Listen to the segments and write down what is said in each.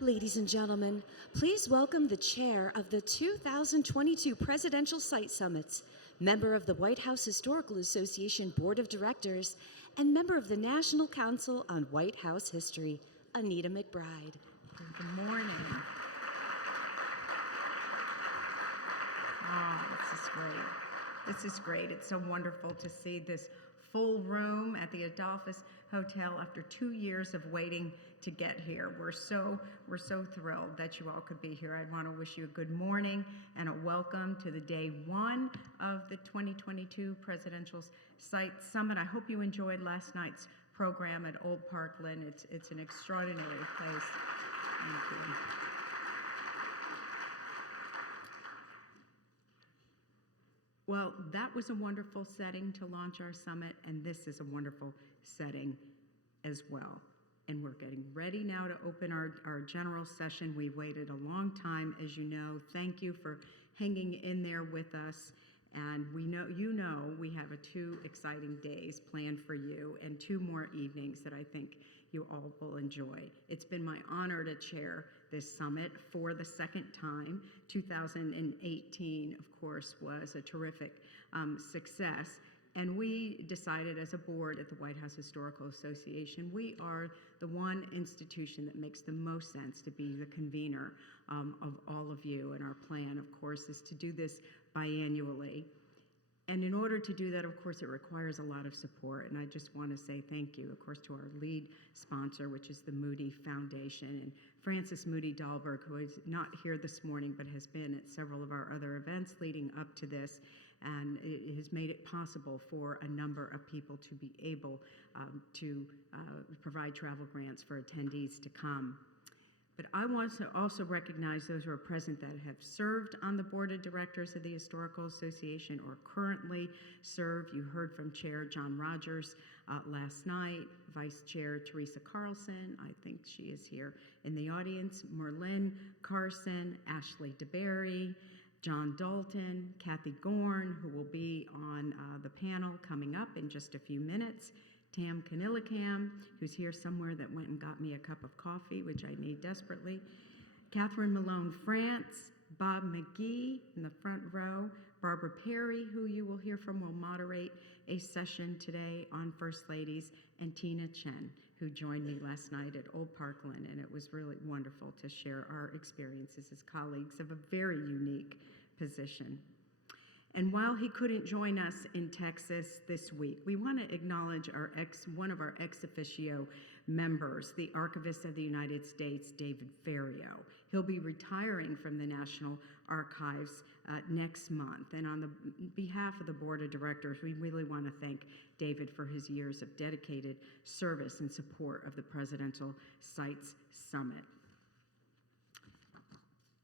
Ladies and gentlemen, please welcome the chair of the 2022 Presidential Site Summits, member of the White House Historical Association Board of Directors, and member of the National Council on White House History, Anita McBride. Good morning. Oh, this is great. This is great. It's so wonderful to see this full room at the Adolphus Hotel after 2 years of waiting to get here. We're so thrilled that you all could be here. I want to wish you a good morning and a welcome to the day one of the 2022 Presidential Site Summit. I hope you enjoyed last night's program at Old Parkland. It's an extraordinary place. Thank you. Well, that was a wonderful setting to launch our summit, and this is a wonderful setting as well. And we're getting ready now to open our general session. We've waited a long time, as you know. Thank you for hanging in there with us. And we know we have 2 exciting days planned for you and 2 more evenings that I think you all will enjoy. It's been my honor to chair this summit for the second time. 2018, of course, was a terrific success. And we decided as a board at the White House Historical Association, we are the one institution that makes the most sense to be the convener of all of you. And our plan, of course, is to do this biannually. And in order to do that, of course, it requires a lot of support. And I just want to say thank you, of course, to our lead sponsor, which is the Moody Foundation, and Frances Moody Dahlberg, who is not here this morning, but has been at several of our other events leading up to this. And it has made it possible for a number of people to be able to provide travel grants for attendees to come. But I want to also recognize those who are present that have served on the board of directors of the Historical Association or currently serve. You heard from Chair John Rogers last night, Vice Chair Teresa Carlson, I think she is here in the audience, Merlin Carson, Ashley DeBerry, John Dalton, Kathy Gorn, who will be on the panel coming up in just a few minutes, Tam Kanilakam, who's here somewhere that went and got me a cup of coffee, which I need desperately, Catherine Malone France, Bob McGee in the front row, Barbara Perry, who you will hear from, will moderate a session today on First Ladies, and Tina Chen, who joined me last night at Old Parkland, and it was really wonderful to share our experiences as colleagues of a very unique position. And while he couldn't join us in Texas this week, we want to acknowledge one of our ex officio members, the Archivist of the United States, David Ferriero. He'll be retiring from the National Archives next month. And on the behalf of the Board of Directors, we really want to thank David for his years of dedicated service and support of the Presidential Sites Summit.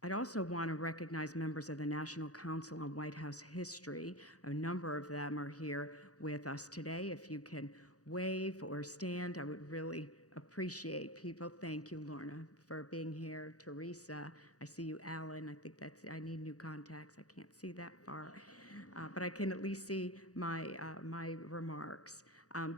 I'd also want to recognize members of the National Council on White House History. A number of them are here with us today. If you can wave or stand, I would really appreciate people. Thank you, Lorna, for being here. Teresa, I see you, Alan. I need new contacts. I can't see that far, but I can at least see my remarks.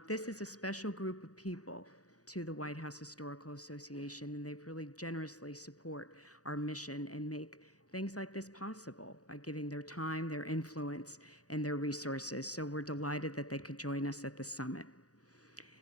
This is a special group of people to the White House Historical Association, and they really generously support our mission and make things like this possible by giving their time, their influence, and their resources. So we're delighted that they could join us at the summit.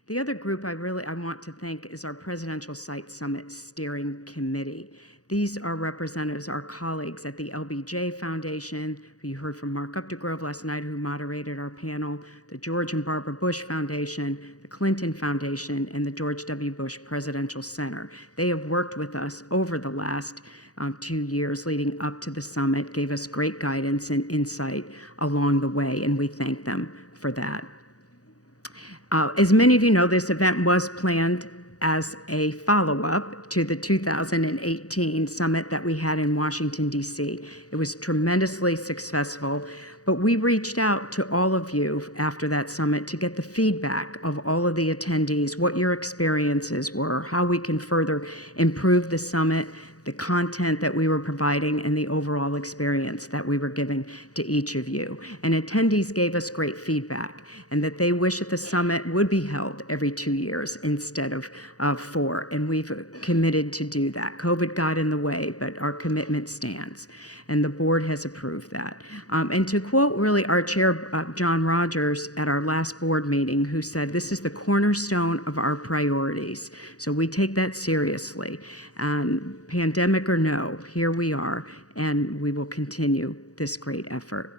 The other group I want to thank is our Presidential Site Summit Steering Committee. These are representatives, our colleagues at the LBJ Foundation, who you heard from Mark Updegrove last night, who moderated our panel, the George and Barbara Bush Foundation, the Clinton Foundation, and the George W. Bush Presidential Center. They have worked with us over the last 2 years leading up to the summit, gave us great guidance and insight along the way, and we thank them for that. As many of you know, this event was planned as a follow-up to the 2018 summit that we had in Washington, D.C. It was tremendously successful, but we reached out to all of you after that summit to get the feedback of all of the attendees, what your experiences were, how we can further improve the summit. the content that we were providing, and the overall experience that we were giving to each of you. And attendees gave us great feedback, and that they wish that the summit would be held every 2 years instead of 4. And we've committed to do that. COVID got in the way, but our commitment stands. And the board has approved that. And to quote really our chair, John Rogers, at our last board meeting, who said, "This is the cornerstone of our priorities." So we take that seriously. And pandemic or no, here we are, and we will continue this great effort.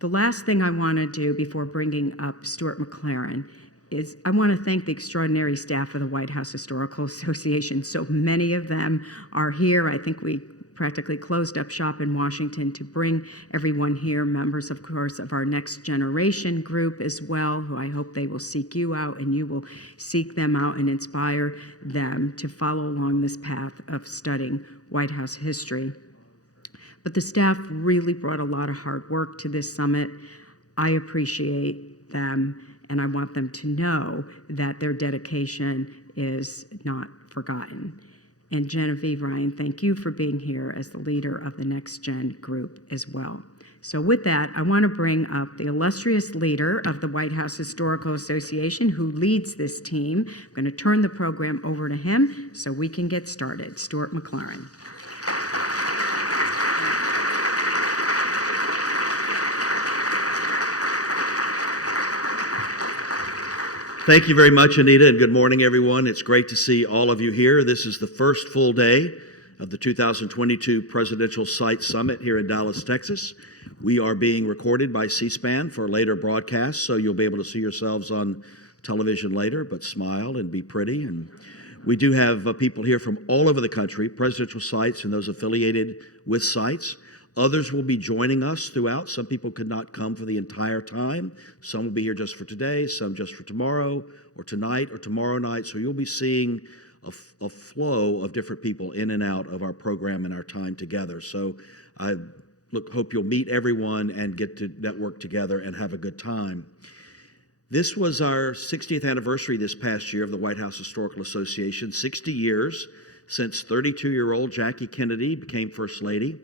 The last thing I want to do before bringing up Stuart McLaren is I want to thank the extraordinary staff of the White House Historical Association. So many of them are here. I think we practically closed up shop in Washington to bring everyone here, members, of course, of our Next Generation group as well, who I hope they will seek you out and you will seek them out and inspire them to follow along this path of studying White House history. But the staff really brought a lot of hard work to this summit. I appreciate them, and I want them to know that their dedication is not forgotten. And Genevieve Ryan, thank you for being here as the leader of the Next Gen group as well. So with that, I want to bring up the illustrious leader of the White House Historical Association who leads this team. I'm going to turn the program over to him so we can get started. Stuart McLaren. Thank you very much, Anita, and good morning, everyone. It's great to see all of you here. This is the first full day of the 2022 Presidential Site Summit here in Dallas, Texas. We are being recorded by C-SPAN for later broadcasts, so you'll be able to see yourselves on television later, but smile and be pretty. And we do have people here from all over the country, presidential sites and those affiliated with sites. Others will be joining us throughout. Some people could not come for the entire time. Some will be here just for today, some just for tomorrow or tonight or tomorrow night. So you'll be seeing a flow of different people in and out of our program and our time together. So I hope you'll meet everyone and get to network together and have a good time. This was our 60th anniversary this past year of the White House Historical Association, 60 years since 32-year-old Jackie Kennedy became First Lady,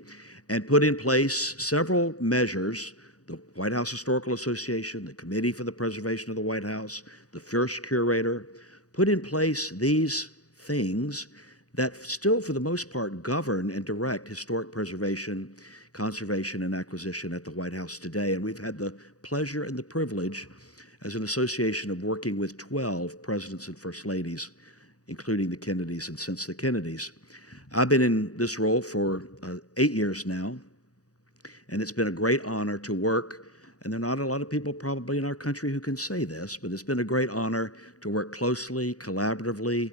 and put in place several measures. The White House Historical Association, the Committee for the Preservation of the White House, the first curator, put in place these things that still, for the most part, govern and direct historic preservation, conservation, and acquisition at the White House today. And we've had the pleasure and the privilege as an association of working with 12 presidents and first ladies, including the Kennedys and since the Kennedys. I've been in this role for 8 years now, and it's been a great honor to work, and there are not a lot of people probably in our country who can say this, but it's been a great honor to work closely, collaboratively,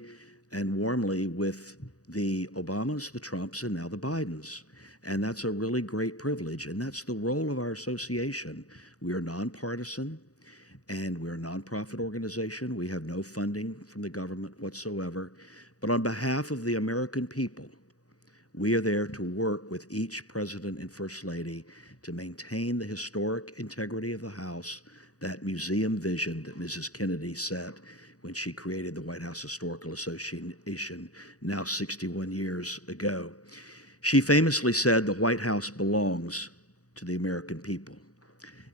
and warmly with the Obamas, the Trumps, and now the Bidens. And that's a really great privilege, and that's the role of our association. We are nonpartisan, and we're a nonprofit organization. We have no funding from the government whatsoever. But on behalf of the American people, we are there to work with each president and first lady to maintain the historic integrity of the House, that museum vision that Mrs. Kennedy set when she created the White House Historical Association now 61 years ago. She famously said, "The White House belongs to the American people."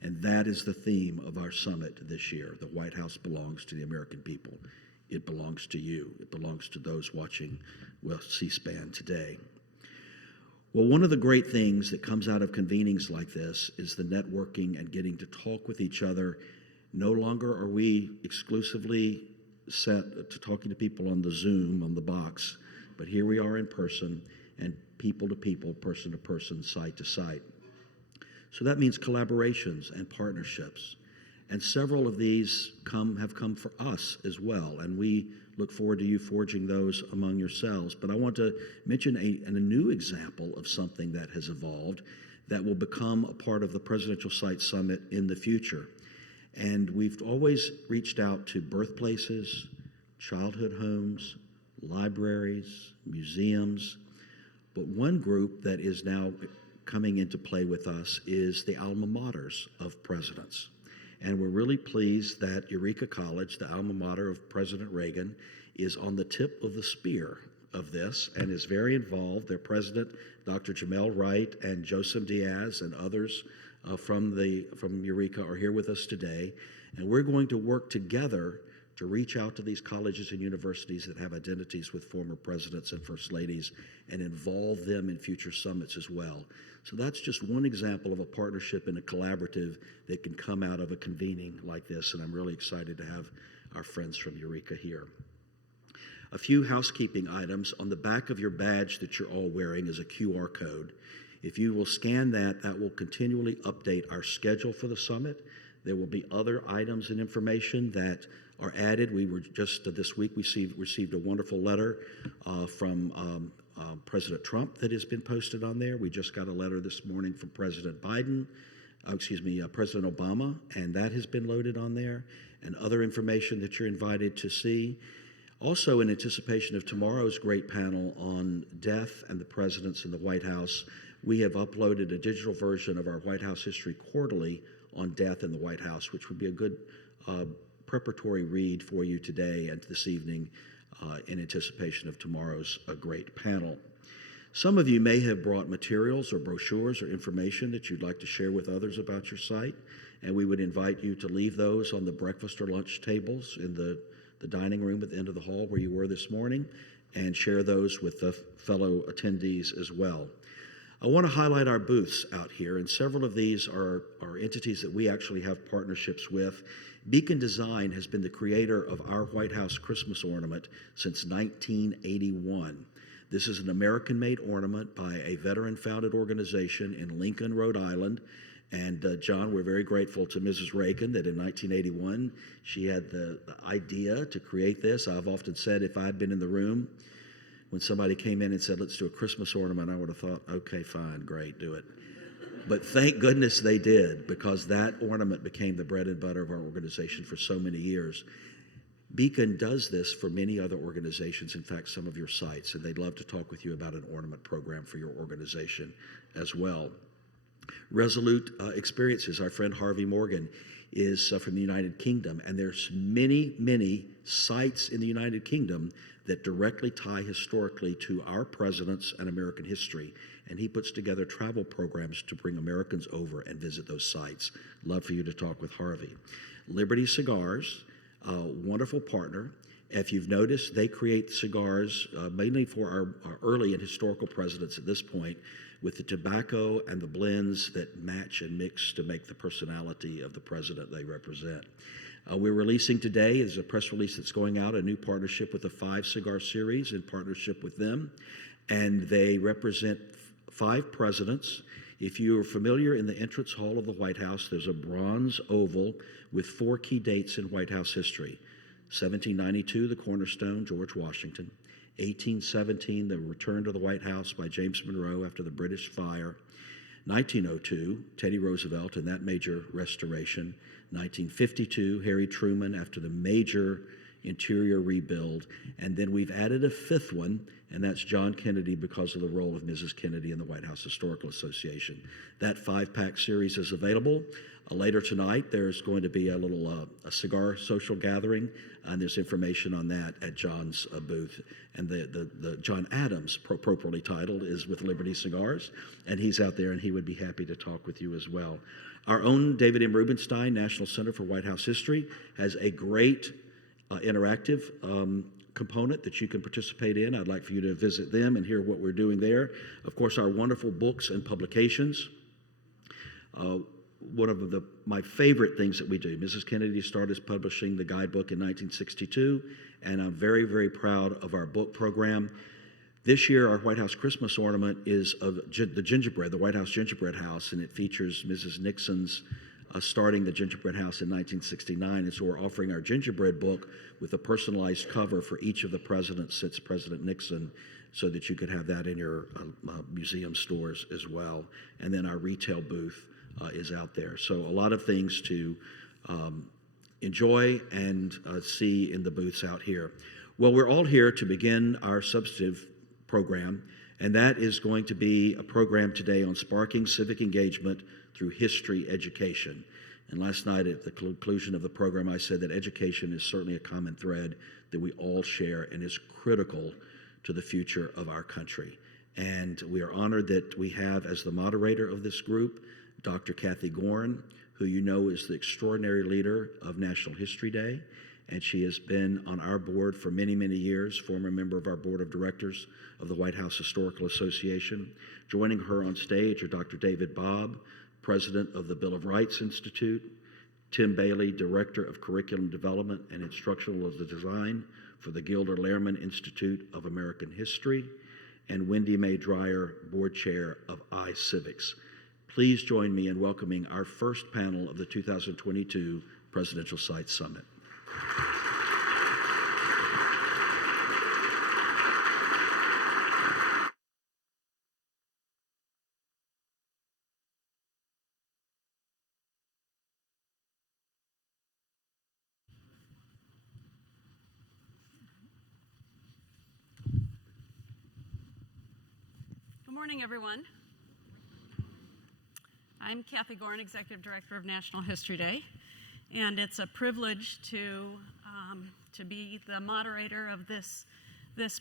And that is the theme of our summit this year. The White House belongs to the American people. It belongs to you. It belongs to those watching C-SPAN today. Well, one of the great things that comes out of convenings like this is the networking and getting to talk with each other. No longer are we exclusively set to talking to people on the Zoom, on the box, but here we are in person and people to people, person to person, site to site. So that means collaborations and partnerships. And several of these have come for us as well, and we look forward to you forging those among yourselves. But I want to mention a new example of something that has evolved that will become a part of the Presidential Site Summit in the future. And we've always reached out to birthplaces, childhood homes, libraries, museums. But one group that is now coming into play with us is the alma maters of presidents. And we're really pleased that Eureka College, the alma mater of President Reagan, is on the tip of the spear of this and is very involved. Their president, Dr. Jamel Wright, and Joseph Diaz and others from Eureka are here with us today. And we're going to work together to reach out to these colleges and universities that have identities with former presidents and first ladies and involve them in future summits as well. So that's just one example of a partnership and a collaborative that can come out of a convening like this, and I'm really excited to have our friends from Eureka here. A few housekeeping items. On the back of your badge that you're all wearing is a QR code. If you will scan that, that will continually update our schedule for the summit. There will be other items and information that are added. We were just this week received a wonderful letter from President Trump that has been posted on there. We just got a letter this morning from President President Obama, and that has been loaded on there, and other information that you're invited to see. Also, in anticipation of tomorrow's great panel on death and the presidents in the White House, we have uploaded a digital version of our White House History Quarterly on death in the White House, which would be a good preparatory read for you today and this evening in anticipation of tomorrow's great panel. Some of you may have brought materials or brochures or information that you'd like to share with others about your site, and we would invite you to leave those on the breakfast or lunch tables in the dining room at the end of the hall where you were this morning, and share those with the fellow attendees as well. I want to highlight our booths out here, and several of these are entities that we actually have partnerships with. Beacon Design has been the creator of our White House Christmas ornament since 1981. This is an American-made ornament by a veteran-founded organization in Lincoln, Rhode Island. And John, we're very grateful to Mrs. Reagan that in 1981, she had the idea to create this. I've often said if I had been in the room when somebody came in and said, let's do a Christmas ornament, I would have thought, okay, fine, great, do it. But thank goodness they did, because that ornament became the bread and butter of our organization for so many years. Beacon does this for many other organizations, in fact, some of your sites, and they'd love to talk with you about an ornament program for your organization as well. Resolute Experiences, our friend Harvey Morgan is from the United Kingdom, and there's many sites in the United Kingdom that directly tie historically to our presidents and American history, and he puts together travel programs to bring Americans over and visit those sites. Love for you to talk with Harvey. Liberty Cigars, a wonderful partner. If you've noticed, they create cigars mainly for our early and historical presidents at this point, with the tobacco and the blends that match and mix to make the personality of the president they represent. We're releasing today, there's a press release that's going out, a new partnership with the 5 Cigar Series in partnership with them, and they represent 5 presidents. If you are familiar, in the entrance hall of the White House, there's a bronze oval with 4 key dates in White House history. 1792, the cornerstone, George Washington. 1817, the return to the White House by James Monroe after the British fire. 1902, Teddy Roosevelt and that major restoration. 1952, Harry Truman after the major interior rebuild. And then we've added a 5th one, and that's John Kennedy because of the role of Mrs. Kennedy in the White House Historical Association. That 5-pack series is available. Later tonight, there's going to be a little a cigar social gathering, and there's information on that at John's booth. And the John Adams, appropriately titled, is with Liberty Cigars, and he's out there, and he would be happy to talk with you as well. Our own David M. Rubenstein National Center for White House History has a great interactive component that you can participate in. I'd like for you to visit them and hear what we're doing there. Of course, our wonderful books and publications. One of my favorite things that we do, Mrs. Kennedy started publishing the guidebook in 1962, and I'm very, very proud of our book program. This year, our White House Christmas ornament is of the gingerbread, the White House Gingerbread House, and it features Mrs. Nixon's starting the gingerbread house in 1969, and so we're offering our gingerbread book with a personalized cover for each of the presidents since President Nixon, so that you could have that in your museum stores as well. And then our retail booth is out there. So a lot of things to enjoy and see in the booths out here. Well, we're all here to begin our substantive program, and that is going to be a program today on sparking civic engagement through history education. And last night at the conclusion of the program, I said that education is certainly a common thread that we all share and is critical to the future of our country. And we are honored that we have as the moderator of this group, Dr. Kathy Gorin, who you know is the extraordinary leader of National History Day. And she has been on our board for many, many years, former member of our board of directors of the White House Historical Association. Joining her on stage are Dr. David Bobb, president of the Bill of Rights Institute, Tim Bailey, director of curriculum development and instructional design for the Gilder Lehrman Institute of American History, and Wendy Mae Dreyer, board chair of iCivics. Please join me in welcoming our first panel of the 2022 Presidential Site Summit. Good morning, everyone. I'm Kathy Gorin, Executive Director of National History Day, and it's a privilege to be the moderator of this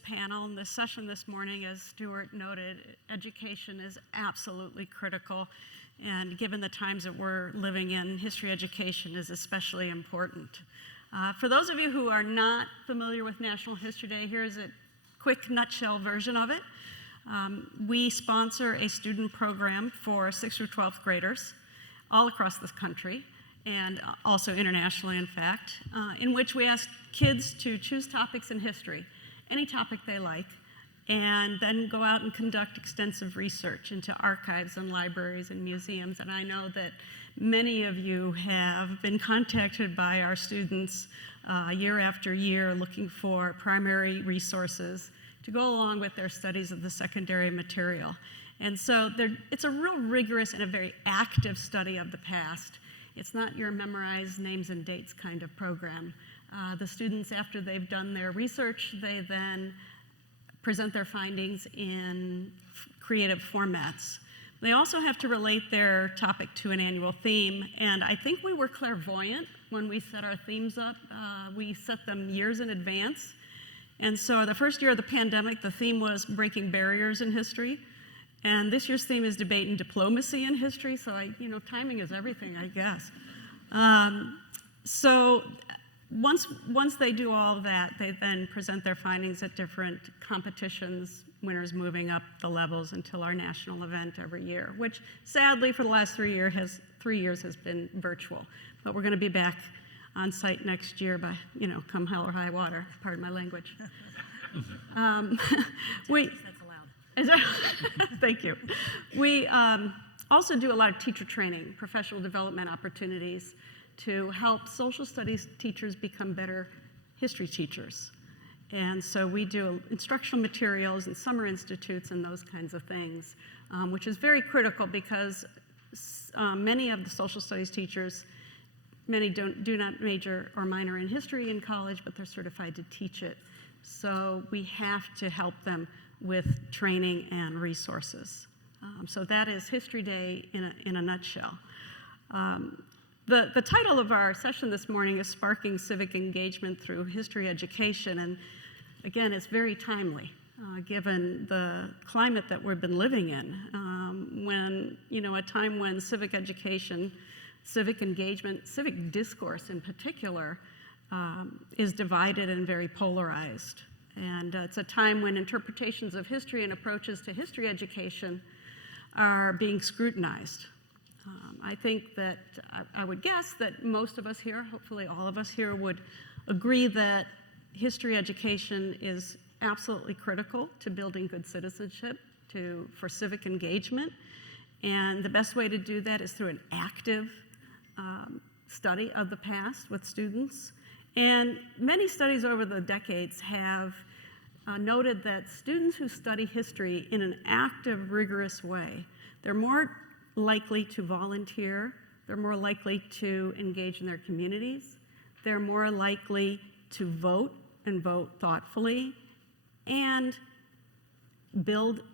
panel and this session this morning. As Stuart noted, education is absolutely critical, and given the times that we're living in, history education is especially important. For those of you who are not familiar with National History Day, here's a quick nutshell version of it. We sponsor a student program for 6th through 12th graders all across this country, and also internationally, in fact, in which we ask kids to choose topics in history, any topic they like, and then go out and conduct extensive research into archives and libraries and museums. And I know that many of you have been contacted by our students year after year looking for primary resources to go along with their studies of the secondary material. And so it's a real rigorous and a very active study of the past. It's not your memorize names and dates kind of program. The students, after they've done their research, they then present their findings in creative formats. They also have to relate their topic to an annual theme, and I think we were clairvoyant when we set our themes up. We set them years in advance. And so the first year of the pandemic, the theme was breaking barriers in history. And this year's theme is debate and diplomacy in history. So timing is everything, I guess. So once they do all of that, they then present their findings at different competitions, winners moving up the levels until our national event every year, which sadly for the last 3 years has been virtual. But we're going to be back on site next year by, come hell or high water, pardon my language. That's allowed. Thank you. We also do a lot of teacher training, professional development opportunities to help social studies teachers become better history teachers. And so we do instructional materials and summer institutes and those kinds of things, which is very critical because many of the social studies teachers, many do not major or minor in history in college, but they're certified to teach it. So we have to help them with training and resources. So that is History Day in a nutshell. The title of our session this morning is Sparking Civic Engagement Through History Education, and again, it's very timely given the climate that we've been living in, a time when civic education, civic engagement, civic discourse in particular, is divided and very polarized. And it's a time when interpretations of history and approaches to history education are being scrutinized. I think that I would guess that most of us here, hopefully all of us here, would agree that history education is absolutely critical to building good citizenship, for civic engagement. And the best way to do that is through an active study of the past with students. And many studies over the decades have noted that students who study history in an active, rigorous way, they're more likely to volunteer, they're more likely to engage in their communities, they're more likely to vote and vote thoughtfully, and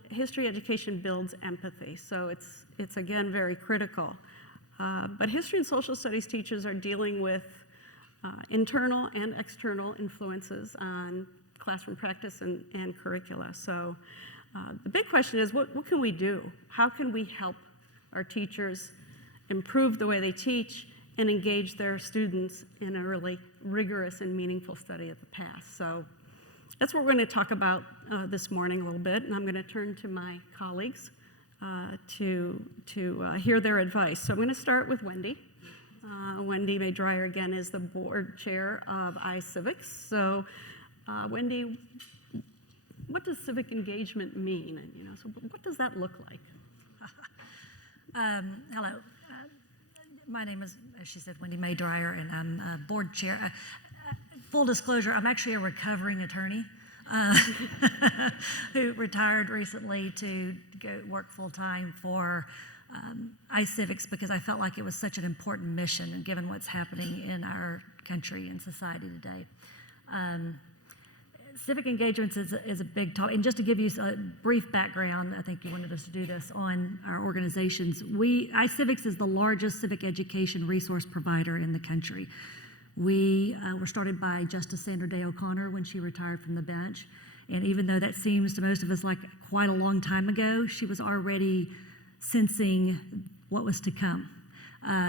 history education builds empathy. So it's again very critical. But history and social studies teachers are dealing with internal and external influences on classroom practice and curricula. So the big question is, what can we do? How can we help our teachers improve the way they teach and engage their students in a really rigorous and meaningful study of the past? So that's what we're going to talk about this morning a little bit, and I'm going to turn to my colleagues to hear their advice. So I'm going to start with Wendy. Wendy May Dreyer, again, is the board chair of iCivics. So Wendy, what does civic engagement mean? And, so what does that look like? Hello. My name is, as she said, Wendy May Dreyer, and I'm board chair. Full disclosure, I'm actually a recovering attorney who retired recently to go work full-time for iCivics because I felt like it was such an important mission, and given what's happening in our country and society today. Civic engagements is a big topic. And just to give you a brief background, I think you wanted us to do this on our organizations. iCivics is the largest civic education resource provider in the country. We were started by Justice Sandra Day O'Connor when she retired from the bench. And even though that seems to most of us like quite a long time ago, she was already sensing what was to come.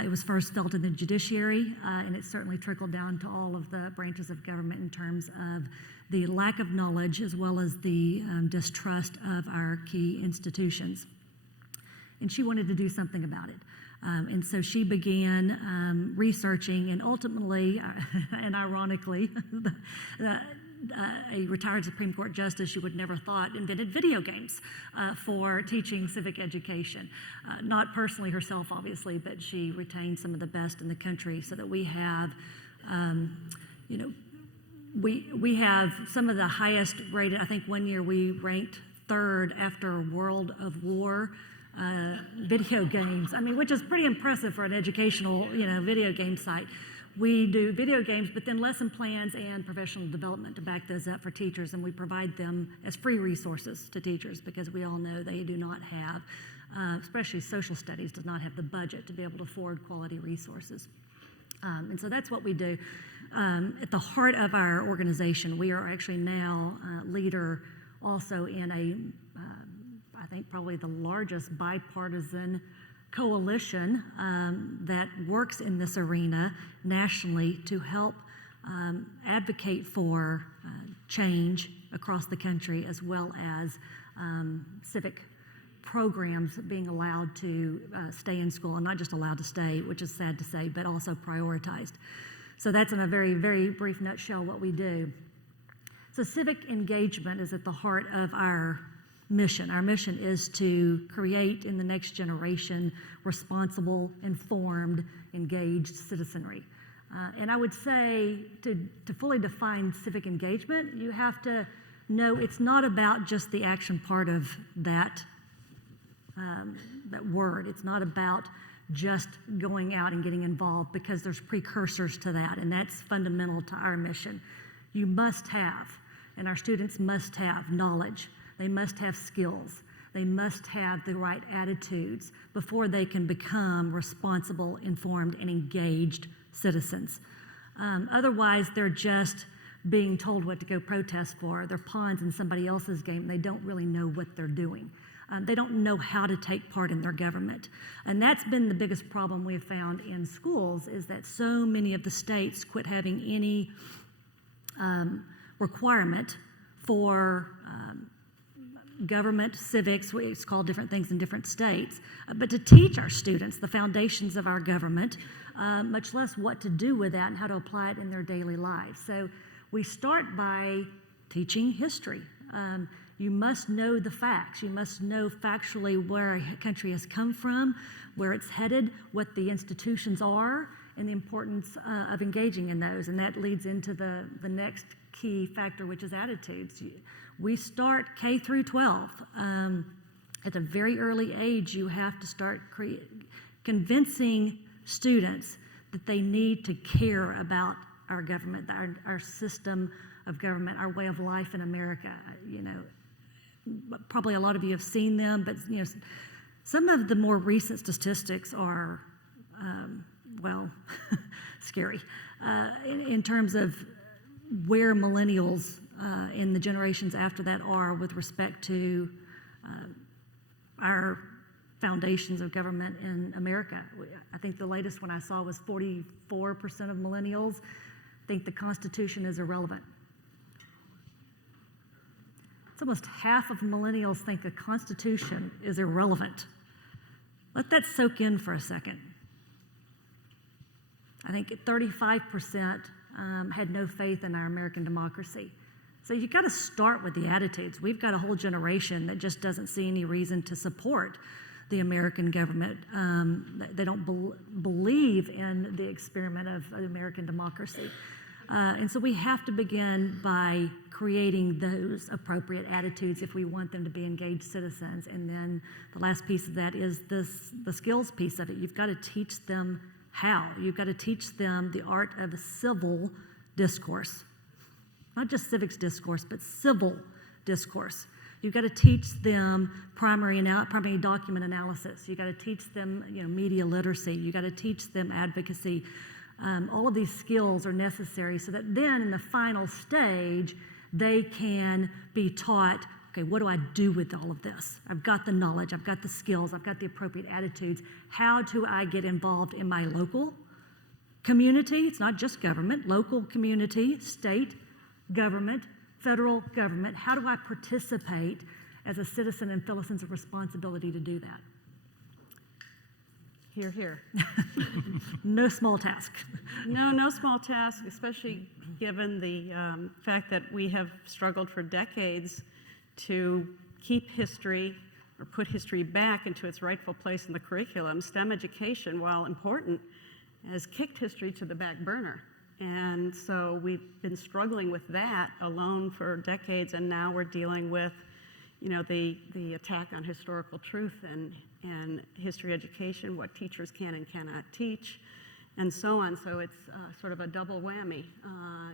It was first felt in the judiciary, and it certainly trickled down to all of the branches of government in terms of the lack of knowledge as well as the distrust of our key institutions. And she wanted to do something about it. And so she began researching, and ultimately, and ironically, a retired Supreme Court justice you would never thought invented video games for teaching civic education. Not personally herself, obviously, but she retained some of the best in the country so that we have, we have some of the highest rated. I think one year we ranked third after World of War video games. I mean, which is pretty impressive for an educational, video game site. We do video games, but then lesson plans and professional development to back those up for teachers, and we provide them as free resources to teachers because we all know they do not have, especially social studies, does not have the budget to be able to afford quality resources. And so that's what we do. At the heart of our organization, we are actually now leader also in I think probably the largest bipartisan coalition that works in this arena nationally to help advocate for change across the country, as well as civic programs being allowed to stay in school, and not just allowed to stay, which is sad to say, but also prioritized. So that's in a very, very brief nutshell what we do. So civic engagement is at the heart of our mission. Our mission is to create in the next generation responsible, informed, engaged citizenry. And I would say to fully define civic engagement, you have to know it's not about just the action part of that word. It's not about just going out and getting involved, because there's precursors to that, and that's fundamental to our mission. You must have, and our students must have knowledge. They must have skills. They must have the right attitudes before they can become responsible, informed, and engaged citizens. Otherwise, they're just being told what to go protest for. They're pawns in somebody else's game. They don't really know what they're doing. They don't know how to take part in their government. And that's been the biggest problem we have found in schools, is that so many of the states quit having any requirement for government, civics, it's called different things in different states, but to teach our students the foundations of our government, much less what to do with that and how to apply it in their daily lives. So we start by teaching history. You must know the facts. You must know factually where a country has come from, where it's headed, what the institutions are, and the importance of engaging in those. And that leads into the next key factor, which is attitudes. We start K through 12. At a very early age, you have to start convincing students that they need to care about our government, our system of government, our way of life in America. Probably a lot of you have seen them, but some of the more recent statistics are, scary in terms of where millennials and the generations after that are with respect to our foundations of government in America. I think the latest one I saw was 44% of millennials think the Constitution is irrelevant. It's almost half of millennials think the Constitution is irrelevant. Let that soak in for a second. I think 35% had no faith in our American democracy. So you've got to start with the attitudes. We've got a whole generation that just doesn't see any reason to support the American government. They don't believe in the experiment of American democracy. And so we have to begin by creating those appropriate attitudes if we want them to be engaged citizens. And then the last piece of that is the skills piece of it. You've got to teach them how. You've got to teach them the art of civil discourse. Not just civics discourse, but civil discourse. You've got to teach them primary document analysis. You've got to teach them media literacy. You've got to teach them advocacy. All of these skills are necessary so that then in the final stage, they can be taught, okay, what do I do with all of this? I've got the knowledge, I've got the skills, I've got the appropriate attitudes. How do I get involved in my local community? It's not just government, local community, state government, federal government. How do I participate as a citizen and feel a sense of responsibility to do that? Hear, hear. No small task. No small task, especially given the fact that we have struggled for decades to keep history or put history back into its rightful place in the curriculum. STEM education, while important, has kicked history to the back burner. And so we've been struggling with that alone for decades, and now we're dealing with the attack on historical truth and history education, what teachers can and cannot teach, and so on. So it's sort of a double whammy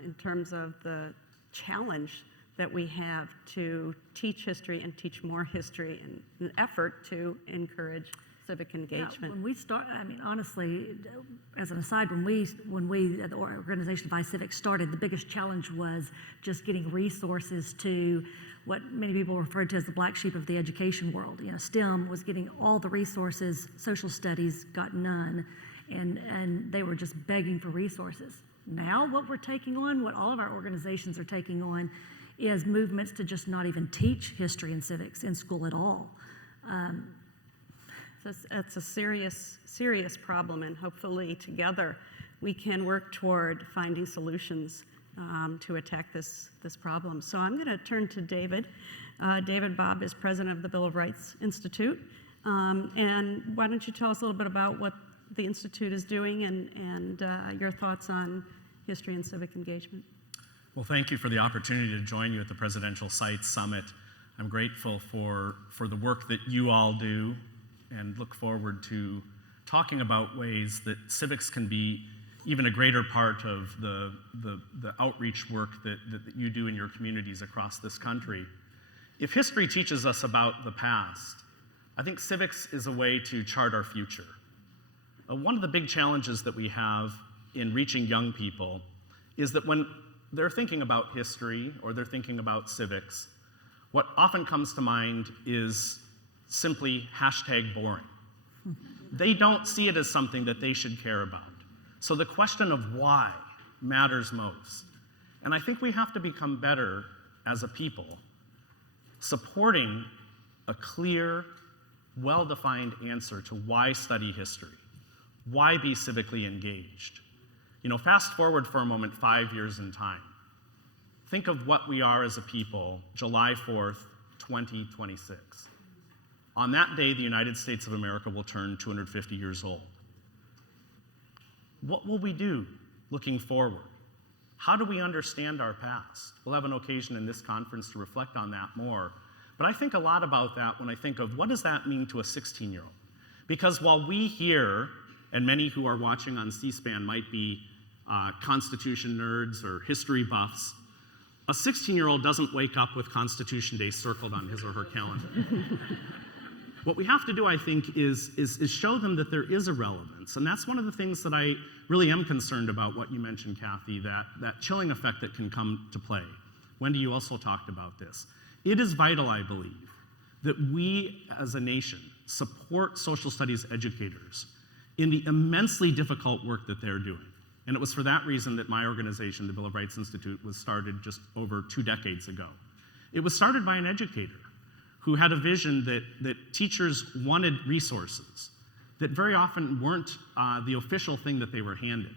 in terms of the challenge that we have to teach history and teach more history in an effort to encourage civic engagement. When we start, I mean, honestly, as an aside, when we, the organization of iCivic started, the biggest challenge was just getting resources to what many people referred to as the black sheep of the education world. STEM was getting all the resources, social studies got none, and they were just begging for resources. Now what we're taking on, what all of our organizations are taking on, is movements to just not even teach history and civics in school at all. So it's a serious problem, and hopefully together we can work toward finding solutions to attack this problem. So I'm going to turn to David. David Bobb is president of the Bill of Rights Institute. And why don't you tell us a little bit about what the Institute is doing and your thoughts on history and civic engagement? Well, thank you for the opportunity to join you at the Presidential Sites Summit. I'm grateful for the work that you all do and look forward to talking about ways that civics can be even a greater part of the outreach work that you do in your communities across this country. If history teaches us about the past, I think civics is a way to chart our future. One of the big challenges that we have in reaching young people is that when they're thinking about history or they're thinking about civics, what often comes to mind is simply #boring. They don't see it as something that they should care about. So the question of why matters most. And I think we have to become better as a people, supporting a clear, well-defined answer to why study history, why be civically engaged. Fast forward for a moment 5 years in time. Think of what we are as a people, July 4th, 2026. On that day, the United States of America will turn 250 years old. What will we do looking forward? How do we understand our past? We'll have an occasion in this conference to reflect on that more. But I think a lot about that when I think of what does that mean to a 16-year-old? Because while we here, and many who are watching on C-SPAN might be Constitution nerds or history buffs, a 16-year-old doesn't wake up with Constitution Day circled on his or her calendar. What we have to do, I think, is show them that there is a relevance. And that's one of the things that I really am concerned about, what you mentioned, Kathy, that chilling effect that can come to play. Wendy, you also talked about this. It is vital, I believe, that we as a nation support social studies educators in the immensely difficult work that they're doing. And it was for that reason that my organization, the Bill of Rights Institute, was started just over 2 decades ago. It was started by an educator who had a vision that teachers wanted resources that very often weren't the official thing that they were handed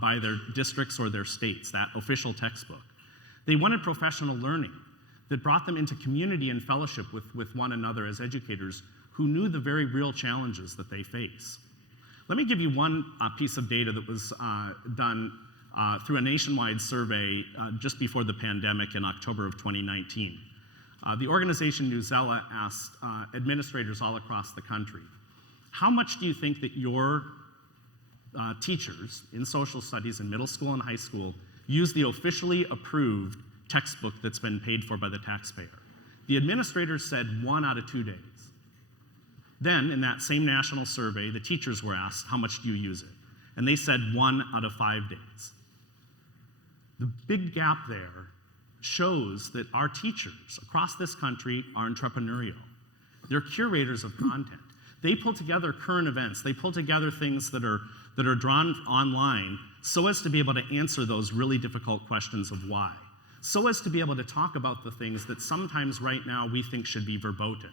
by their districts or their states, that official textbook. They wanted professional learning that brought them into community and fellowship with one another as educators who knew the very real challenges that they face. Let me give you one piece of data that was done through a nationwide survey just before the pandemic in October of 2019. The organization Newsela asked administrators all across the country, how much do you think that your teachers in social studies in middle school and high school use the officially approved textbook that's been paid for by the taxpayer? The administrators said 1 out of 2 days. Then, in that same national survey, the teachers were asked, how much do you use it? And they said 1 out of 5 days. The big gap there shows that our teachers across this country are entrepreneurial. They're curators of content. They pull together current events. They pull together things that are drawn online so as to be able to answer those really difficult questions of why, so as to be able to talk about the things that sometimes right now we think should be verboten.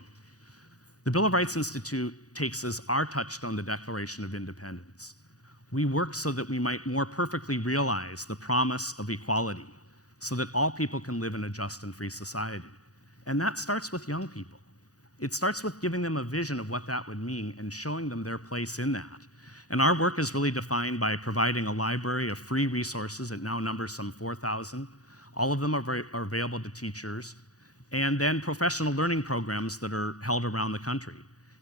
The Bill of Rights Institute takes as our touchstone the Declaration of Independence. We work so that we might more perfectly realize the promise of equality, so that all people can live in a just and free society. And that starts with young people. It starts with giving them a vision of what that would mean and showing them their place in that. And our work is really defined by providing a library of free resources. It now numbers some 4,000. All of them are available to teachers. And then professional learning programs that are held around the country.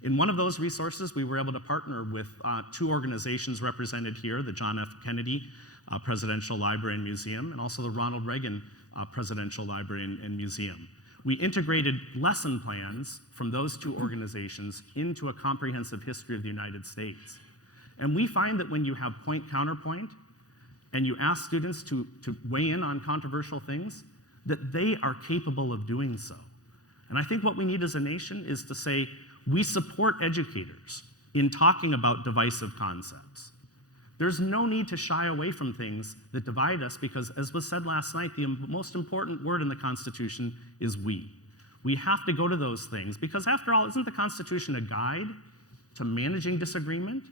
In one of those resources, we were able to partner with 2 organizations represented here, the John F. Kennedy Presidential Library and Museum, and also the Ronald Reagan Presidential Library and Museum. We integrated lesson plans from those 2 organizations into a comprehensive history of the United States. And we find that when you have point-counterpoint, and you ask students to weigh in on controversial things, that they are capable of doing so. And I think what we need as a nation is to say, we support educators in talking about divisive concepts. There's no need to shy away from things that divide us because, as was said last night, the most important word in the Constitution is we. We have to go to those things because, after all, isn't the Constitution a guide to managing disagreement?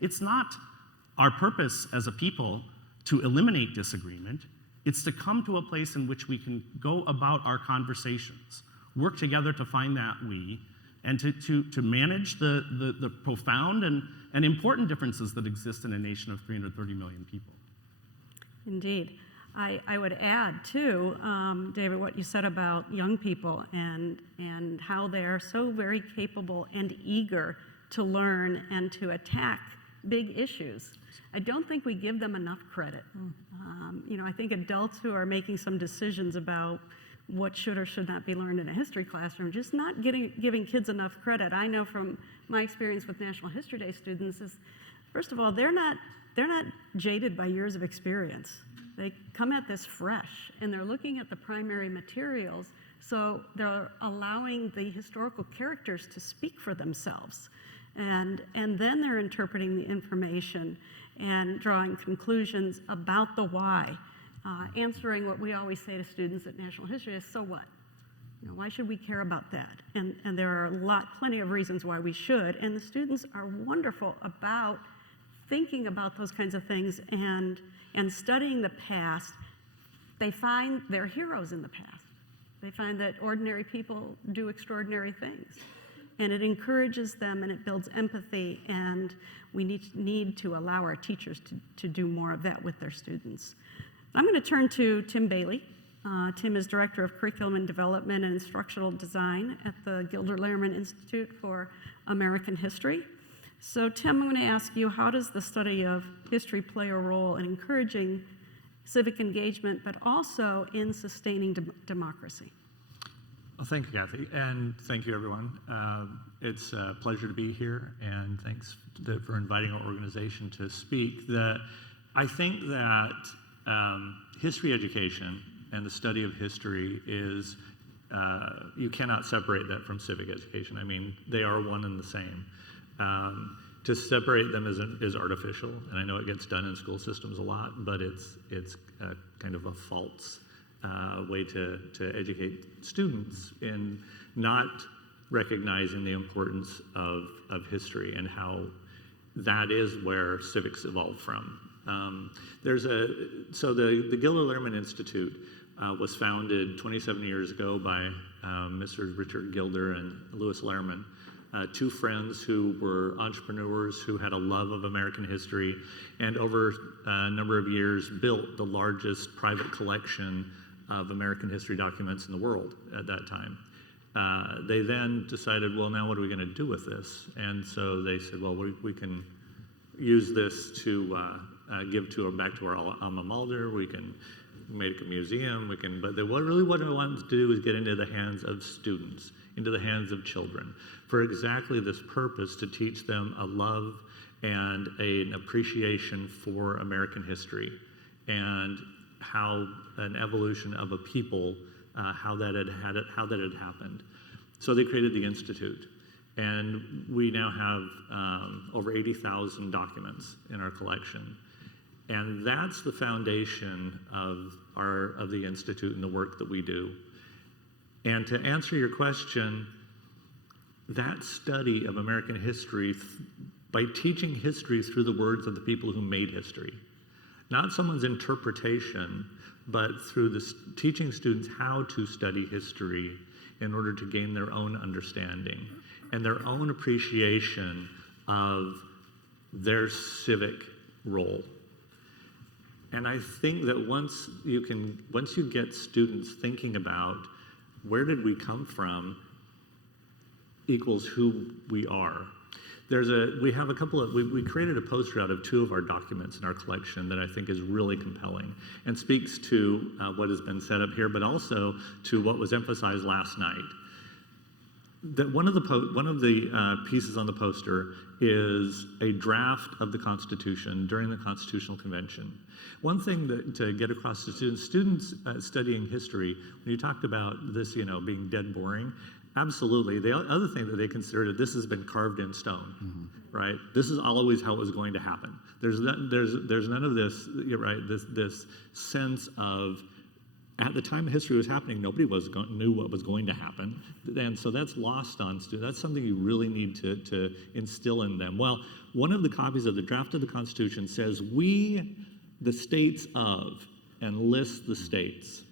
It's not our purpose as a people to eliminate disagreement. It's to come to a place in which we can go about our conversations, work together to find that we, and to manage the profound and important differences that exist in a nation of 330 million people. Indeed. I would add, too, David, what you said about young people and how they're so very capable and eager to learn and to attack big issues. I don't think we give them enough credit. I think adults who are making some decisions about what should or should not be learned in a history classroom, just not giving kids enough credit. I know from my experience with National History Day students is, first of all, they're not jaded by years of experience. They come at this fresh, and they're looking at the primary materials, so they're allowing the historical characters to speak for themselves. And then they're interpreting the information and drawing conclusions about the why. Answering what we always say to students at National History is, so what? Why should we care about that? And there are plenty of reasons why we should, and the students are wonderful about thinking about those kinds of things and studying the past. They find their heroes in the past. They find that ordinary people do extraordinary things. And it encourages them and it builds empathy, and we need to allow our teachers to do more of that with their students. I'm going to turn to Tim Bailey. Tim is Director of Curriculum and Development and Instructional Design at the Gilder Lehrman Institute for American History. So Tim, I'm going to ask you, how does the study of history play a role in encouraging civic engagement, but also in sustaining democracy? Well, thank you, Kathy, and thank you, everyone. It's a pleasure to be here, and thanks for inviting our organization to speak. I think that history education and the study of history is, you cannot separate that from civic education. I mean, they are one and the same. To separate them is artificial, and I know it gets done in school systems a lot, but it's kind of a false way to educate students in not recognizing the importance of history and how that is where civics evolved from. So the Gilder Lehrman Institute was founded 27 years ago by Mr. Richard Gilder and Louis Lehrman, two friends who were entrepreneurs who had a love of American history, and over a number of years built the largest private collection of American history documents in the world at that time. They then decided, well, now what are we going to do with this? And so they said, well, we can use this to give back to our alma mater. We can make a museum. But what I wanted to do is get into the hands of students, into the hands of children, for exactly this purpose, to teach them a love and an appreciation for American history and how an evolution of a people, how that had happened. So they created the Institute, and we now have over 80,000 documents in our collection, and that's the foundation of the Institute and the work that we do. And to answer your question, that study of American history, by teaching history through the words of the people who made history, not someone's interpretation, but through teaching students how to study history in order to gain their own understanding and their own appreciation of their civic role. And I think that once you get students thinking about where did we come from equals who we are. We created a poster out of two of our documents in our collection that I think is really compelling and speaks to what has been said up here, but also to what was emphasized last night. That one of the pieces on the poster is a draft of the Constitution during the Constitutional Convention. One thing to get across to students studying history, when you talked about this, being dead boring, absolutely. The other thing that they considered, this has been carved in stone, right? This is always how it was going to happen. There's none of this, you're right, this sense of, at the time history was happening, nobody knew what was going to happen. And so that's lost on students. That's something you really need to instill in them. Well, one of the copies of the draft of the Constitution says, "We, the states of," and lists the states,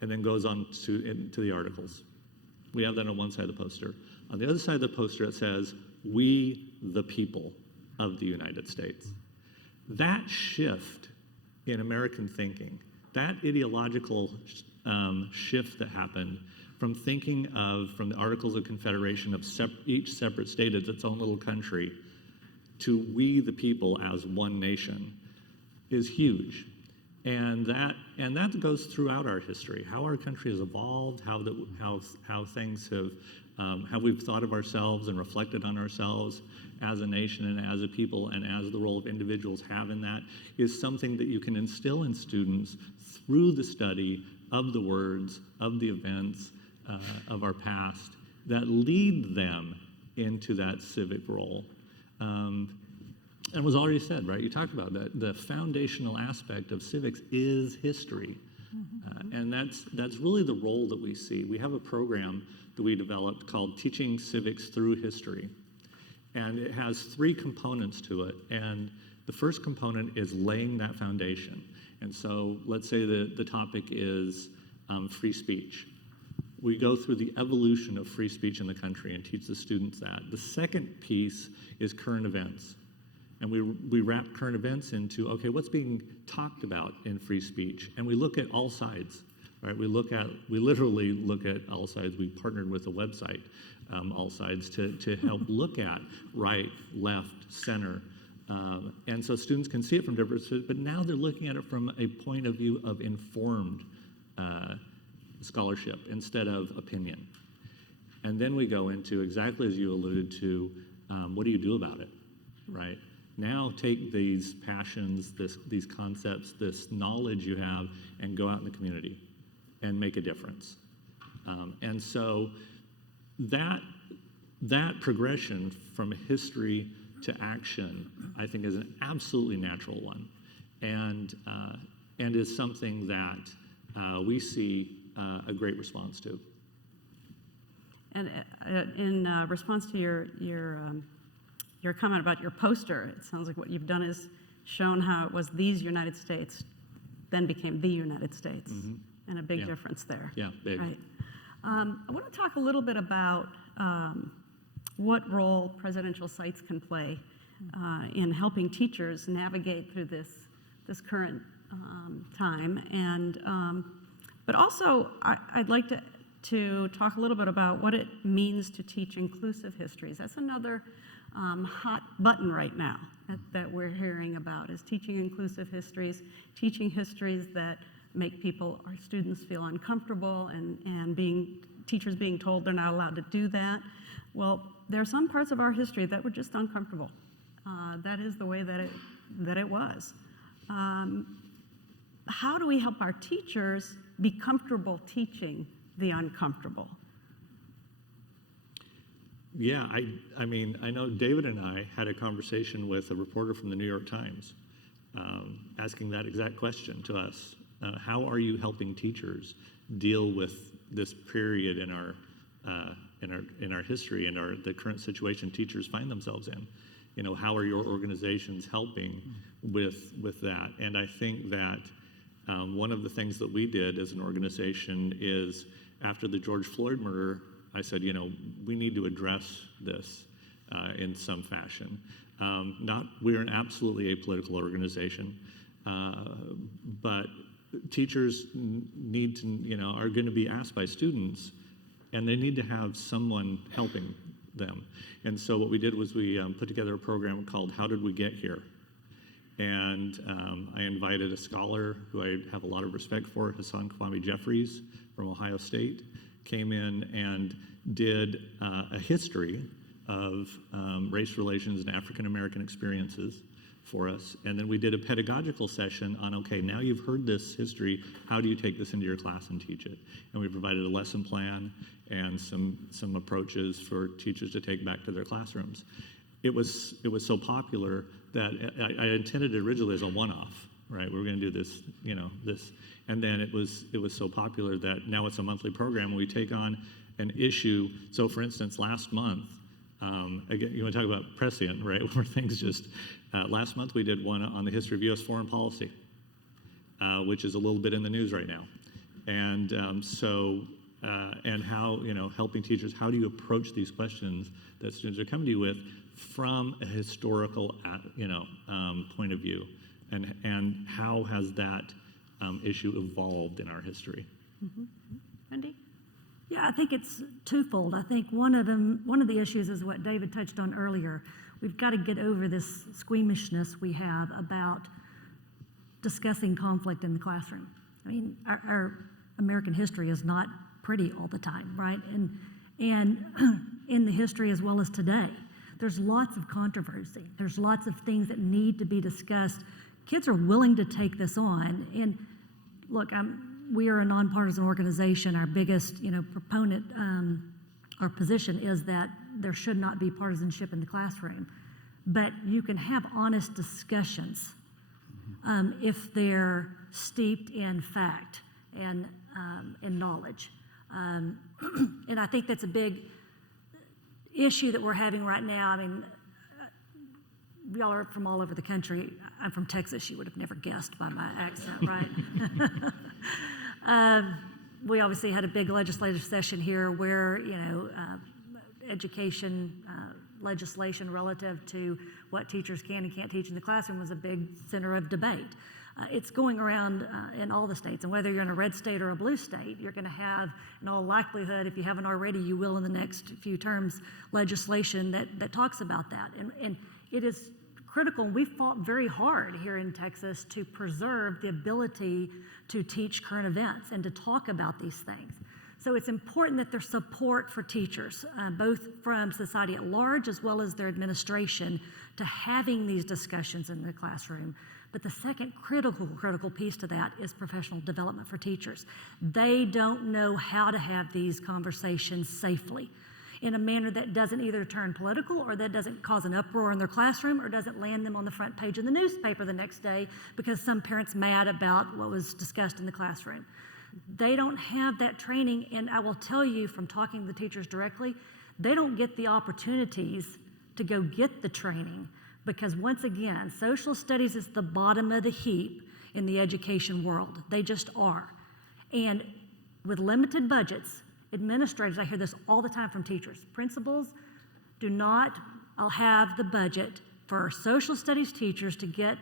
and then goes on into the articles. We have that on one side of the poster. On the other side of the poster, it says, "We, the people of the United States." That shift in American thinking, that ideological shift that happened from thinking from the Articles of Confederation of each separate state as its own little country to we the people as one nation is huge. And that goes throughout our history, how our country has evolved, how things have, how we've thought of ourselves and reflected on ourselves as a nation and as a people, and as the role of individuals have in that, is something that you can instill in students through the study of the words, of the events of our past that lead them into that civic role. And it was already said, right? You talked about that. The foundational aspect of civics is history. And that's really the role that we see. We have a program that we developed called Teaching Civics Through History. And it has three components to it. And the first component is laying that foundation. And so let's say the topic is free speech. We go through the evolution of free speech in the country and teach the students that. The second piece is current events. And we wrap current events into, okay, what's being talked about in free speech? And we look at all sides, right? We literally look at all sides. We partnered with a website, All Sides, to help look at right, left, center. And so students can see it from different perspectives, but now they're looking at it from a point of view of informed scholarship instead of opinion. And then we go into exactly as you alluded to, what do you do about it, right? Now take these passions, these concepts, this knowledge you have, and go out in the community and make a difference. And so that progression from history to action, I think, is an absolutely natural one, and is something that we see a great response to. And in response to your comment about your poster, it sounds like what you've done is shown how it was these United States then became the United States, and a big Yeah. difference there. Yeah, big. Right. I want to talk a little bit about what role presidential sites can play in helping teachers navigate through this current time, and but also I'd like to talk a little bit about what it means to teach inclusive histories. That's another hot button right now that we're hearing about, is teaching inclusive histories, teaching histories that make our students feel uncomfortable, and teachers being told they're not allowed to do that. Well, there are some parts of our history that were just uncomfortable. That is the way that it was. How do we help our teachers be comfortable teaching the uncomfortable? Yeah, I mean, I know David and I had a conversation with a reporter from the New York Times asking that exact question to us. How are you helping teachers deal with this period in our history and the current situation teachers find themselves in? You know, how are your organizations helping with that? And I think that one of the things that we did as an organization is, after the George Floyd murder, I said, you know, we need to address this in some fashion. We're an absolutely apolitical organization, but teachers need to, are going to be asked by students, and they need to have someone helping them. And so what we did was we put together a program called How Did We Get Here? And I invited a scholar who I have a lot of respect for, Hassan Kwame Jeffries from Ohio State, came in and did a history of race relations and African American experiences for us. And then we did a pedagogical session on, okay, now you've heard this history, how do you take this into your class and teach it? And we provided a lesson plan and some approaches for teachers to take back to their classrooms. It was so popular that I intended it originally as a one-off, right? We were going to do this, this, and then it was so popular that now it's a monthly program. We take on an issue. So, for instance, last month, again, you want to talk about prescient, right? Where things just last month we did one on the history of U.S. foreign policy, which is a little bit in the news right now, and and how helping teachers, how do you approach these questions that students are coming to you with from a historical point of view, and how has that issue evolved in our history? Mm-hmm. Wendy? Yeah, I think it's twofold. I think one of the issues is what David touched on earlier. We've got to get over this squeamishness we have about discussing conflict in the classroom. I mean, our American history is not pretty all the time, right? And in the history as well as today, there's lots of controversy. There's lots of things that need to be discussed. Kids are willing to take this on. And look, we are a nonpartisan organization. Our biggest, proponent or position is that there should not be partisanship in the classroom. But you can have honest discussions if they're steeped in fact and in knowledge. And I think that's a big issue that we're having right now. I mean, y'all are from all over the country. I'm from Texas. You would have never guessed by my accent, right? We obviously had a big legislative session here where, education legislation relative to what teachers can and can't teach in the classroom was a big center of debate. It's going around in all the states, and whether you're in a red state or a blue state, you're going to have, in all likelihood, if you haven't already, you will in the next few terms, legislation that talks about that. And it is critical. And we fought very hard here in Texas to preserve the ability to teach current events and to talk about these things. So it's important that there's support for teachers, both from society at large as well as their administration, to having these discussions in the classroom. But the second critical piece to that is professional development for teachers. They don't know how to have these conversations safely in a manner that doesn't either turn political or that doesn't cause an uproar in their classroom or doesn't land them on the front page of the newspaper the next day because some parent's mad about what was discussed in the classroom. They don't have that training, and I will tell you from talking to the teachers directly, they don't get the opportunities to go get the training because, once again, social studies is the bottom of the heap in the education world. They just are. And with limited budgets, administrators, I hear this all the time from teachers, principals do not have the budget for social studies teachers to get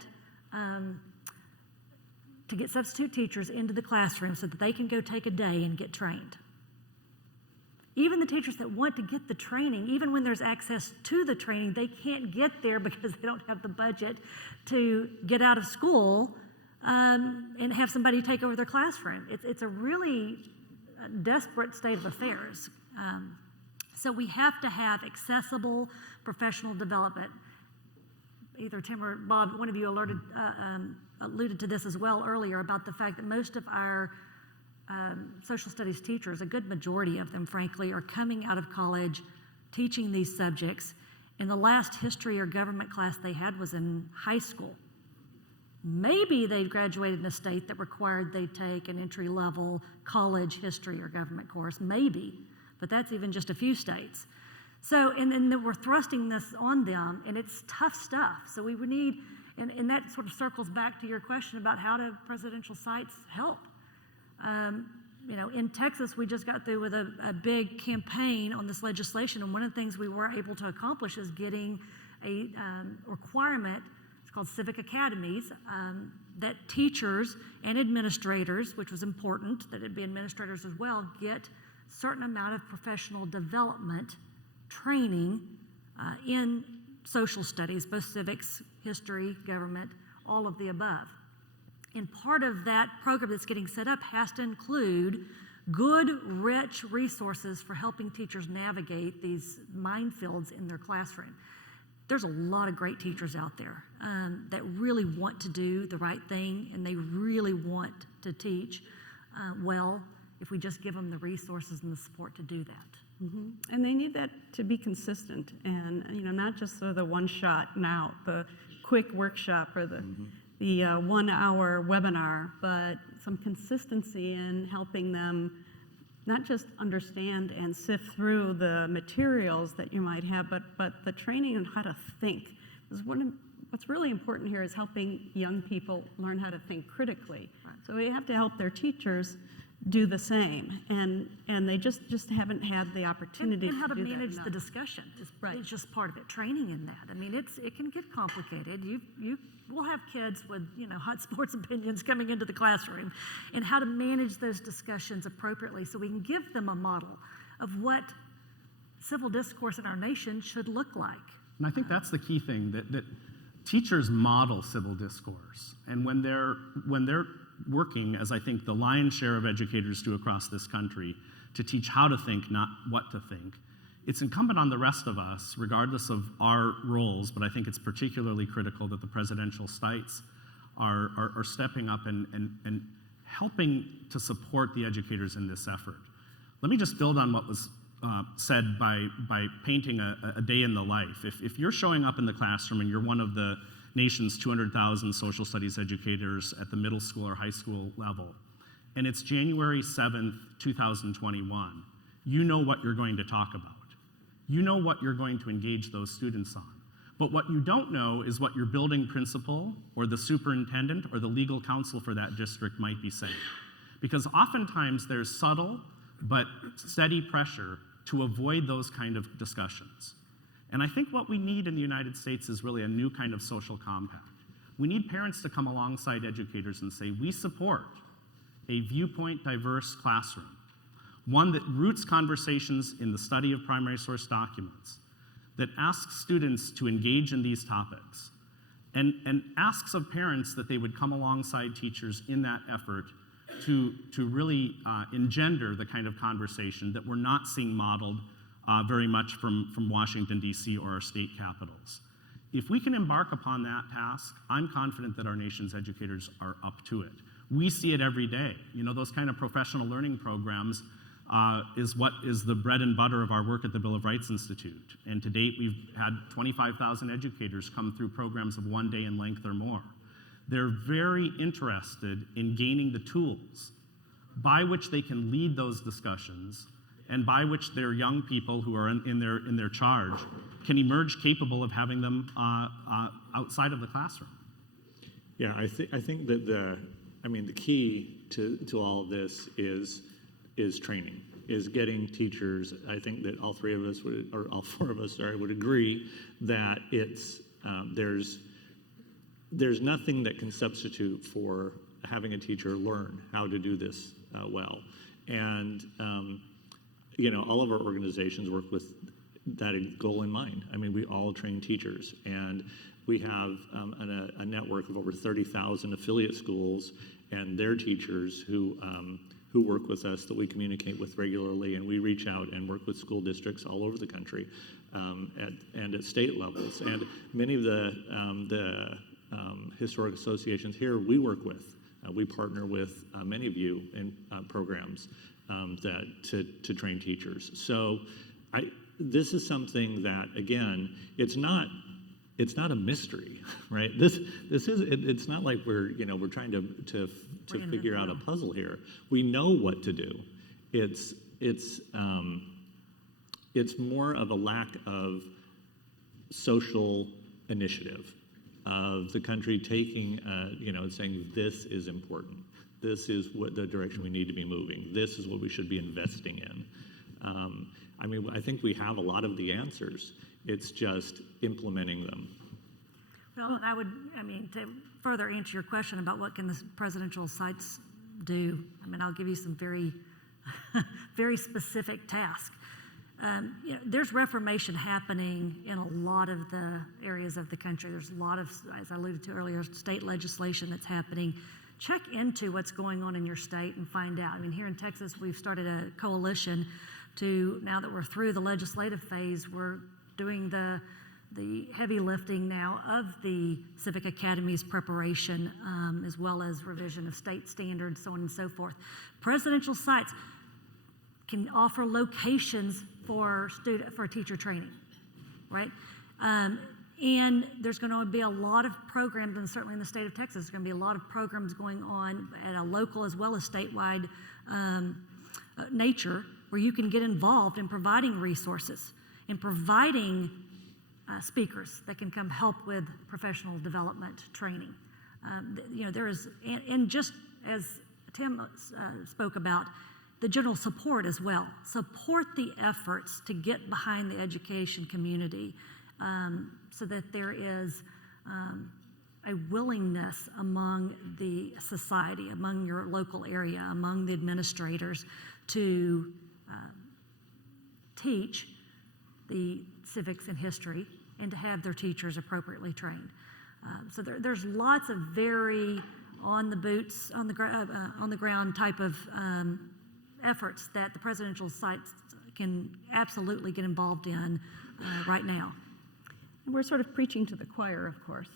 substitute teachers into the classroom so that they can go take a day and get trained. Even the teachers that want to get the training, even when there's access to the training, they can't get there because they don't have the budget to get out of school and have somebody take over their classroom. It's a really desperate state of affairs. So we have to have accessible professional development. Either Tim or Bob, one of you alluded to this as well earlier about the fact that most of our social studies teachers, a good majority of them, frankly, are coming out of college teaching these subjects. And the last history or government class they had was in high school. Maybe they graduated in a state that required they take an entry-level college history or government course, maybe, but that's even just a few states. So, and then we're thrusting this on them, and it's tough stuff. So we would need, and that sort of circles back to your question about how do presidential sites help. In Texas, we just got through with a big campaign on this legislation, and one of the things we were able to accomplish is getting a requirement, it's called civic academies, that teachers and administrators, which was important, that it be administrators as well, get a certain amount of professional development training in social studies, both civics, history, government, all of the above. And part of that program that's getting set up has to include good, rich resources for helping teachers navigate these minefields in their classroom. There's a lot of great teachers out there that really want to do the right thing, and they really want to teach well if we just give them the resources and the support to do that. Mm-hmm. And they need that to be consistent and, not just sort of the one shot and out, the quick workshop or the 1 hour webinar, but some consistency in helping them not just understand and sift through the materials that you might have, but the training on how to think. Because what's really important here is helping young people learn how to think critically. Right. So we have to help their teachers do the same, and they just haven't had the opportunity and how to do manage that the discussion is right. It's just part of it. Training in that. I mean, it can get complicated. You will have kids with hot sports opinions coming into the classroom, and how to manage those discussions appropriately so we can give them a model of what civil discourse in our nation should look like. And I think that's the key thing, that teachers model civil discourse, and when they're working, as I think the lion's share of educators do across this country, to teach how to think, not what to think, it's incumbent on the rest of us, regardless of our roles, but I think it's particularly critical that the presidential sites are stepping up and helping to support the educators in this effort. Let me just build on what was said by painting a day in the life. If you're showing up in the classroom and you're one of the nation's 200,000 social studies educators at the middle school or high school level, and it's January 7th, 2021, you know what you're going to talk about. You know what you're going to engage those students on. But what you don't know is what your building principal or the superintendent or the legal counsel for that district might be saying. Because oftentimes there's subtle but steady pressure to avoid those kind of discussions. And I think what we need in the United States is really a new kind of social compact. We need parents to come alongside educators and say, we support a viewpoint diverse classroom, one that roots conversations in the study of primary source documents, that asks students to engage in these topics, and asks of parents that they would come alongside teachers in that effort to really engender the kind of conversation that we're not seeing modeled very much from Washington, D.C. or our state capitals. If we can embark upon that task, I'm confident that our nation's educators are up to it. We see it every day. You know, those kind of professional learning programs is what is the bread and butter of our work at the Bill of Rights Institute. And to date, we've had 25,000 educators come through programs of 1 day in length or more. They're very interested in gaining the tools by which they can lead those discussions and by which their young people who are in their charge can emerge capable of having them outside of the classroom. Yeah, I think that the key to all of this is training, is getting teachers. I think that all four of us would agree that it's there's nothing that can substitute for having a teacher learn how to do this well. And all of our organizations work with that goal in mind. I mean, we all train teachers, and we have a network of over 30,000 affiliate schools and their teachers who work with us that we communicate with regularly, and we reach out and work with school districts all over the country and at state levels. And many of the historic associations here we work with. We partner with many of you in programs to train teachers. So this is something that, again, it's not a mystery, right? It's not like we're trying to figure out a puzzle here. We know what to do. It's more of a lack of social initiative of the country taking, saying this is important. This is what the direction we need to be moving. This is what we should be investing in. I think we have a lot of the answers. It's just implementing them. Well, and to further answer your question about what can the presidential sites do, I'll give you some very, very specific tasks. There's reformation happening in a lot of the areas of the country. There's a lot of, as I alluded to earlier, state legislation that's happening. Check into what's going on in your state and find out. Here in Texas, we've started a coalition to, now that we're through the legislative phase, we're doing the heavy lifting now of the Civic Academy's preparation, as well as revision of state standards, so on and so forth. Presidential sites can offer locations for teacher training, right? And there's going to be a lot of programs, and certainly in the state of Texas, there's going to be a lot of programs going on at a local as well as statewide nature, where you can get involved in providing resources and providing speakers that can come help with professional development training. There is, and just as Tim spoke about, the general support as well. Support the efforts to get behind the education community so that there is a willingness among the society, among your local area, among the administrators to teach the civics and history and to have their teachers appropriately trained. So there's lots of very on the ground type of efforts that the presidential sites can absolutely get involved in right now. We're sort of preaching to the choir, of course.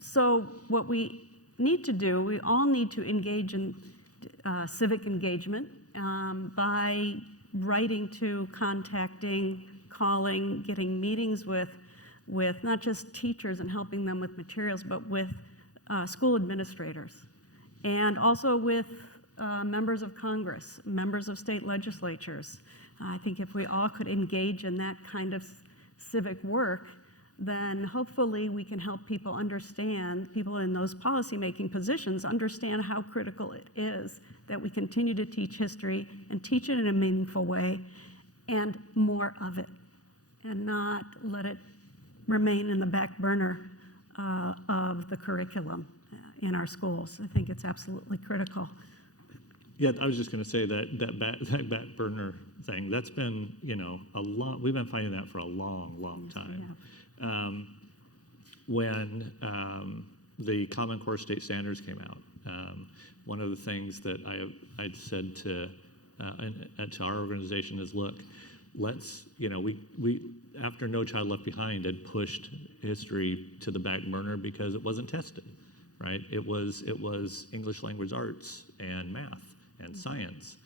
So what we need to do, we all need to engage in civic engagement by writing to, contacting, calling, getting meetings with not just teachers and helping them with materials, but with school administrators, and also with members of Congress, members of state legislatures. I think if we all could engage in that kind of civic work, then hopefully we can help people understand, people in those policymaking positions understand how critical it is that we continue to teach history and teach it in a meaningful way, and more of it, and not let it remain in the back burner of the curriculum in our schools. I think it's absolutely critical. Yeah, I was just going to say that back burner thing, that's been, we've been fighting that for a long, long time. when the Common Core state standards came out, one of the things that I'd said to our organization is, look, let's, we after No Child Left Behind had pushed history to the back burner because it wasn't tested, right? It was English language arts and math and science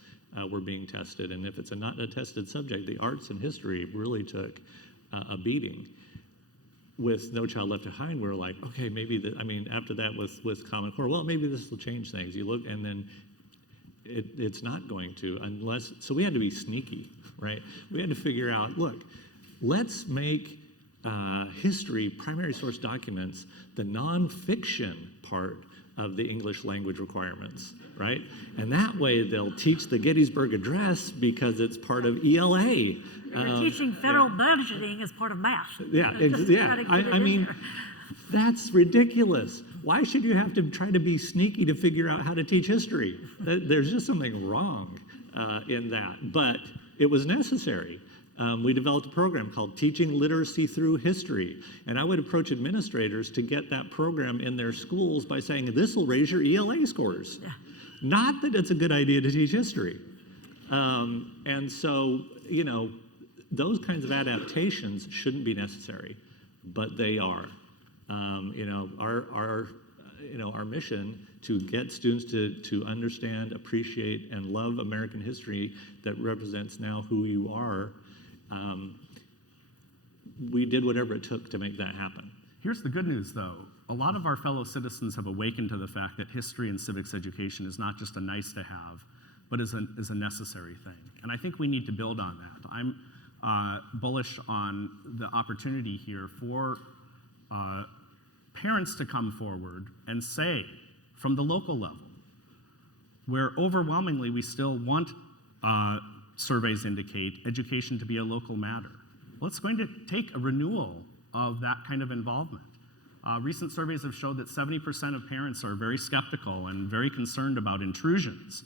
were being tested, and if it's not a tested subject, the arts and history really took a beating. With No Child Left Behind, we're like, okay, maybe after that with Common Core, well, maybe this will change things. You look, and then it's not going to, unless, so we had to be sneaky, right? We had to figure out, look, let's make history, primary source documents, the nonfiction part of the English language requirements, right? And that way they'll teach the Gettysburg Address because it's part of ELA. You're teaching federal budgeting as part of math. Yeah, I mean, that's ridiculous. Why should you have to try to be sneaky to figure out how to teach history? There's just something wrong in that. But it was necessary. We developed a program called Teaching Literacy Through History. And I would approach administrators to get that program in their schools by saying, this will raise your ELA scores. Yeah. Not that it's a good idea to teach history. And so, those kinds of adaptations shouldn't be necessary, but they are. Our mission to get students to understand, appreciate, and love American history that represents now who you are. We did whatever it took to make that happen. Here's the good news, though. A lot of our fellow citizens have awakened to the fact that history and civics education is not just a nice to have, but is a necessary thing. And I think we need to build on that. I'm bullish on the opportunity here for parents to come forward and say, from the local level, where overwhelmingly we still want surveys indicate education to be a local matter. Well, it's going to take a renewal of that kind of involvement. Recent surveys have showed that 70% of parents are very skeptical and very concerned about intrusions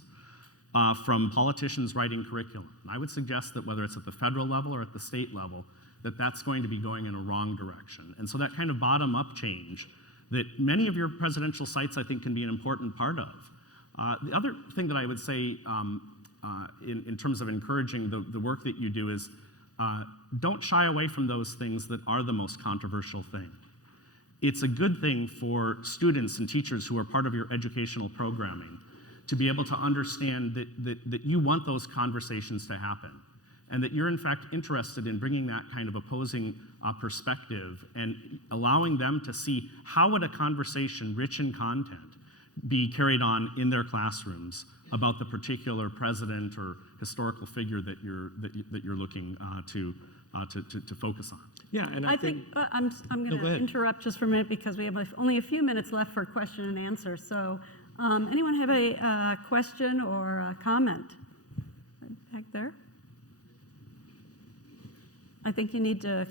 from politicians writing curriculum. And I would suggest that whether it's at the federal level or at the state level, that's going to be going in a wrong direction. And so that kind of bottom-up change that many of your presidential sites, I think, can be an important part of. The other thing that I would say in terms of encouraging the work that you do is don't shy away from those things that are the most controversial thing. It's a good thing for students and teachers who are part of your educational programming to be able to understand that you want those conversations to happen and that you're in fact interested in bringing that kind of opposing perspective and allowing them to see how would a conversation rich in content be carried on in their classrooms about the particular president or historical figure that you're looking to focus on. Yeah, and I think I'm going to interrupt just for a minute because we have only a few minutes left for question and answer. So, anyone have a question or a comment back there? I think you need to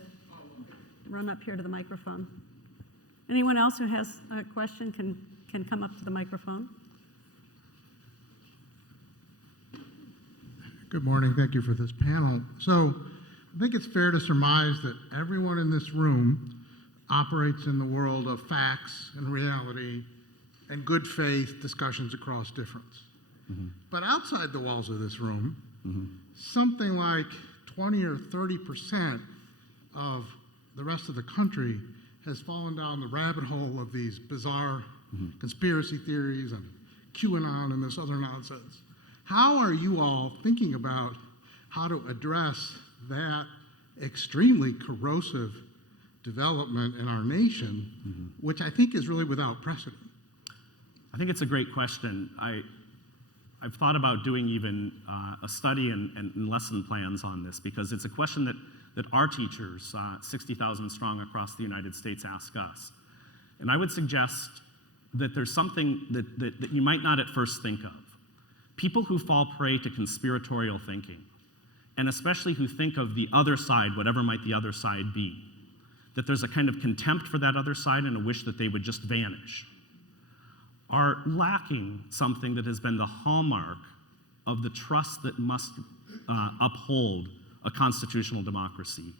run up here to the microphone. Anyone else who has a question can come up to the microphone. Good morning. Thank you for this panel. So I think it's fair to surmise that everyone in this room operates in the world of facts and reality and good faith discussions across difference. Mm-hmm. But outside the walls of this room, something like 20 or 30% of the rest of the country has fallen down the rabbit hole of these bizarre conspiracy theories and QAnon and this other nonsense. How are you all thinking about how to address that extremely corrosive development in our nation, which I think is really without precedent? I think it's a great question. I've thought about doing even a study and lesson plans on this because it's a question that our teachers, 60,000 strong across the United States, ask us. And I would suggest that there's something that you might not at first think of. People who fall prey to conspiratorial thinking, and especially who think of the other side, whatever might the other side be, that there's a kind of contempt for that other side and a wish that they would just vanish, are lacking something that has been the hallmark of the trust that must uphold a constitutional democracy.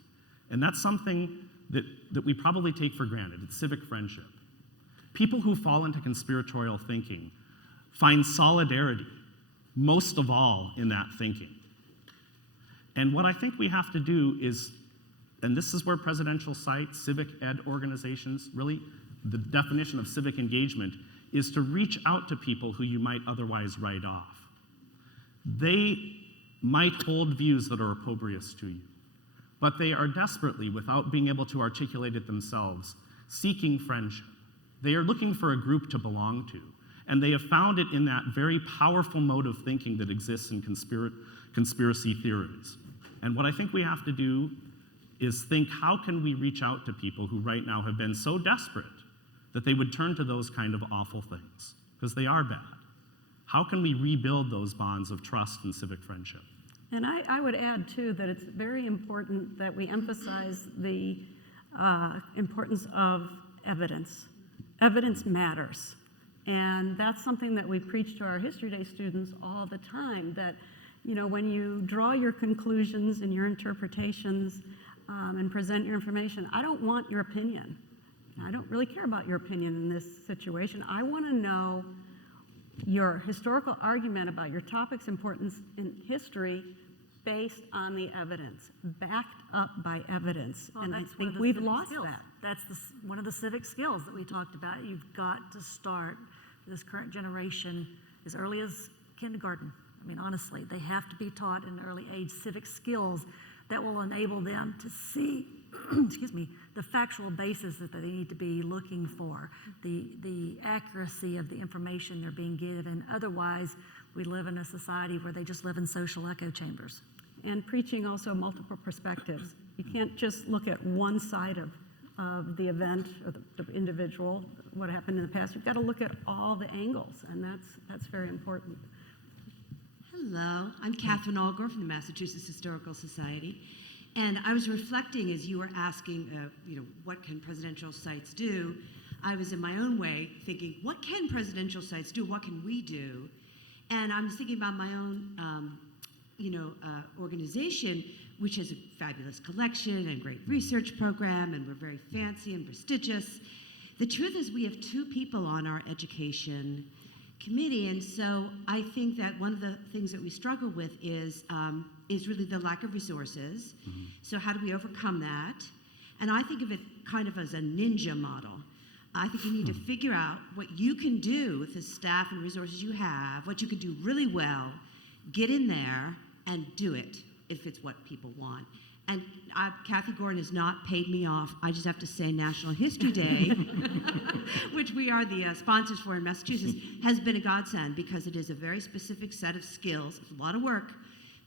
And that's something that we probably take for granted. It's civic friendship. People who fall into conspiratorial thinking find solidarity, most of all, in that thinking. And what I think we have to do is, and this is where presidential sites, civic ed organizations, really the definition of civic engagement is to reach out to people who you might otherwise write off. They might hold views that are opprobrious to you, but they are desperately, without being able to articulate it themselves, seeking friendship. They are looking for a group to belong to, and they have found it in that very powerful mode of thinking that exists in conspiracy theories. And what I think we have to do is think, how can we reach out to people who right now have been so desperate that they would turn to those kind of awful things, because they are bad. How can we rebuild those bonds of trust and civic friendship? And I would add, too, that it's very important that we emphasize the importance of evidence. Evidence matters. And that's something that we preach to our History Day students all the time, that, you know, when you draw your conclusions and your interpretations and present your information, I don't want your opinion. I don't really care about your opinion in this situation. I want to know your historical argument about your topic's importance in history based on the evidence, backed up by evidence. Well, and I that's one of think the we've civic lost skills. that. That's one of the civic skills that we talked about. You've got to start this current generation as early as kindergarten. I mean, honestly, they have to be taught in an early age civic skills that will enable them to see, excuse me, the factual basis that they need to be looking for, the accuracy of the information they're being given. Otherwise, we live in a society where they just live in social echo chambers. And preaching also multiple perspectives. You can't just look at one side of the event or the individual, what happened in the past. You've got to look at all the angles, and that's very important. Hello, I'm Catherine Allgore from the Massachusetts Historical Society, and I was reflecting as you were asking, what can presidential sites do? I was in my own way thinking, what can presidential sites do? What can we do? And I was thinking about my own, organization, which has a fabulous collection and great research program, and we're very fancy and prestigious. The truth is, we have 2 people on our education committee, and so I think that one of the things that we struggle with is really the lack of resources. Mm-hmm. So how do we overcome that? And I think of it kind of as a ninja model. I think you need to figure out what you can do with the staff and resources you have, what you can do really well, get in there and do it if it's what people want. And Kathy Gordon has not paid me off. I just have to say National History Day, which we are the sponsors for in Massachusetts, has been a godsend because it is a very specific set of skills. It's a lot of work,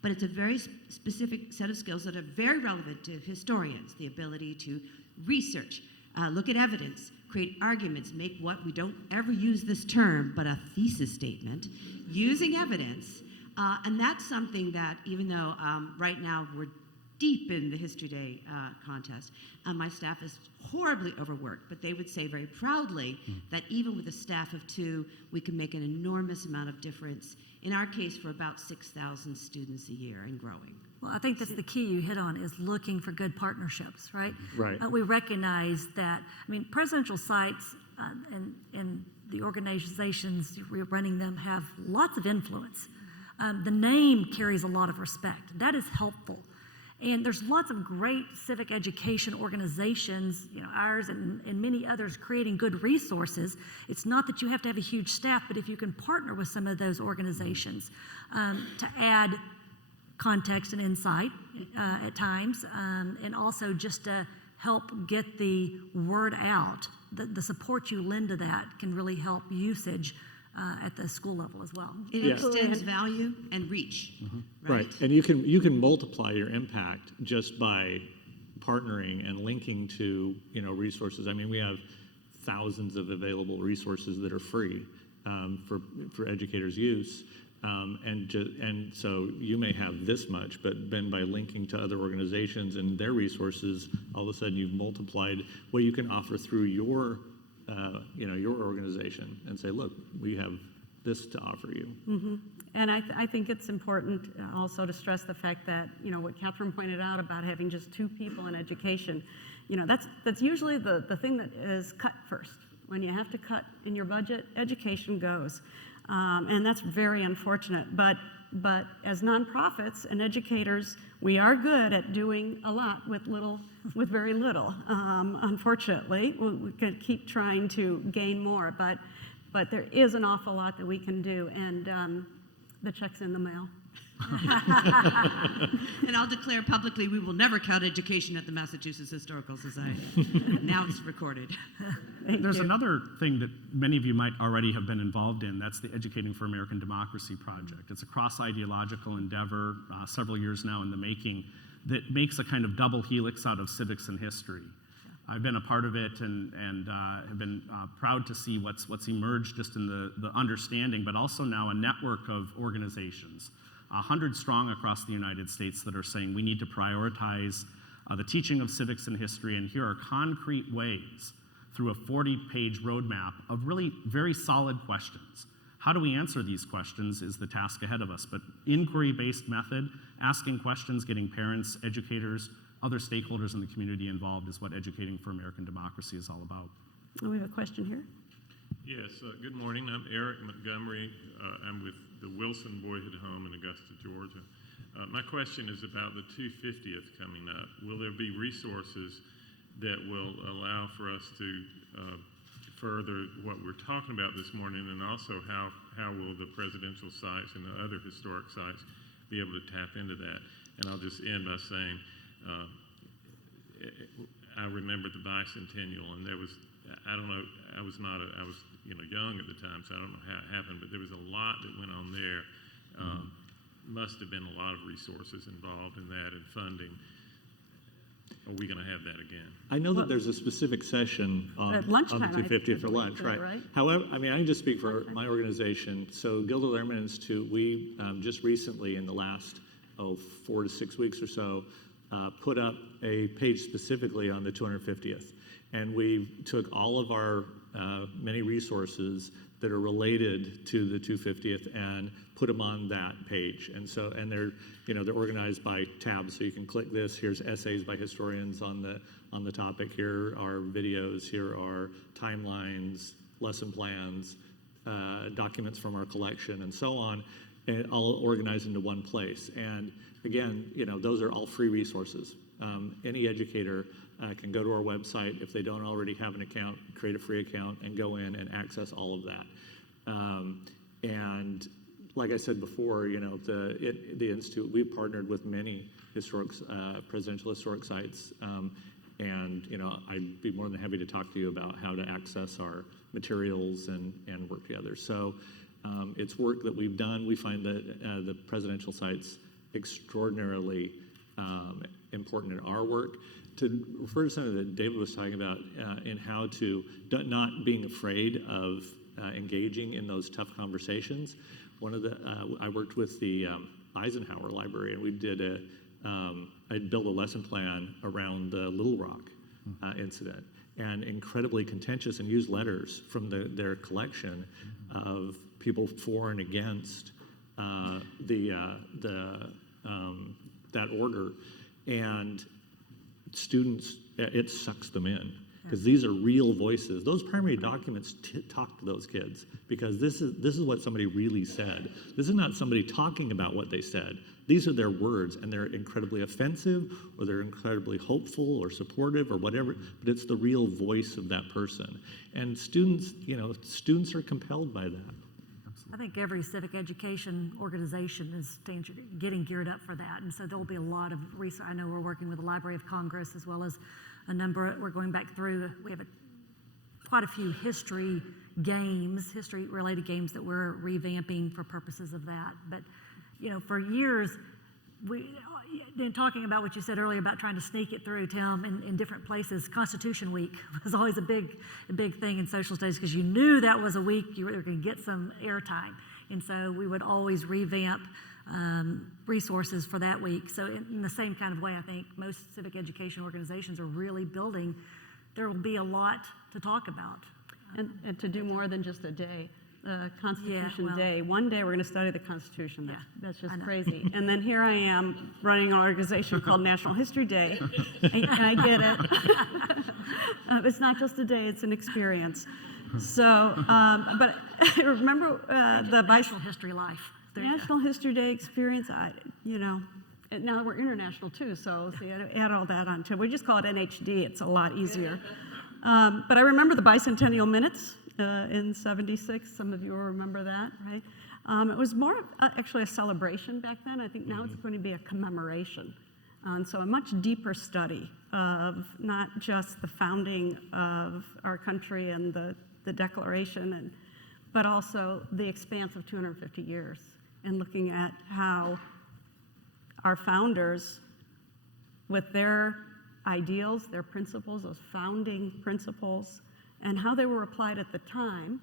but it's a very specific set of skills that are very relevant to historians, the ability to research, look at evidence, create arguments, make what we don't ever use this term, but a thesis statement, using evidence. And that's something that, even though right now we're deep in the History Day contest, my staff is horribly overworked, but they would say very proudly that even with a staff of 2, we can make an enormous amount of difference, in our case for about 6,000 students a year and growing. Well, I think that's the key you hit on, is looking for good partnerships, right? Right. We recognize that, presidential sites and the organizations running them have lots of influence. The name carries a lot of respect. That is helpful. And there's lots of great civic education organizations, ours and many others, creating good resources. It's not that you have to have a huge staff, but if you can partner with some of those organizations to add context and insight at times, and also just to help get the word out, the support you lend to that can really help usage at the school level as well. It extends value and reach. Mm-hmm. Right, and you can multiply your impact just by partnering and linking to resources. We have thousands of available resources that are free for educators' use, and so you may have this much, but then by linking to other organizations and their resources, all of a sudden you've multiplied what you can offer through your organization, and say, look, we have this to offer you. And I think it's important also to stress the fact that, you know, what Catherine pointed out about having just 2 people in education, you know, that's usually the thing that is cut first. When you have to cut in your budget, education goes. And that's very unfortunate. But as nonprofits and educators, we are good at doing a lot with very little. Unfortunately, we could keep trying to gain more, but there is an awful lot that we can do, and the check's in the mail. And I'll declare publicly we will never count education at the Massachusetts Historical Society. Now it's recorded. There's another thing that many of you might already have been involved in. That's the Educating for American Democracy project. It's a cross-ideological endeavor, several years now in the making, that makes a kind of double helix out of civics and history. I've been a part of it and have been proud to see what's emerged just in the understanding, but also now a network of organizations, 100 strong across the United States, that are saying we need to prioritize the teaching of civics and history, and here are concrete ways through a 40-page roadmap of really very solid questions. How do we answer these questions is the task ahead of us, but inquiry-based method, asking questions, getting parents, educators, other stakeholders in the community involved is what Educating for American Democracy is all about. We have a question here. Yes, good morning. I'm Eric Montgomery. I'm with the Wilson Boyhood Home in Augusta, Georgia. My question is about the 250th coming up. Will there be resources that will allow for us to further what we're talking about this morning, and also how will the presidential sites and the other historic sites be able to tap into that? And I'll just end by saying, I remember the bicentennial, and there was, I don't know, I was young at the time, so I don't know how it happened, but there was a lot that went on there. Must have been a lot of resources involved in that and funding. Are we going to have that again? I know that there's a specific session on the lunchtime, 250th for lunch, right? Right? However, I mean, I can just speak for my organization. So Gilder Lehrman Institute, we just recently in the last 4 to 6 weeks or so, put up a page specifically on the 250th. And we took all of our many resources that are related to the 250th and put them on that page. And so, and they're organized by tabs. So you can click this. Here's essays by historians on the topic. Here are videos. Here are timelines, lesson plans, documents from our collection, and so on, and all organized into one place. And again, those are all free resources. Any educator can go to our website. If they don't already have an account, create a free account and go in and access all of that. And like I said before, the Institute, we've partnered with many presidential historic sites. And I'd be more than happy to talk to you about how to access our materials and work together. So it's work that we've done. We find that the presidential sites extraordinarily important in our work. To refer to something that David was talking about in how to not being afraid of engaging in those tough conversations. I worked with the Eisenhower Library, and we did I built a lesson plan around the Little Rock incident, and incredibly contentious, and used letters from their collection of people for and against that order, and students, it sucks them in, because these are real voices. Those primary documents talk to those kids, because this is what somebody really said. This is not somebody talking about what they said. These are their words, and they're incredibly offensive, or they're incredibly hopeful or supportive or whatever, but it's the real voice of that person. And students are compelled by that. I think every civic education organization is getting geared up for that, and so there will be a lot of research. I know we're working with the Library of Congress, as well as a number. We're going back through. We have quite a few history-related games that we're revamping for purposes of that. But for years, in talking about what you said earlier about trying to sneak it through, Tim, in different places, Constitution Week was always a big thing in social studies, because you knew that was a week you were going to get some airtime. And so we would always revamp resources for that week. So in the same kind of way, I think most civic education organizations are really building. There will be a lot to talk about. And to do more than just a day. Constitution well- Day. One day we're going to study the Constitution. That's I just know. crazy. And then here I am running an organization called National History Day. And I get it. It's not just a day, it's an experience. So, but remember the National History Life. There you go. National History Day experience, and now we're international too, so see, add all that on too. We just call it NHD, it's a lot easier. But I remember the bicentennial minutes in '76. Some of you will remember that, right? It was more of actually a celebration back then. I think now it's going to be a commemoration. And so a much deeper study of not just the founding of our country and the Declaration, but also the expanse of 250 years, and looking at how our founders, with their ideals, their principles, those founding principles, and how they were applied at the time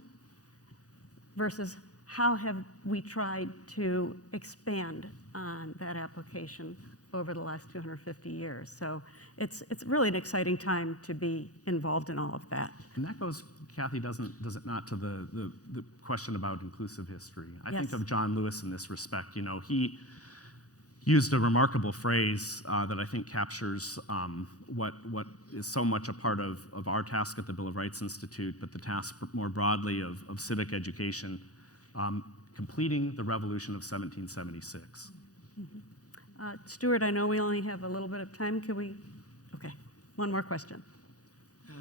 versus how have we tried to expand on that application over the last 250 years. So it's really an exciting time to be involved in all of that. And that goes, Kathy, does it not, to the question about inclusive history? I think Yes. of John Lewis in this respect. You know, he used a remarkable phrase that I think captures what is so much a part of our task at the Bill of Rights Institute, but the task more broadly of civic education, completing the revolution of 1776. Stuart, I know we only have a little bit of time. Can we? Okay, one more question.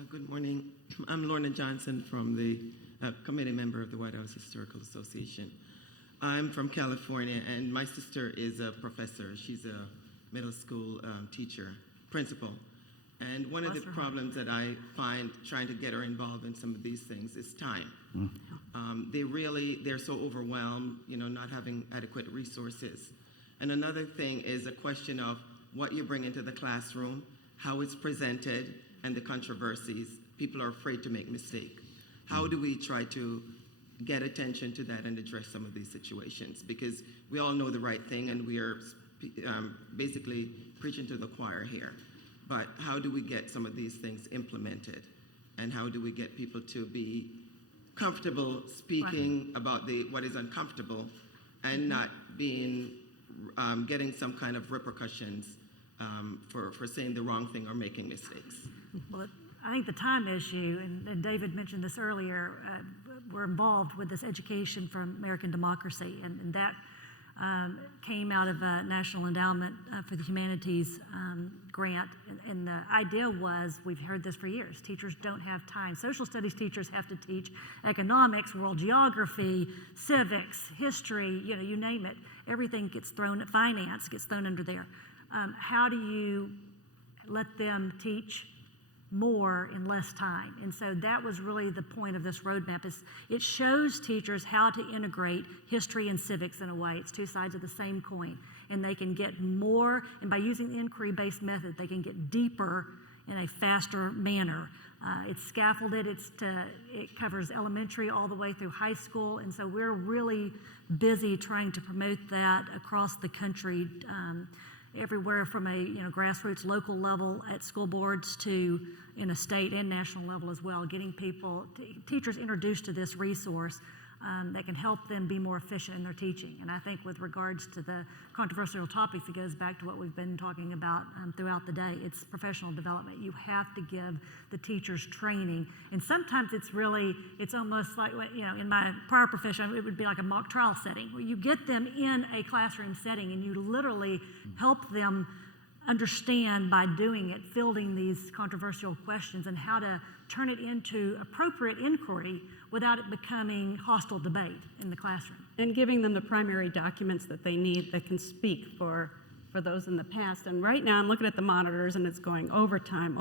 Good morning. I'm Lorna Johnson from the committee member of the White House Historical Association. I'm from California, and my sister is a professor. She's a middle school teacher, principal. And one of the problems that I find trying to get her involved in some of these things is time. They're so overwhelmed, not having adequate resources. And another thing is a question of what you bring into the classroom, how it's presented, and the controversies. People are afraid to make mistakes. How do we try to get attention to that and address some of these situations? Because we all know the right thing, and we are basically preaching to the choir here. But how do we get some of these things implemented? And how do we get people to be comfortable speaking about what is uncomfortable and not being getting some kind of repercussions for saying the wrong thing or making mistakes? Well, I think the time issue, and David mentioned this earlier, we're involved with this Education for American Democracy, and that came out of a National Endowment for the Humanities grant. And the idea was, we've heard this for years, teachers don't have time. Social studies teachers have to teach economics, world geography, civics, history, you name it. Everything gets thrown, finance gets thrown under there. How do you let them teach more in less time? And so that was really the point of this roadmap. Is it shows teachers how to integrate history and civics in a way. It's two sides of the same coin, and they can get more, and by using the inquiry-based method, they can get deeper in a faster manner. It's scaffolded, it covers elementary all the way through high school, and so we're really busy trying to promote that across the country, everywhere from a grassroots local level at school boards to in a state and national level as well, getting teachers introduced to this resource that can help them be more efficient in their teaching. And I think with regards to the controversial topics, it goes back to what we've been talking about throughout the day. It's professional development. You have to give the teachers training. And sometimes it's almost like, in my prior profession, it would be like a mock trial setting where you get them in a classroom setting and you literally help them understand by doing it, fielding these controversial questions and how to turn it into appropriate inquiry without it becoming hostile debate in the classroom. And giving them the primary documents that they need that can speak for those in the past. And right now I'm looking at the monitors and it's going overtime,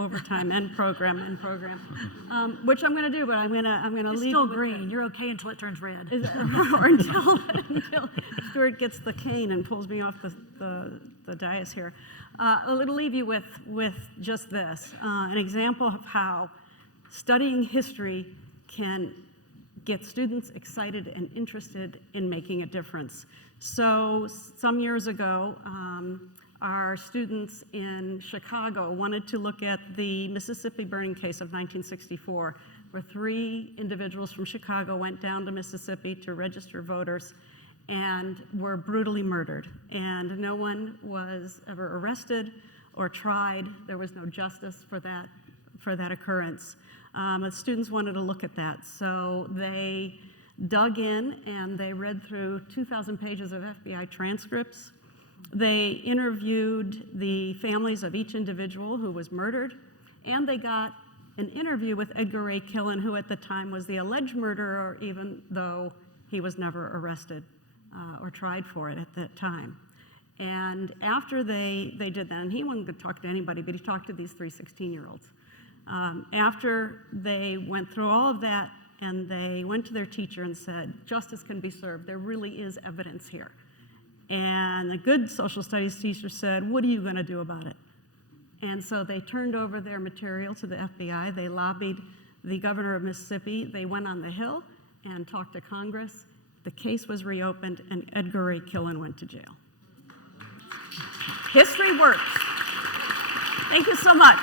end program, which I'm going to do, but I'm going to leave. It's still green. You're okay until it turns red. Or until Stuart gets the cane and pulls me off the dais here. I'll leave you with just this, an example of how studying history can get students excited and interested in making a difference. So some years ago, our students in Chicago wanted to look at the Mississippi burning case of 1964, where 3 individuals from Chicago went down to Mississippi to register voters and were brutally murdered. And no one was ever arrested or tried. There was no justice for that occurrence. The students wanted to look at that, so they dug in and they read through 2,000 pages of FBI transcripts. They interviewed the families of each individual who was murdered, and they got an interview with Edgar Ray Killen, who at the time was the alleged murderer, even though he was never arrested or tried for it at that time. And after they did that, and he wasn't going to talk to anybody, but he talked to these 3 16-year-olds. After they went through all of that, and they went to their teacher and said, justice can be served. There really is evidence here. And the good social studies teacher said, what are you going to do about it? And so they turned over their material to the FBI. They lobbied the governor of Mississippi. They went on the Hill and talked to Congress. The case was reopened, and Edgar Ray Killen went to jail. History works. Thank you so much.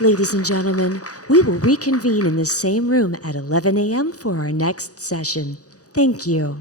Ladies and gentlemen, we will reconvene in the same room at 11 a.m. for our next session. Thank you.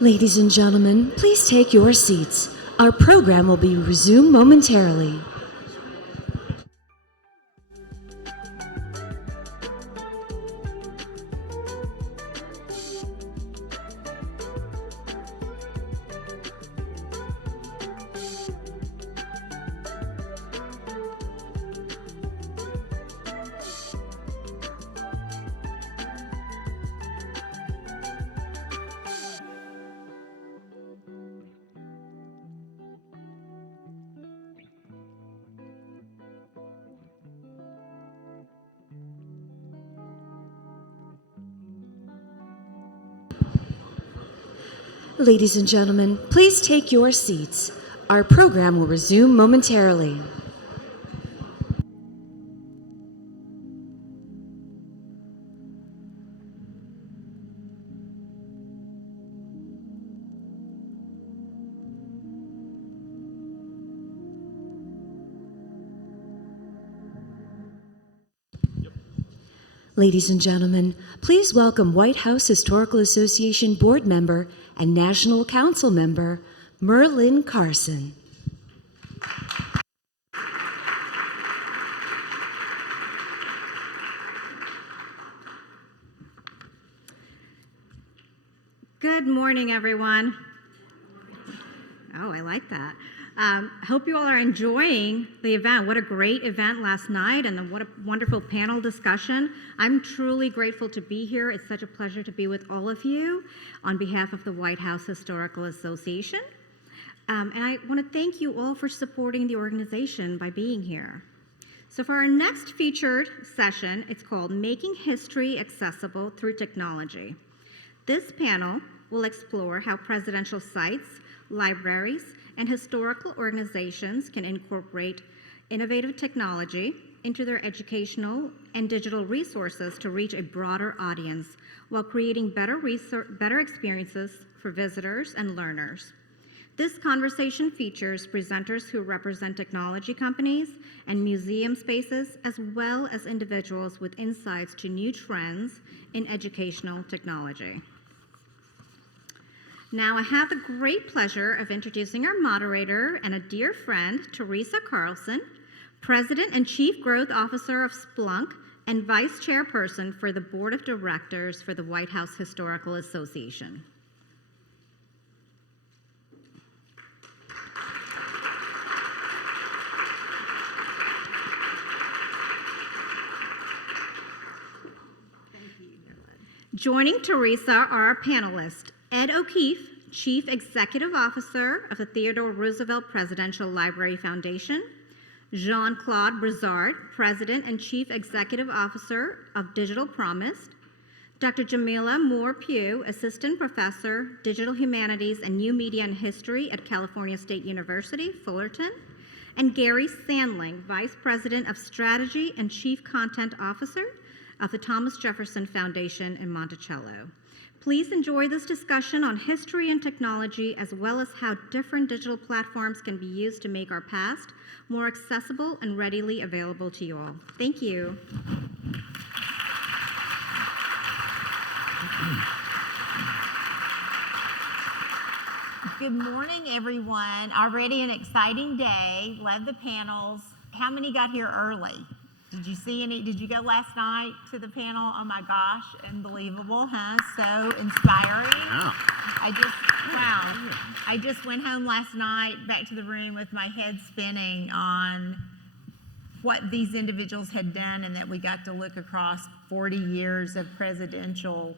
Ladies and gentlemen, please take your seats. Our program will be resumed momentarily. Ladies and gentlemen, please take your seats. Our program will resume momentarily. Ladies and gentlemen, please welcome White House Historical Association Board Member and National Council Member, Merlin Carson. Good morning, everyone. Oh, I like that. Hope you all are enjoying the event. What a great event last night, and what a wonderful panel discussion. I'm truly grateful to be here. It's such a pleasure to be with all of you on behalf of the White House Historical Association. And I want to thank you all for supporting the organization by being here. So for our next featured session, it's called Making History Accessible Through Technology. This panel will explore how presidential sites, libraries, and historical organizations can incorporate innovative technology into their educational and digital resources to reach a broader audience while creating better experiences for visitors and learners. This conversation features presenters who represent technology companies and museum spaces, as well as individuals with insights to new trends in educational technology. Now I have the great pleasure of introducing our moderator and a dear friend, Teresa Carlson, President and Chief Growth Officer of Splunk and Vice Chairperson for the Board of Directors for the White House Historical Association. Joining Teresa are our panelists, Ed O'Keefe, Chief Executive Officer of the Theodore Roosevelt Presidential Library Foundation, Jean-Claude Brizard, President and Chief Executive Officer of Digital Promise, Dr. Jamila Moore-Pugh, Assistant Professor, Digital Humanities and New Media and History at California State University, Fullerton, and Gary Sandling, Vice President of Strategy and Chief Content Officer of the Thomas Jefferson Foundation in Monticello. Please enjoy this discussion on history and technology, as well as how different digital platforms can be used to make our past more accessible and readily available to you all. Thank you. Good morning, everyone. Already an exciting day. Love the panels. How many got here early? Did you see any? Did you go last night to the panel? Oh my gosh, unbelievable, huh? So inspiring. Yeah. I just went home last night, back to the room with my head spinning on what these individuals had done, and that we got to look across 40 years of presidential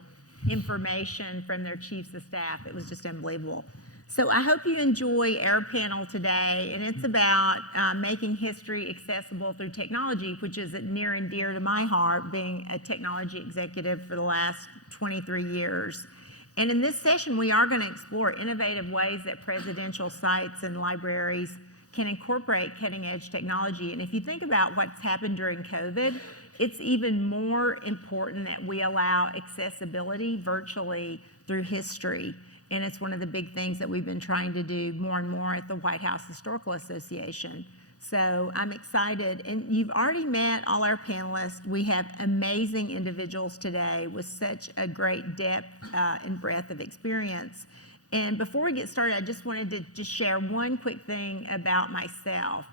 information from their chiefs of staff. It was just unbelievable. So I hope you enjoy our panel today, and it's about making history accessible through technology, which is near and dear to my heart, being a technology executive for the last 23 years. And in this session, we are going to explore innovative ways that presidential sites and libraries can incorporate cutting-edge technology. And if you think about what's happened during COVID, it's even more important that we allow accessibility virtually through history. And it's one of the big things that we've been trying to do more and more at the White House Historical Association. So I'm excited. And you've already met all our panelists. We have amazing individuals today with such a great depth and breadth of experience. And before we get started, I just wanted to just share one quick thing about myself.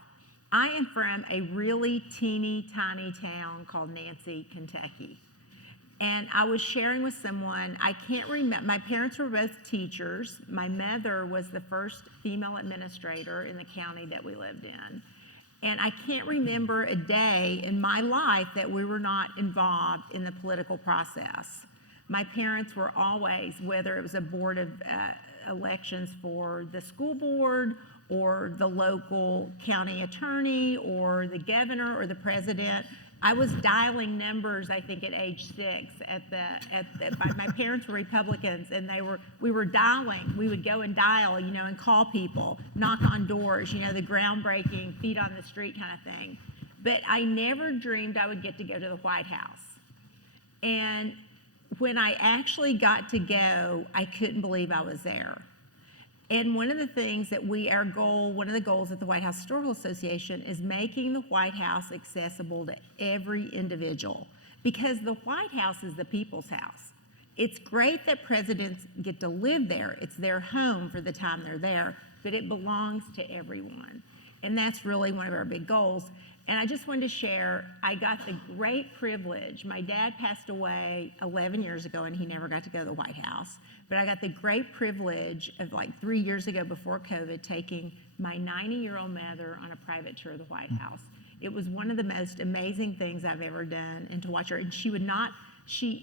I am from a really teeny tiny town called Nancy, Kentucky. And I was sharing with someone, I can't remember, my parents were both teachers. My mother was the first female administrator in the county that we lived in. And I can't remember a day in my life that we were not involved in the political process. My parents were always, whether it was a board of elections for the school board or the local county attorney or the governor or the president, I was dialing numbers, I think, at age 6 my parents were Republicans, and we were dialing. We would go and dial, you know, and call people, knock on doors, you know, the groundbreaking, feet on the street kind of thing. But I never dreamed I would get to go to the White House. And when I actually got to go, I couldn't believe I was there. And one of the things that one of the goals at the White House Historical Association is making the White House accessible to every individual, because the White House is the people's house. It's great that presidents get to live there. It's their home for the time they're there, but it belongs to everyone. And that's really one of our big goals. And I just wanted to share, I got the great privilege. My dad passed away 11 years ago, and he never got to go to the White House. But I got the great privilege of, like, 3 years ago before COVID, taking my 90-year-old mother on a private tour of the White House. It was one of the most amazing things I've ever done, and to watch her. And she would not, she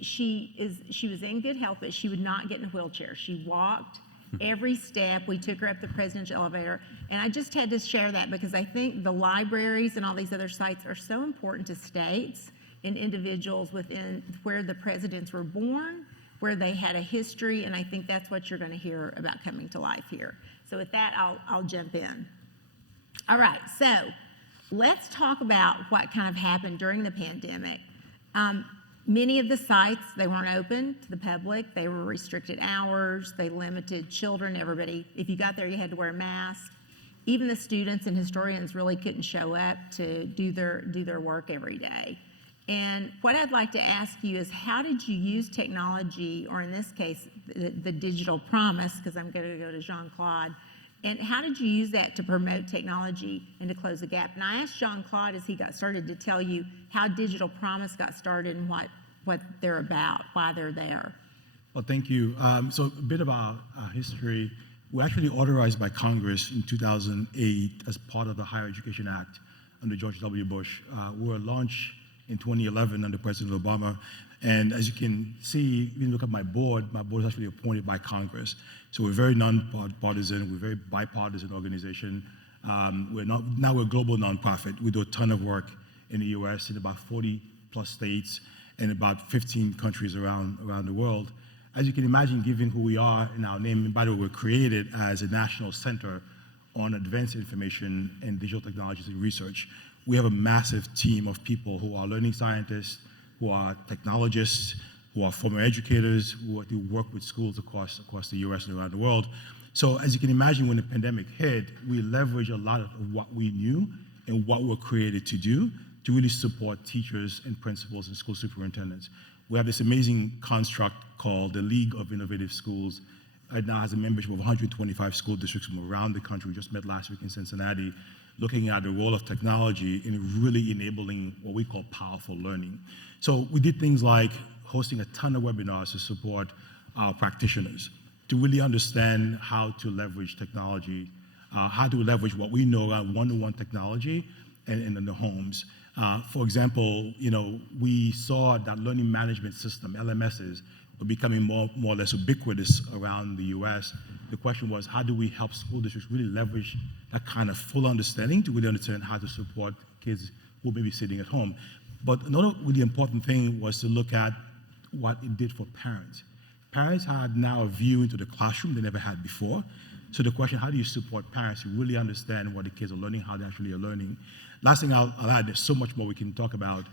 was in good health, but she would not get in a wheelchair. She walked every step. We took her up the presidential elevator. And I just had to share that because I think the libraries and all these other sites are so important to states and individuals within where the presidents were born, where they had a history, and I think that's what you're going to hear about coming to life here. So with that, I'll jump in. All right, so let's talk about what kind of happened during the pandemic. Many of the sites, they weren't open to the public. They were restricted hours. They limited children, everybody. If you got there, you had to wear a mask. Even the students and historians really couldn't show up to do their work every day. And what I'd like to ask you is, how did you use technology, or in this case, the digital promise, because I'm going to go to Jean-Claude, and how did you use that to promote technology and to close the gap? And I asked Jean-Claude as he got started to tell you how Digital Promise got started and what they're about, why they're there. Well, thank you. So a bit about history. We're actually authorized by Congress in 2008 as part of the Higher Education Act under George W. Bush. We were launched in 2011 under President Obama. And as you can see, if you look at my board is actually appointed by Congress. So we're very nonpartisan, we're a very bipartisan organization. We're a global nonprofit. We do a ton of work in the US in about 40 plus states and about 15 countries around the world. As you can imagine, given who we are in our name, and by the way, we're created as a national center on advanced information and digital technologies and research. We have a massive team of people who are learning scientists, who are technologists, who are former educators, who work with schools across the US and around the world. So as you can imagine, when the pandemic hit, we leveraged a lot of what we knew and what we're created to do to really support teachers and principals and school superintendents. We have this amazing construct called the League of Innovative Schools. It now has a membership of 125 school districts from around the country. We just met last week in Cincinnati, looking at the role of technology in really enabling what we call powerful learning. So we did things like hosting a ton of webinars to support our practitioners, to really understand how to leverage technology, how to leverage what we know around one-to-one technology and in the homes. For example, we saw that learning management system, LMSs, were becoming more or less ubiquitous around the US. The question was, how do we help school districts really leverage that kind of full understanding to really understand how to support kids who may be sitting at home? But another really important thing was to look at what it did for parents. Parents had now a view into the classroom they never had before. So the question, how do you support parents to really understand what the kids are learning, how they actually are learning? Last thing I'll add, there's so much more we can talk about.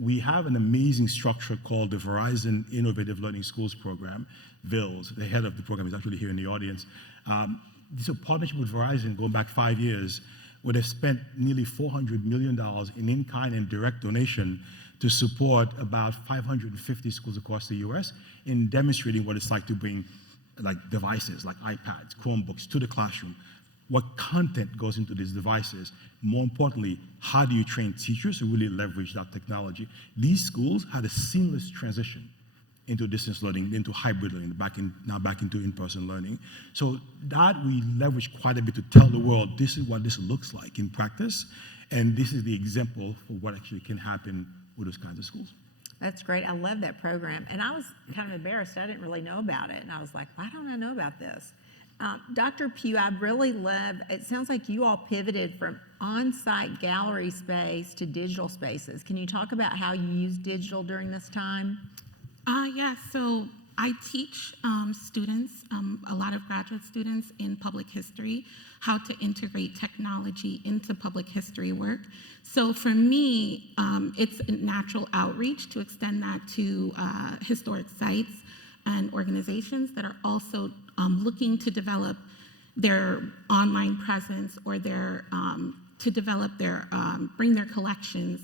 We have an amazing structure called the Verizon Innovative Learning Schools Program, VILS. The head of the program is actually here in the audience. It's a partnership with Verizon going back 5 years, where they've spent nearly $400 million in-kind and direct donation to support about 550 schools across the US in demonstrating what it's like to bring like devices, like iPads, Chromebooks, to the classroom. What content goes into these devices? More importantly, how do you train teachers to really leverage that technology? These schools had a seamless transition into distance learning, into hybrid learning, now back into in-person learning. So that we leverage quite a bit to tell the world, this is what this looks like in practice, and this is the example for what actually can happen with those kinds of schools. That's great. I love that program. And I was kind of embarrassed. I didn't really know about it. And I was like, why don't I know about this? Dr. Pugh, I really love, it sounds like you all pivoted from on-site gallery space to digital spaces. Can you talk about how you use digital during this time? Yes, so I teach students, a lot of graduate students in public history, how to integrate technology into public history work. So for me, it's a natural outreach to extend that to historic sites and organizations that are also looking to develop their online presence or their to develop their bring their collections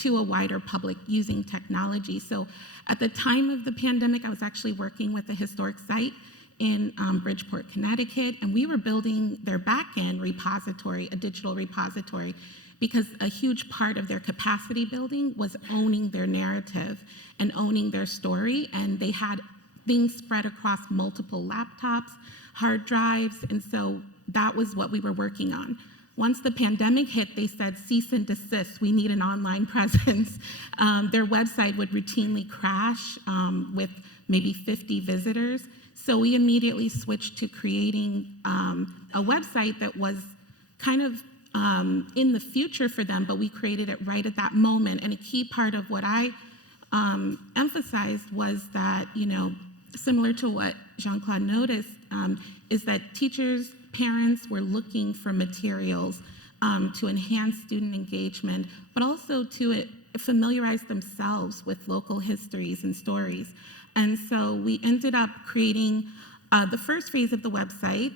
to a wider public using technology. So at the time of the pandemic, I was actually working with a historic site in Bridgeport, Connecticut, and we were building their back-end repository, a digital repository, because a huge part of their capacity building was owning their narrative and owning their story, and they had things spread across multiple laptops, hard drives, and so that was what we were working on. Once the pandemic hit, they said, cease and desist, we need an online presence. Their website would routinely crash with maybe 50 visitors. So we immediately switched to creating a website that was kind of in the future for them, but we created it right at that moment. And a key part of what I emphasized was that, you know, similar to what Jean-Claude noticed, is that teachers, parents were looking for materials to enhance student engagement, but also to familiarize themselves with local histories and stories. And so we ended up creating the first phase of the website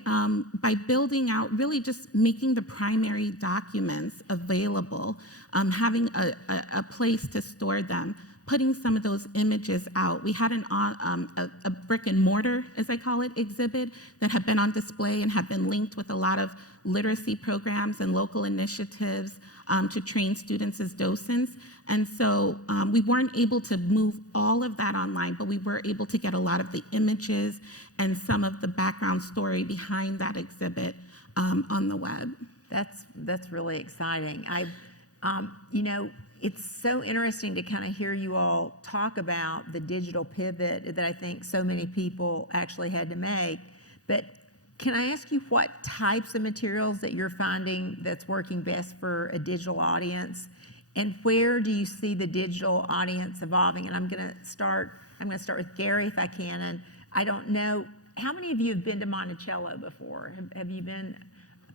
by building out, really just making the primary documents available, having a place to store them, putting some of those images out. We had a brick and mortar, as I call it, exhibit that had been on display and had been linked with a lot of literacy programs and local initiatives to train students as docents. And so we weren't able to move all of that online, but we were able to get a lot of the images and some of the background story behind that exhibit on the web. That's really exciting. You know, it's so interesting to kind of hear you all talk about the digital pivot that I think so many people actually had to make. But can I ask you what types of materials that you're finding that's working best for a digital audience? And where do you see the digital audience evolving? And I'm going to start with Gary if I can. And I don't know, how many of you have been to Monticello before? Have you been?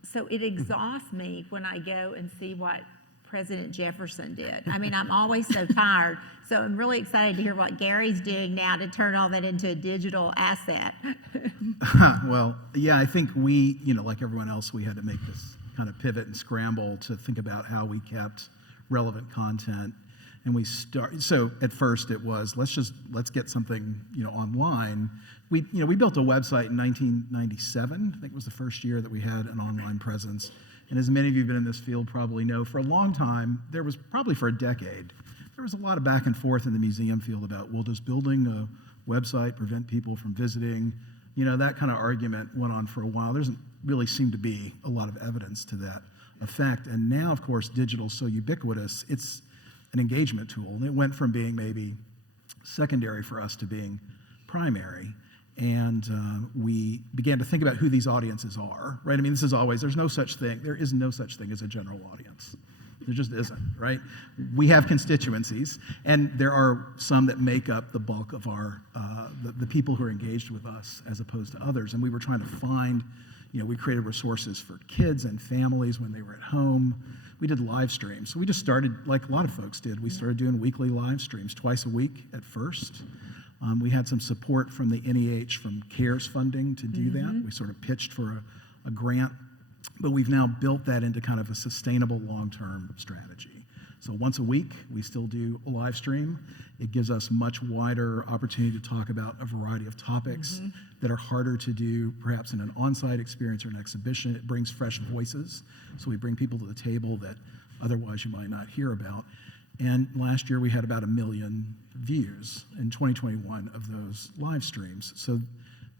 So it exhausts me when I go and see what President Jefferson did. I mean, I'm always so tired. So I'm really excited to hear what Gary's doing now to turn all that into a digital asset. Well, yeah, I think we, you know, like everyone else, we had to make this kind of pivot and scramble to think about how we kept relevant content. And so at first it was, let's get something, you know, online. We built a website in 1997. I think it was the first year that we had an online presence. And as many of you who've been in this field probably know, for a long time, there was probably for a decade, there was a lot of back and forth in the museum field about, well, does building a website prevent people from visiting? You know, that kind of argument went on for a while. There doesn't really seem to be a lot of evidence to that effect. And now, of course, digital is so ubiquitous, it's an engagement tool. And it went from being maybe secondary for us to being primary. And we began to think about who these audiences are, right? I mean, there is no such thing as a general audience. There just isn't, right? We have constituencies, and there are some that make up the bulk of our, the people who are engaged with us as opposed to others. And we were trying to find, you know, we created resources for kids and families when they were at home. We did live streams. So we just started, like a lot of folks did, we started doing weekly live streams, twice a week at first. We had some support from the NEH, from CARES funding to do that. We sort of pitched for a grant But we've now built that into kind of a sustainable long-term strategy. So once a week, we still do a live stream. It gives us much wider opportunity to talk about a variety of topics that are harder to do perhaps in an on-site experience or an exhibition. It brings fresh voices. So we bring people to the table that otherwise you might not hear about. And last year we had about 1 million views in 2021 of those live streams. So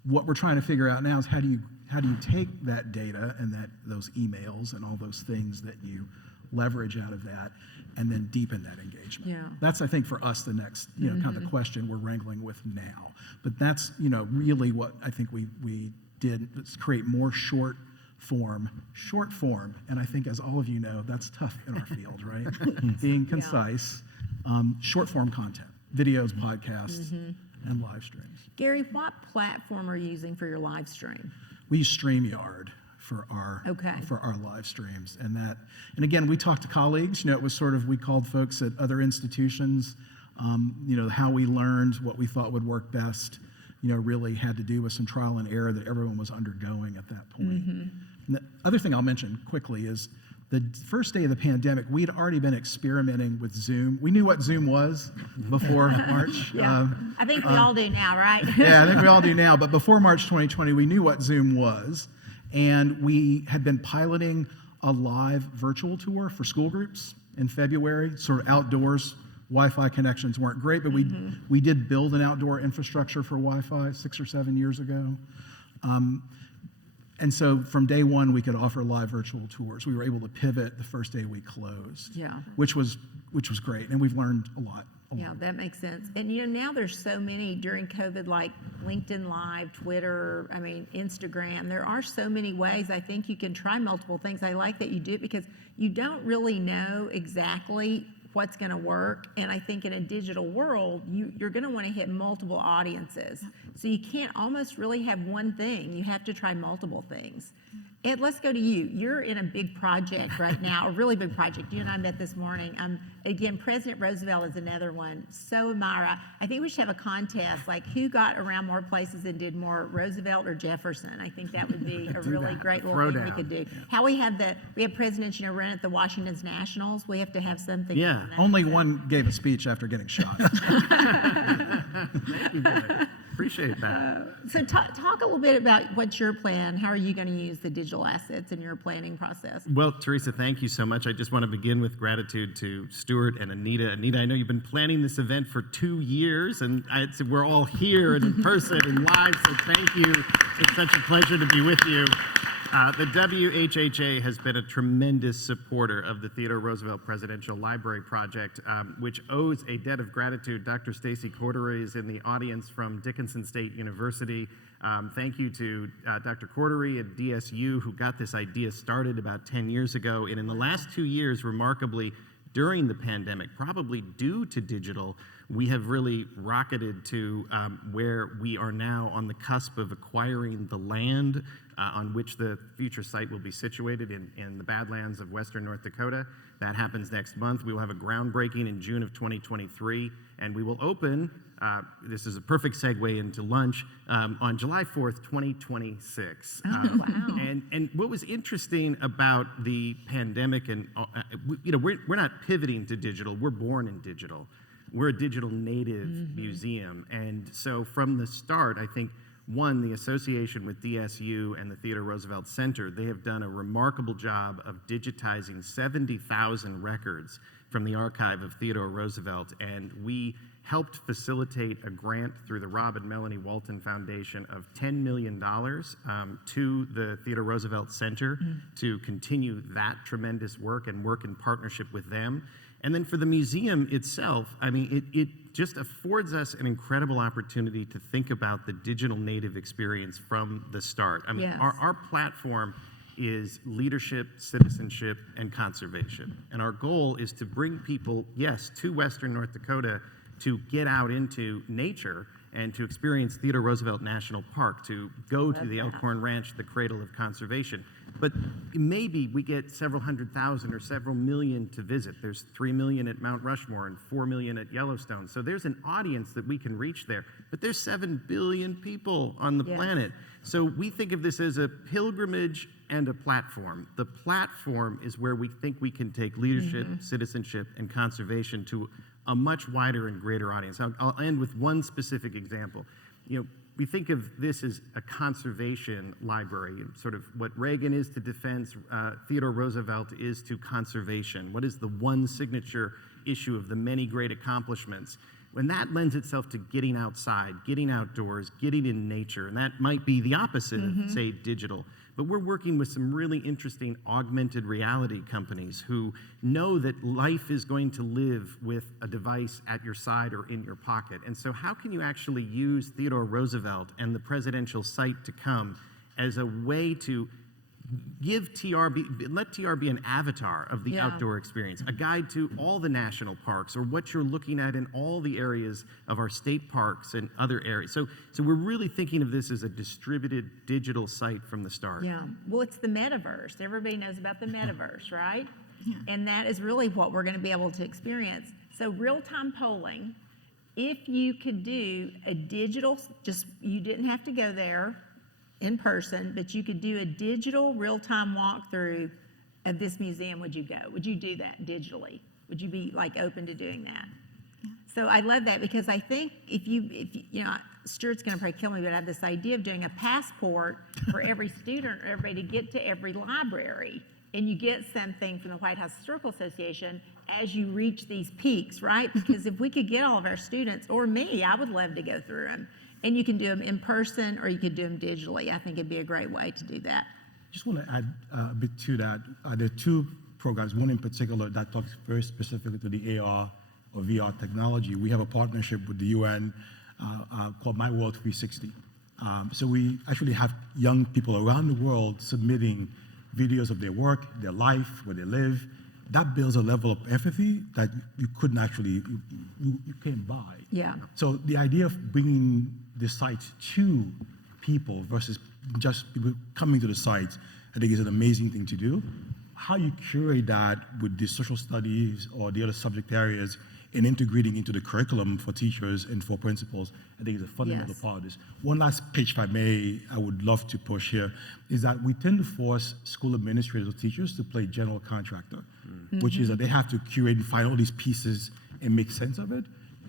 what we're trying to figure out now is how do you take that data and those emails and all those things that you leverage out of that and then deepen that engagement. Yeah. That's, I think, for us the next, kind of the question we're wrangling with now. But that's, really what I think we did, is create more short form, and I think, as all of you know, that's tough in our field, right? Being concise, short form content, videos, podcasts, and live streams. Gary, what platform are you using for your live stream? We use StreamYard for our live streams, and again, we talked to colleagues. It was sort of, we called folks at other institutions. How we learned, what we thought would work best. Really had to do with some trial and error that everyone was undergoing at that point. And the other thing I'll mention quickly is the first day of the pandemic, we had already been experimenting with Zoom. We knew what Zoom was before March. Yeah. I think we all do now, right? Yeah, I think we all do now. But before March 2020, we knew what Zoom was. And we had been piloting a live virtual tour for school groups in February, sort of outdoors. Wi-Fi connections weren't great, but we did build an outdoor infrastructure for Wi-Fi 6 or 7 years ago. And so from day one, we could offer live virtual tours. We were able to pivot the first day we closed, which was great. And we've learned a lot. Yeah, that makes sense. And now there's so many during COVID, like LinkedIn Live, Twitter, Instagram. There are so many ways. I think you can try multiple things. I like that you do it because you don't really know exactly what's going to work. And I think in a digital world, you're going to want to hit multiple audiences. So you can't almost really have one thing. You have to try multiple things. Ed, let's go to you. You're in a big project right now, a really big project. You and I met this morning. Again, President Roosevelt is another one. So admire. I think we should have a contest, like who got around more places and did more, Roosevelt or Jefferson? I think that would be a really great little thing we could do. How we have presidents, run at the Washington's Nationals. We have to have something. Yeah, only one gave a speech after getting shot. Appreciate that. So talk a little bit about what's your plan. How are you going to use the digital assets in your planning process? Well, Teresa, thank you so much. I just want to begin with gratitude to Stuart and Anita. Anita, I know you've been planning this event for 2 years, and we're all here and in person and live, so thank you. It's such a pleasure to be with you. The WHHA has been a tremendous supporter of the Theodore Roosevelt Presidential Library Project, which owes a debt of gratitude. Dr. Stacy Cordery is in the audience from Dickinson State University. Thank you to Dr. Cordery at DSU, who got this idea started about 10 years ago. And in the last 2 years, remarkably, during the pandemic, probably due to digital, we have really rocketed to where we are now on the cusp of acquiring the land on which the future site will be situated in the Badlands of western North Dakota. That happens next month. We will have a groundbreaking in June of 2023, and we will open, this is a perfect segue into lunch, on July 4th, 2026. Oh, wow. And what was interesting about the pandemic, and we're not pivoting to digital, we're born in digital. We're a digital native museum. And so from the start, I think, one, the association with DSU and the Theodore Roosevelt Center, they have done a remarkable job of digitizing 70,000 records from the archive of Theodore Roosevelt. And we helped facilitate a grant through the Rob and Melanie Walton Foundation of $10 million to the Theodore Roosevelt Center to continue that tremendous work and work in partnership with them. And then for the museum itself, it just affords us an incredible opportunity to think about the digital native experience from the start. Yes. Our platform is leadership, citizenship, and conservation. And our goal is to bring people, yes, to Western North Dakota to get out into nature and to experience Theodore Roosevelt National Park, to go to the Elkhorn Ranch, the cradle of conservation. but maybe we get several 100,000 or several million to visit. There's 3 million at Mount Rushmore and 4 million at Yellowstone. So there's an audience that we can reach there. But there's 7 billion people on the planet. So we think of this as a pilgrimage and a platform. The platform is where we think we can take leadership, citizenship, and conservation to a much wider and greater audience. I'll end with one specific example. We think of this as a conservation library, sort of what Reagan is to defense, Theodore Roosevelt is to conservation. What is the one signature issue of the many great accomplishments? When that lends itself to getting outside, getting outdoors, getting in nature, and that might be the opposite of, say, digital. But we're working with some really interesting augmented reality companies who know that life is going to live with a device at your side or in your pocket. And so how can you actually use Theodore Roosevelt and the presidential site to come as a way to give let TR be an avatar of the outdoor experience, a guide to all the national parks or what you're looking at in all the areas of our state parks and other areas. So we're really thinking of this as a distributed digital site from the start. Yeah. Well, it's the metaverse. Everybody knows about the metaverse, right? Yeah. And that is really what we're going to be able to experience. So real-time polling, if you could do a digital, you didn't have to go there in person, but you could do a digital real-time walkthrough of this museum, would you go? Would you do that digitally? Would you be open to doing that? Yeah. So I love that because I think if you Stuart's going to probably kill me, but I have this idea of doing a passport for every student or everybody to get to every library, and you get something from the White House Historical Association as you reach these peaks, right? Because if we could get all of our students, or me, I would love to go through them. And you can do them in person or you could do them digitally. I think it'd be a great way to do that. Just want to add a bit to that. There are 2 programs, one in particular that talks very specifically to the AR or VR technology. We have a partnership with the UN called My World 360. So we actually have young people around the world submitting videos of their work, their life, where they live. That builds a level of empathy that you couldn't actually, you can't buy. Yeah. So the idea of bringing the sites to people versus just people coming to the sites, I think is an amazing thing to do. How you curate that with the social studies or the other subject areas and integrating into the curriculum for teachers and for principals, I think is a fundamental part of this. One last pitch, if I may, I would love to push here, is that we tend to force school administrators or teachers to play general contractor, which is that they have to curate and find all these pieces and make sense of it.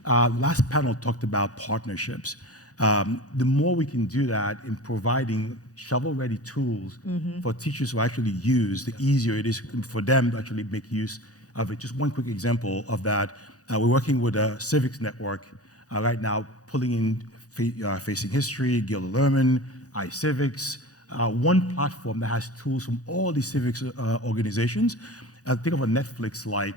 Last panel talked about partnerships. The more we can do that in providing shovel-ready tools for teachers to actually use, the easier it is for them to actually make use of it. Just one quick example of that. We're working with a civics network right now, pulling in Facing History, Gilder Lehrman, iCivics, one platform that has tools from all these civics organizations. Think of a Netflix-like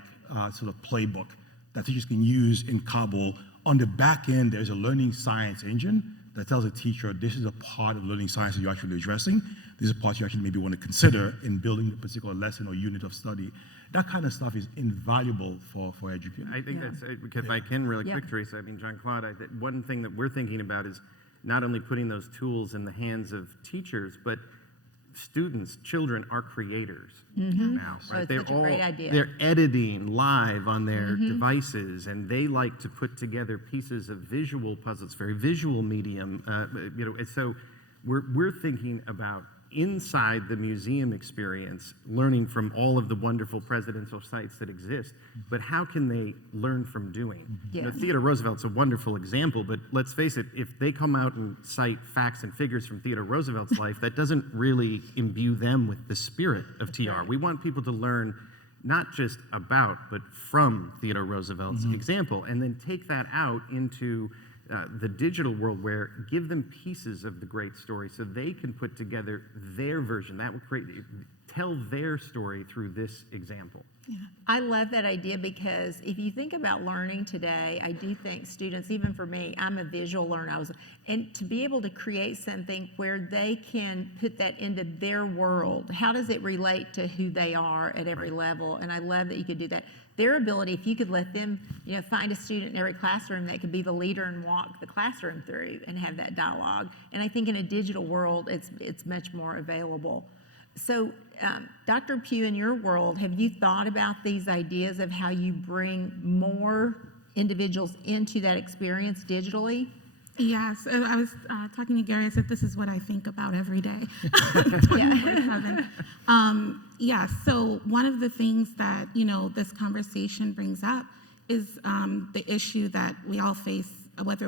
sort of playbook that teachers can use in Kabul. On the back end, there's a learning science engine that tells a teacher, this is a part of learning science that you're actually addressing. This is a part you actually maybe want to consider in building a particular lesson or unit of study. That kind of stuff is invaluable for educators. I think that's, because if I can really quick, Teresa, I mean, Jean-Claude, one thing that we're thinking about is not only putting those tools in the hands of teachers, but students, children are creators now, right? They're such a great idea. They're editing live on their devices, and they like to put together pieces of visual puzzles, very visual medium, and so we're thinking about inside the museum experience, learning from all of the wonderful presidential sites that exist, but how can they learn from doing? Yes. Theodore Roosevelt's a wonderful example, but let's face it, if they come out and cite facts and figures from Theodore Roosevelt's life, that doesn't really imbue them with the spirit of TR. We want people to learn not just about, but from Theodore Roosevelt's example, and then take that out into the digital world, where give them pieces of the great story so they can put together their version. That will tell their story through this example. Yeah. I love that idea because if you think about learning today, I do think students, even for me, I'm a visual learner, and to be able to create something where they can put that into their world, how does it relate to who they are at every level? And I love that you could do that. Their ability, if you could let them, find a student in every classroom that could be the leader and walk the classroom through and have that dialogue. And I think in a digital world, it's much more available. So, Dr. Pugh, in your world, have you thought about these ideas of how you bring more individuals into that experience digitally? Yes, I was talking to Gary. I said, this is what I think about every day. 24/7. Yeah, so one of the things that, this conversation brings up is the issue that we all face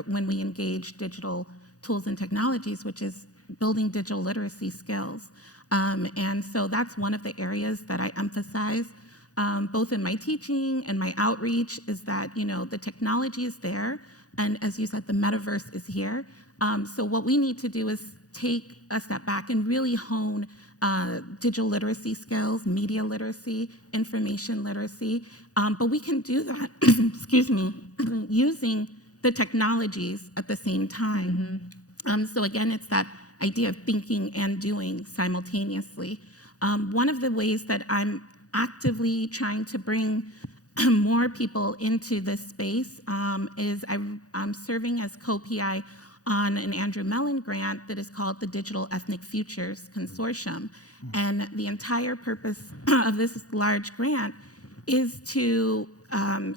when we engage digital tools and technologies, which is building digital literacy skills. And so that's one of the areas that I emphasize both in my teaching and my outreach is that, the technology is there. And as you said, the metaverse is here. So what we need to do is take a step back and really hone digital literacy skills, media literacy, information literacy. But we can do that, excuse me, using the technologies at the same time. So again, it's that idea of thinking and doing simultaneously. One of the ways that I'm actively trying to bring more people into this space is I'm serving as co-PI on an Andrew Mellon grant that is called the Digital Ethnic Futures Consortium. And the entire purpose of this large grant is to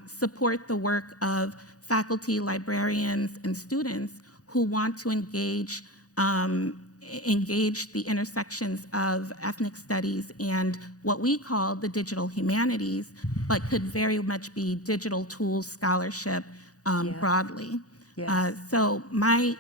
support the work of faculty, librarians, and students who want to engage the intersections of ethnic studies and what we call the digital humanities, but could very much be digital tools scholarship broadly. Yes. So my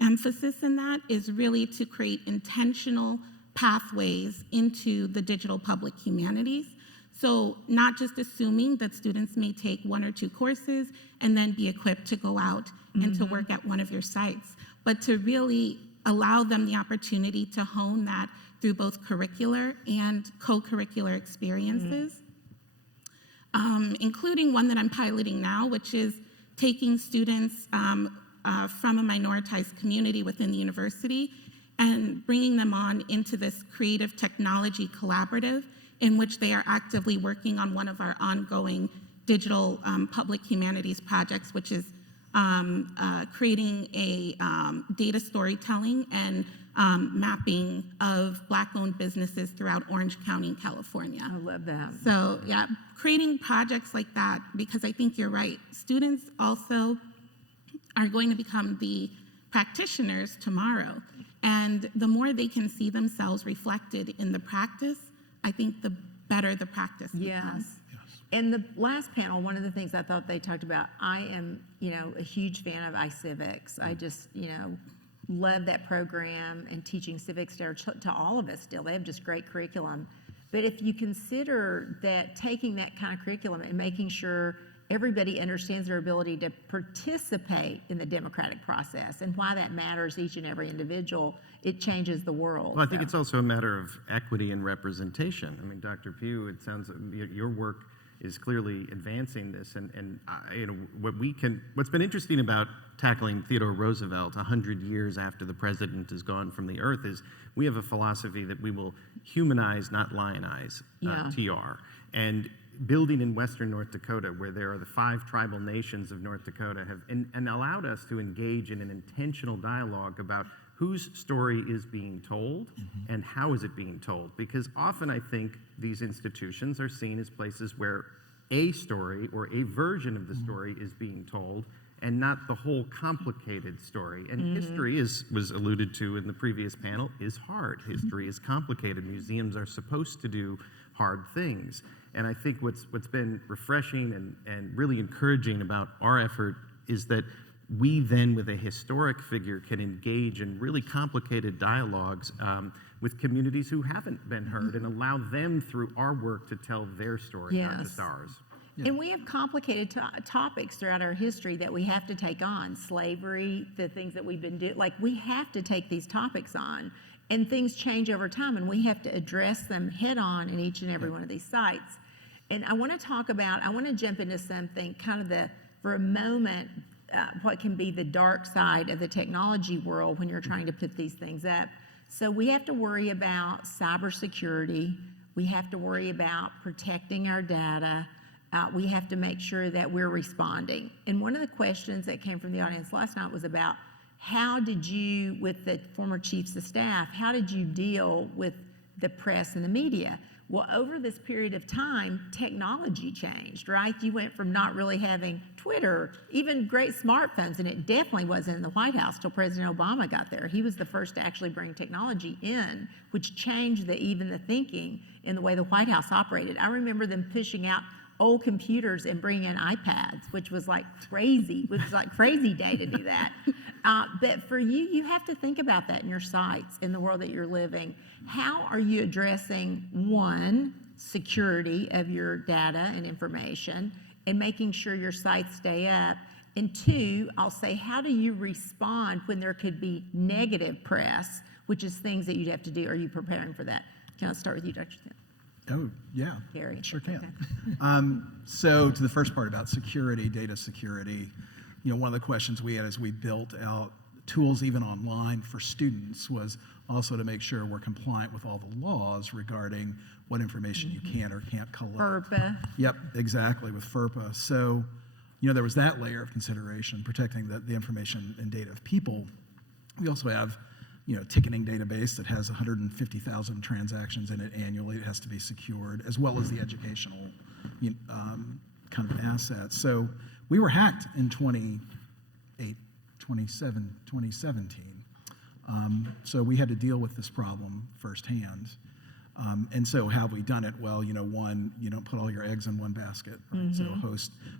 emphasis in that is really to create intentional pathways into the digital public humanities. So not just assuming that students may take 1 or 2 courses and then be equipped to go out and to work at one of your sites, but to really allow them the opportunity to hone that through both curricular and co-curricular experiences, including one that I'm piloting now, which is taking students from a minoritized community within the university and bringing them on into this creative technology collaborative in which they are actively working on one of our ongoing digital public humanities projects, which is creating a data storytelling and mapping of Black-owned businesses throughout Orange County, California. I love that. So yeah, creating projects like that, because I think you're right. Students also are going to become the practitioners tomorrow. And the more they can see themselves reflected in the practice, I think the better the practice becomes. In the last panel, one of the things I thought they talked about, I am, a huge fan of iCivics. I just, love that program and teaching civics there to all of us still. They have just great curriculum. But if you consider that taking that kind of curriculum and making sure everybody understands their ability to participate in the democratic process and why that matters each and every individual, it changes the world. Well, I think it's also a matter of equity and representation. I mean, Dr. Pugh, it sounds your work is clearly advancing this, and what's been interesting about tackling Theodore Roosevelt 100 years after the president is gone from the earth is we have a philosophy that we will humanize, not lionize, TR. And building in Western North Dakota, where there are the 5 tribal nations of North Dakota, have and allowed us to engage in an intentional dialogue about whose story is being told and how is it being told. Because often I think these institutions are seen as places where a story or a version of the story is being told and not the whole complicated story. And history, as was alluded to in the previous panel, is hard. History is complicated. Museums are supposed to do hard things. And I think what's been refreshing and really encouraging about our effort is that we then, with a historic figure, can engage in really complicated dialogues with communities who haven't been heard and allow them, through our work, to tell their story, not just ours. And we have complicated topics throughout our history that we have to take on. Slavery, the things that we've been doing, we have to take these topics on. And things change over time, and we have to address them head on in each and every one of these sites. And I want to jump into something for a moment, what can be the dark side of the technology world when you're trying to put these things up. So we have to worry about cybersecurity. We have to worry about protecting our data. We have to make sure that we're responding. And one of the questions that came from the audience last night was about how did you, with the former chiefs of staff, how did you deal with the press and the media. Well, over this period of time, technology changed, right? You went from not really having Twitter, even great smartphones, and it definitely wasn't in the White House till President Obama got there. He was the first to actually bring technology in, which changed even the thinking in the way the White House operated. I remember them pushing out old computers and bringing in iPads, which was like crazy. It was like crazy day to do that. But for you, you have to think about that in your sites, in the world that you're living. How are you addressing, one, security of your data and information and making sure your sites stay up? And two, I'll say, how do you respond when there could be negative press, which is things that you'd have to do? Are you preparing for that? Can I start with you, Dr. Smith? Oh, yeah. Gary. Sure can. Okay. So to the first part about security, data security, one of the questions we had as we built out tools even online for students was also to make sure we're compliant with all the laws regarding what information you can or can't collect. FERPA. Yep, exactly, with FERPA. So, there was that layer of consideration, protecting the information and data of people. We also have ticketing database that has 150,000 transactions in it annually. It has to be secured, as well as the educational kind of assets. So we were hacked in 2017. So we had to deal with this problem firsthand. And so how have we done it? Well, one, you don't put all your eggs in one basket, right? So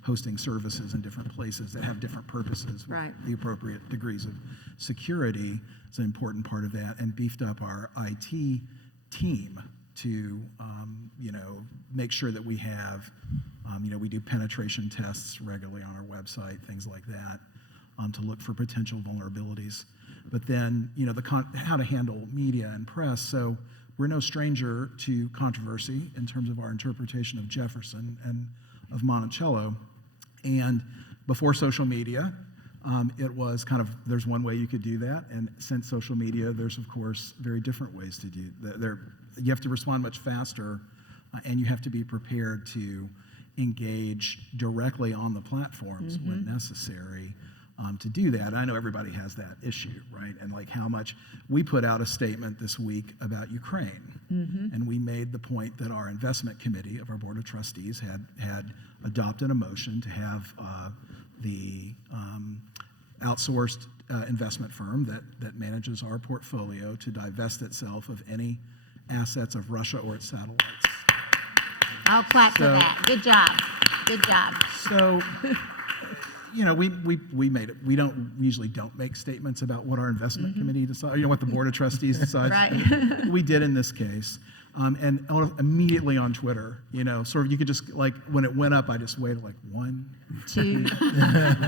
hosting services in different places that have different purposes with the appropriate degrees of security is an important part of that, and beefed up our IT team to, make sure that we have, we do penetration tests regularly on our website, things like that, to look for potential vulnerabilities. But then, how to handle media and press. So we're no stranger to controversy in terms of our interpretation of Jefferson and of Monticello. And before social media, it was kind of, there's one way you could do that. And since social media, there's, of course, very different ways to do that. You have to respond much faster, and you have to be prepared to engage directly on the platforms when necessary. To do that. I know everybody has that issue, right? And like how much we put out a statement this week about Ukraine, and we made the point that our investment committee of our board of trustees had adopted a motion to have the outsourced investment firm that manages our portfolio to divest itself of any assets of Russia or its satellites. I'll clap for that. Good job. Good job. So. We made it. We usually don't make statements about what our investment committee decides, what the board of trustees decides. Right. We did in this case. And immediately on Twitter, sort of you could just, like, when it went up, I just waited like 1, 2,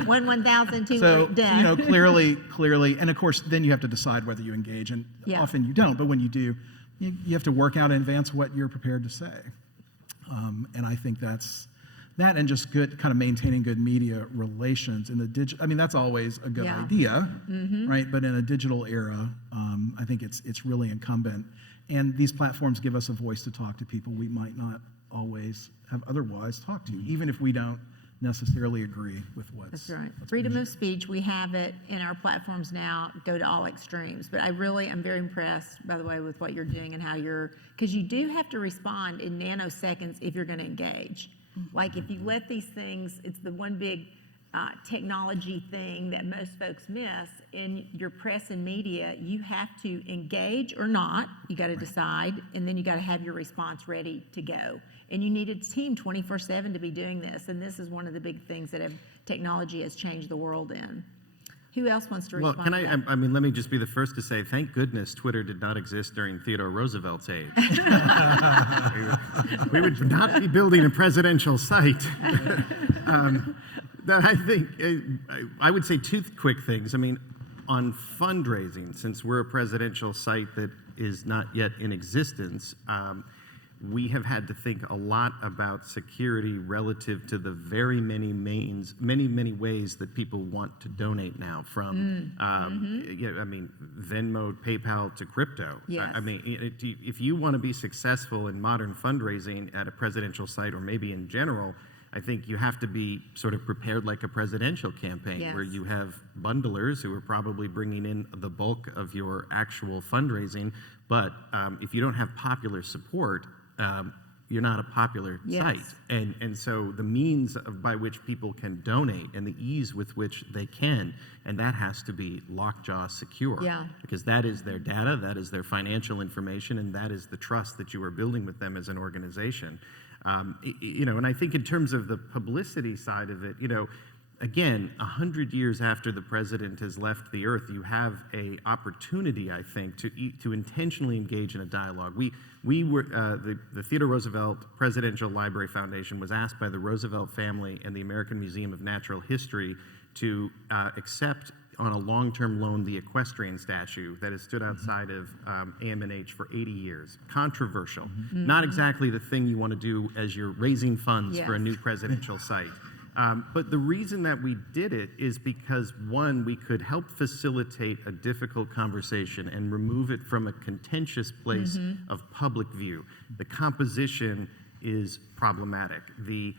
1,000, 2, so, done. clearly, and of course, then you have to decide whether you engage, and often you don't, but when you do, you have to work out in advance what you're prepared to say. And I think that's that, and just good kind of maintaining good media relations in the digital. I mean, that's always a good idea, right? But in a digital era, I think it's really incumbent. And these platforms give us a voice to talk to people we might not always have otherwise talked to, even if we don't necessarily agree with what's. That's right. Freedom of speech, we have it in our platforms now, go to all extremes. But I really am very impressed, by the way, with what you're doing and how because you do have to respond in nanoseconds if you're going to engage. Like if you let these things, it's the one big technology thing that most folks miss in your press and media. You have to engage or not. You got to decide, and then you got to have your response ready to go. And you need a team 24/7 to be doing this. And this is one of the big things that technology has changed the world in. Who else wants to respond? Well, I mean, let me just be the first to say, thank goodness Twitter did not exist during Theodore Roosevelt's age. we would not be building a presidential site. I think I would say two quick things. I mean, on fundraising, since we're a presidential site that is not yet in existence, we have had to think a lot about security relative to the very many ways that people want to donate now, from Venmo, PayPal to crypto. Yes. I mean, if you want to be successful in modern fundraising at a presidential site, or maybe in general, I think you have to be sort of prepared like a presidential campaign where Yes. you have bundlers who are probably bringing in the bulk of your actual fundraising. But if you don't have popular support, you're not a popular Yes. site. And so the means by which people can donate and the ease with which they can, and that has to be lockjaw secure. Yeah. Because that is their data, that is their financial information, and that is the trust that you are building with them as an organization. And I think in terms of the publicity side of it, again, 100 years after the president has left the earth, you have a opportunity, I think, to intentionally engage in a dialogue. We were the Theodore Roosevelt Presidential Library Foundation was asked by the Roosevelt family and the American Museum of Natural History to accept on a long-term loan the equestrian statue that has stood outside of AMNH for 80 years. Controversial. Not exactly the thing you want to do as you're raising funds for a new presidential site. But the reason that we did it is because, one, we could help facilitate a difficult conversation and remove it from a contentious place of public view. The composition is problematic. The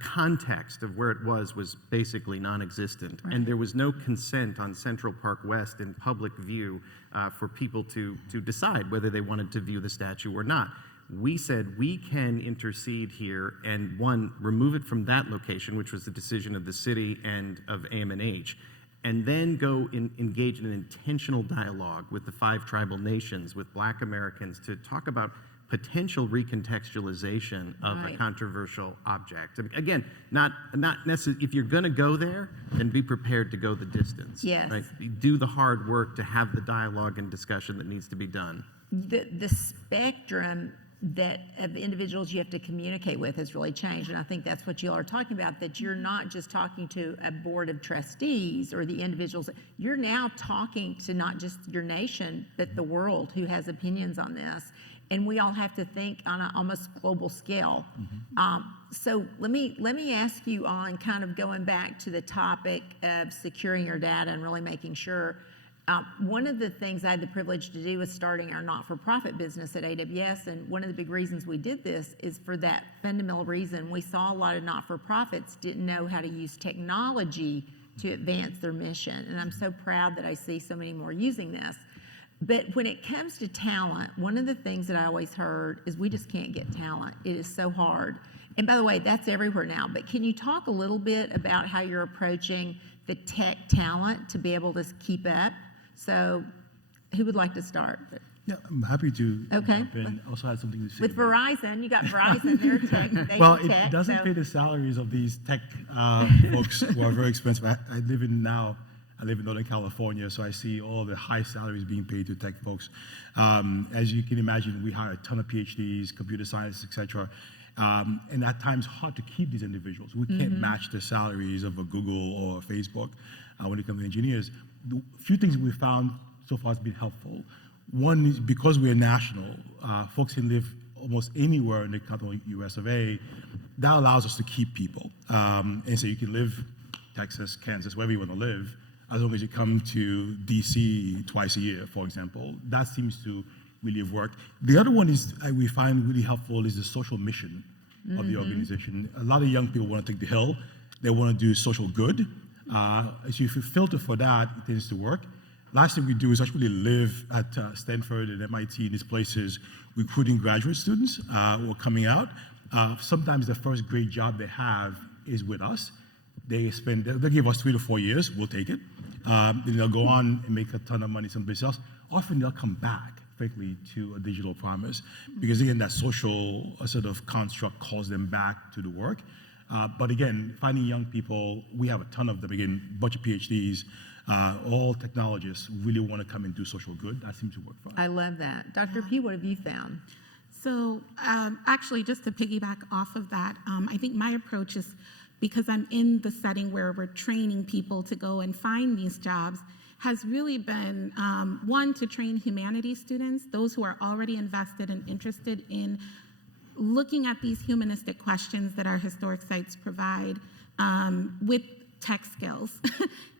context of where it was basically non-existent, and there was no consent on Central Park West in public view for people to decide whether they wanted to view the statue or not. We said we can intercede here and, one, remove it from that location, which was the decision of the city and of AMNH, and then go engage in an intentional dialogue with the 5 tribal nations, with Black Americans, to talk about potential recontextualization of a controversial object. Again, not necessarily, if you're going to go there, then be prepared to go the distance. Yes. Right? Do the hard work to have the dialogue and discussion that needs to be done. The spectrum of individuals you have to communicate with has really changed, and I think that's what you all are talking about, that you're not just talking to a board of trustees or the individuals, you're now talking to not just your nation, but the world who has opinions on this, and we all have to think on an almost global scale. So let me ask you on kind of going back to the topic of securing your data and really making sure. One of the things I had the privilege to do was starting our not-for-profit business at AWS, and one of the big reasons we did this is for that fundamental reason. We saw a lot of not-for-profits didn't know how to use technology to advance their mission, and I'm so proud that I see so many more using this. But when it comes to talent, one of the things that I always heard is we just can't get talent. It is so hard. And by the way, that's everywhere now, but can you talk a little bit about how you're approaching the tech talent to be able to keep up? So, who would like to start? Yeah, I'm happy to. Okay. Also had something to say. With Verizon, you got Verizon, they're tech. Well, it doesn't pay the salaries of these tech folks who are very expensive. I live in Northern California, so I see all the high salaries being paid to tech folks. As you can imagine, we hire a ton of PhDs, computer science, etc. And at times hard to keep these individuals. We can't match the salaries of a Google or a Facebook when it comes to engineers. The few things we found so far has been helpful. One is because we're national, folks can live almost anywhere in the continental US of A. That allows us to keep people. And so you can live Texas, Kansas, wherever you want to live, as long as you come to DC twice a year, for example. That seems to really have worked. The other one is we find really helpful is the social mission of the organization. A lot of young people want to take the hill. They want to do social good. So if you filter for that, it tends to work. Last thing we do is actually live at Stanford and MIT, these places, recruiting graduate students who are coming out. Sometimes the first great job they have is with us. They'll give us 3 to 4 years, we'll take it. Then they'll go on and make a ton of money someplace else. Often they'll come back, frankly, to a digital promise, because again, that social sort of construct calls them back to the work. But again, finding young people, we have a ton of them, again, a bunch of PhDs, all technologists really want to come and do social good. That seems to work fine. I love that. Dr. P, what have you found? So actually, just to piggyback off of that, I think my approach is, because I'm in the setting where we're training people to go and find these jobs, has really been, one, to train humanities students, those who are already invested and interested in looking at these humanistic questions that our historic sites provide with tech skills,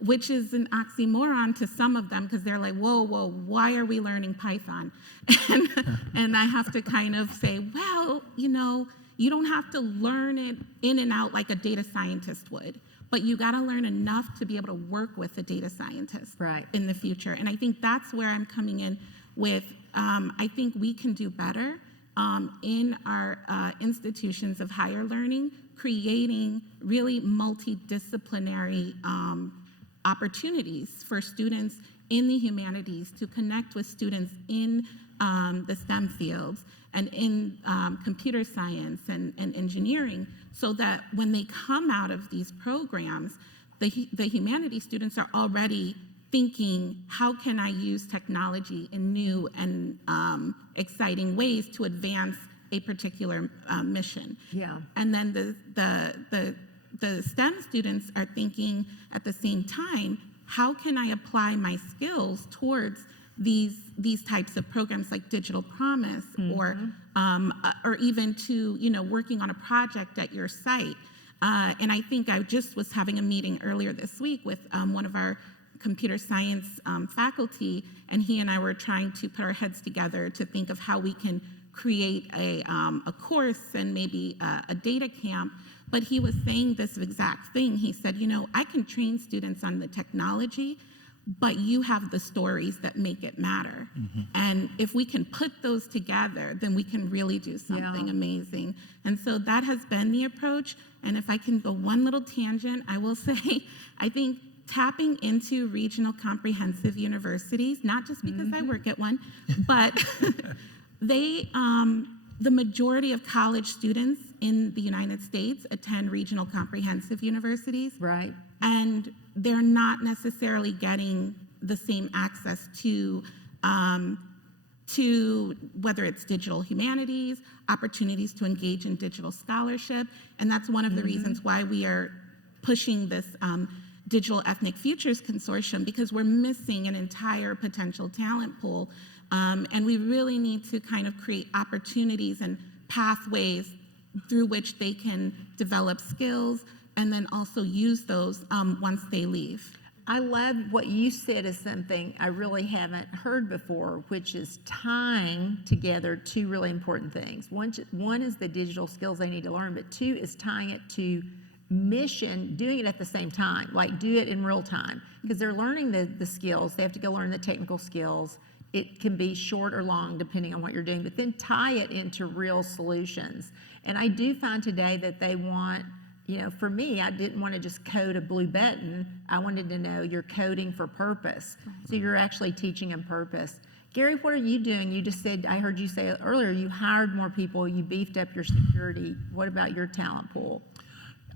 which is an oxymoron to some of them, because they're like, whoa, why are we learning Python? And I have to kind of say, well, you don't have to learn it in and out like a data scientist would, but you got to learn enough to be able to work with a data scientist in the future. And I think that's where I'm coming in with, I think we can do better in our institutions of higher learning, creating really multidisciplinary opportunities for students in the humanities to connect with students in the STEM fields and in computer science and engineering, so that when they come out of these programs, the humanities students are already thinking, how can I use technology in new and exciting ways to advance a particular mission? Yeah. And then the STEM students are thinking at the same time, how can I apply my skills towards these types of programs like Digital Promise, or even to working on a project at your site. And I think I just was having a meeting earlier this week with one of our computer science faculty, and he and I were trying to put our heads together to think of how we can create a course and maybe a data camp. But he was saying this exact thing. He said, I can train students on the technology, but you have the stories that make it matter. And if we can put those together, then we can really do something amazing. And so that has been the approach. And if I can go one little tangent, I will say, I think tapping into regional comprehensive universities, not just because I work at one, but they, the majority of college students in the United States attend regional comprehensive universities. Right. And they're not necessarily getting the same access to whether it's digital humanities, opportunities to engage in digital scholarship. And that's one of the reasons why we are pushing this Digital Ethnic Futures Consortium, because we're missing an entire potential talent pool. And we really need to kind of create opportunities and pathways through which they can develop skills and then also use those once they leave. I love what you said is something I really haven't heard before, which is tying together two really important things. One is the digital skills they need to learn, but two is tying it to mission, doing it at the same time, like do it in real time, because they're learning the skills. They have to go learn the technical skills. It can be short or long depending on what you're doing, but then tie it into real solutions. And I do find today that they want, for me, I didn't want to just code a blue button. I wanted to know you're coding for purpose. So you're actually teaching them purpose. Gary, what are you doing? You just said, I heard you say earlier, you hired more people, you beefed up your security. What about your talent pool?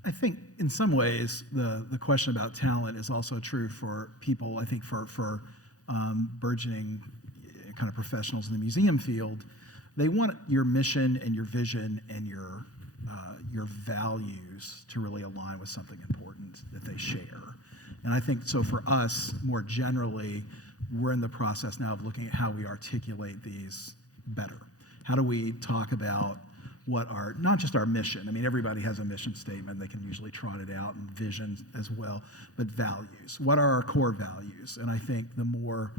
I think in some ways the question about talent is also true for people, I think for burgeoning kind of professionals in the museum field. They want your mission and your vision and your values to really align with something important that they share. And I think so for us, more generally, we're in the process now of looking at how we articulate these better. How do we talk about what our, not just our mission, I mean, everybody has a mission statement, they can usually trot it out, and vision as well, but values. What are our core values? And I think the more,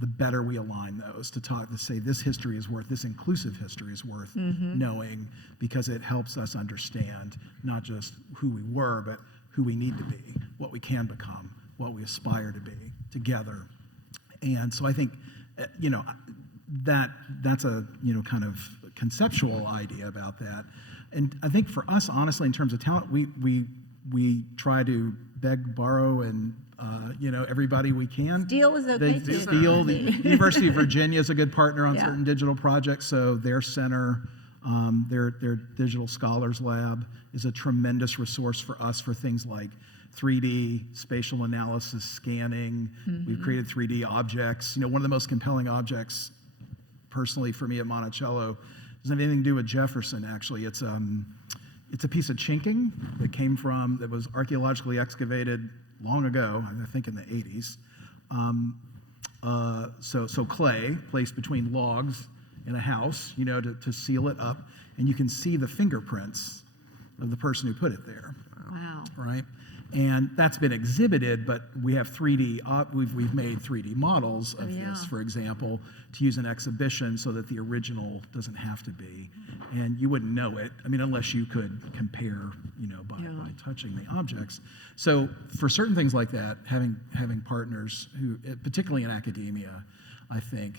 the better we align those to say this history is worth, this inclusive history is worth knowing, because it helps us understand not just who we were, but who we need to be, what we can become, what we aspire to be together. And so I think, that's a, kind of conceptual idea about that. And I think for us, honestly, in terms of talent, we try to beg, borrow, and everybody we can. Steal is okay too. Steal. The University of Virginia is a good partner on certain digital projects, so their center, their Digital Scholars Lab is a tremendous resource for us for things like 3D, spatial analysis, scanning. We've created 3D objects. One of the most compelling objects, personally for me at Monticello, doesn't have anything to do with Jefferson, actually. It's a piece of chinking that was archaeologically excavated long ago, I think in the 80s. So clay placed between logs in a house, to seal it up, and you can see the fingerprints of the person who put it there. Wow. right? And that's been exhibited, but we have 3D, we've made 3D models of this, for example, to use in exhibition so that the original doesn't have to be. And you wouldn't know it, I mean, unless you could compare, by touching the objects. So for certain things like that, having partners who, particularly in academia, I think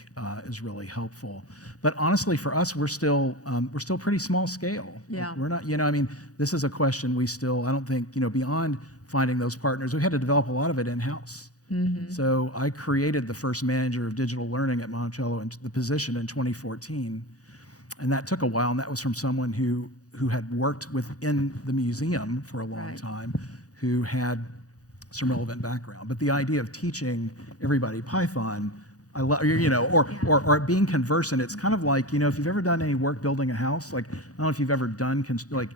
is really helpful. But honestly, for us, we're still pretty small scale. Yeah. We're not, I mean, this is a question we still, I don't think, beyond finding those partners, we had to develop a lot of it in-house. Mm-hmm. So I created the first manager of digital learning at Monticello, and the position in 2014, and that took a while, and that was from someone who had worked within the museum for a long time, who had some relevant background. But the idea of teaching everybody Python, I love, or being conversant. It's kind of like, if you've ever done any work building a house, like, I don't know if you've ever done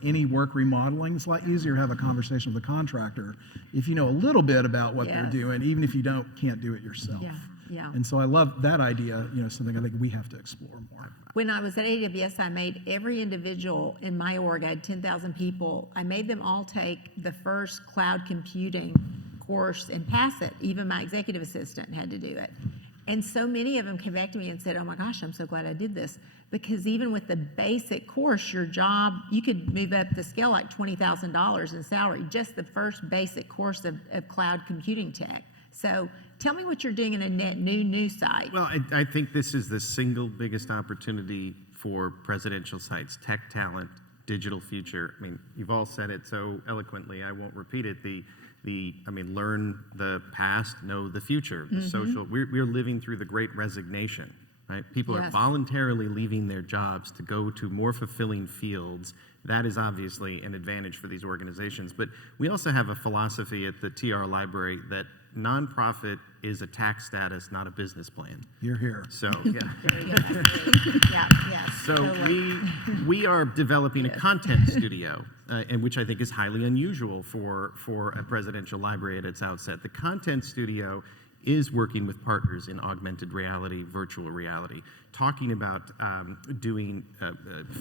any work remodeling, it's a lot easier to have a conversation with a contractor if you know a little bit about what they're doing, even if you can't do it yourself. Yeah, yeah. And so I love that idea, something I think we have to explore more. When I was at AWS, I made every individual in my org, I had 10,000 people, I made them all take the first cloud computing course and pass it. Even my executive assistant had to do it. And so many of them came back to me and said, oh my gosh, I'm so glad I did this. Because even with the basic course, your job, you could move up the scale like $20,000 in salary, just the first basic course of cloud computing tech. So tell me what you're doing in a net new site. Well, I think this is the single biggest opportunity for presidential sites, tech talent, digital future. I mean, you've all said it so eloquently, I won't repeat it. Learn the past, know the future. The social, we're living through the great resignation, right? People are voluntarily leaving their jobs to go to more fulfilling fields. That is obviously an advantage for these organizations. But we also have a philosophy at the TR Library that nonprofit is a tax status, not a business plan. You're here. So, yeah. So we are developing a content studio, and which I think is highly unusual for a presidential library at its outset. The content studio is working with partners in augmented reality, virtual reality, talking about doing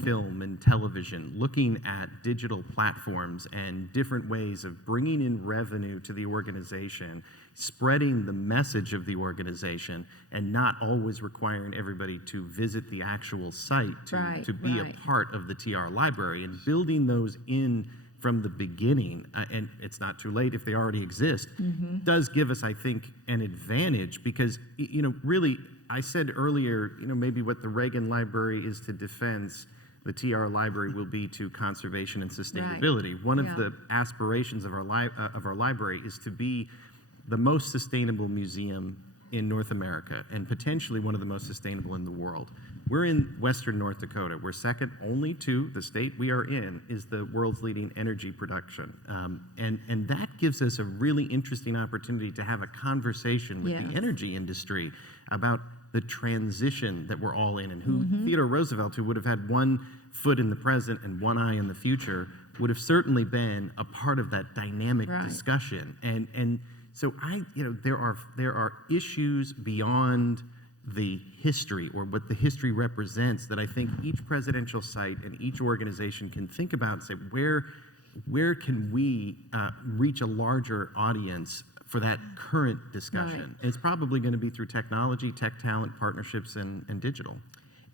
film and television, looking at digital platforms and different ways of bringing in revenue to the organization, spreading the message of the organization, and not always requiring everybody to visit the actual site to be a part of the TR Library, and building those in from the beginning, and it's not too late if they already exist, does give us, I think, an advantage because, really, I said earlier, maybe what the Reagan Library is to defense, the TR Library will be to conservation and sustainability. Right. One of the aspirations of our library is to be the most sustainable museum in North America and potentially one of the most sustainable in the world. We're in Western North Dakota. We're second only to the state we are in is the world's leading energy production. And that gives us a really interesting opportunity to have a conversation with the energy industry about the transition that we're all in, and who Theodore Roosevelt, who would have had one foot in the present and one eye in the future, would have certainly been a part of that dynamic discussion. And so there are issues beyond the history or what the history represents that I think each presidential site and each organization can think about and say, where can we reach a larger audience for that current discussion? And it's probably going to be through technology, tech talent, partnerships, and digital.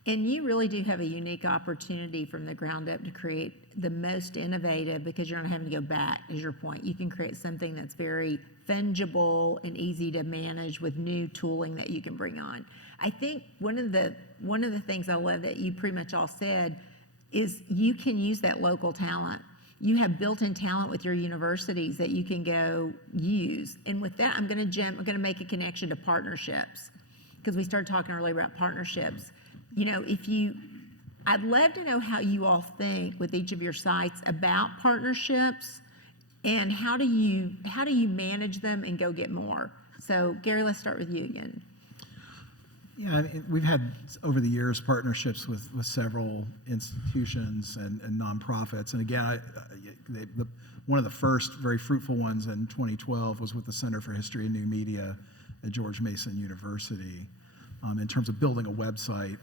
And you really do have a unique opportunity from the ground up to create the most innovative, because you're not having to go back, is your point. You can create something that's very fungible and easy to manage with new tooling that you can bring on. I think one of the things I love that you pretty much all said is you can use that local talent. You have built-in talent with your universities that you can go use. And with that, I'm going to make a connection to partnerships, because we started talking earlier about partnerships. I'd love to know how you all think with each of your sites about partnerships, and how do you manage them and go get more? So Gary, let's start with you again. Yeah, we've had over the years partnerships with several institutions and nonprofits, and again, one of the first very fruitful ones in 2012 was with the Center for History and New Media at George Mason University, in terms of building a website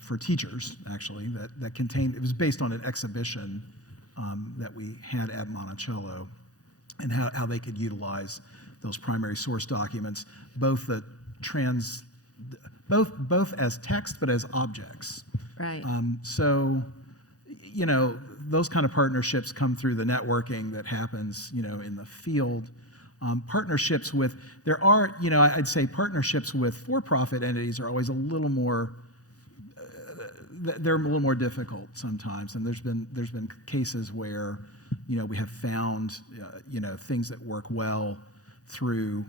for teachers, actually, that contained, it was based on an exhibition that we had at Monticello, and how they could utilize those primary source documents, both as text but as objects. Right. So, you know, those kind of partnerships come through the networking that happens, you know, in the field. Partnerships with, there are, you know, I'd say partnerships with for-profit entities are always a little more, they're a little more difficult sometimes. And there's been cases where, you know, we have found, you know, things that work well through,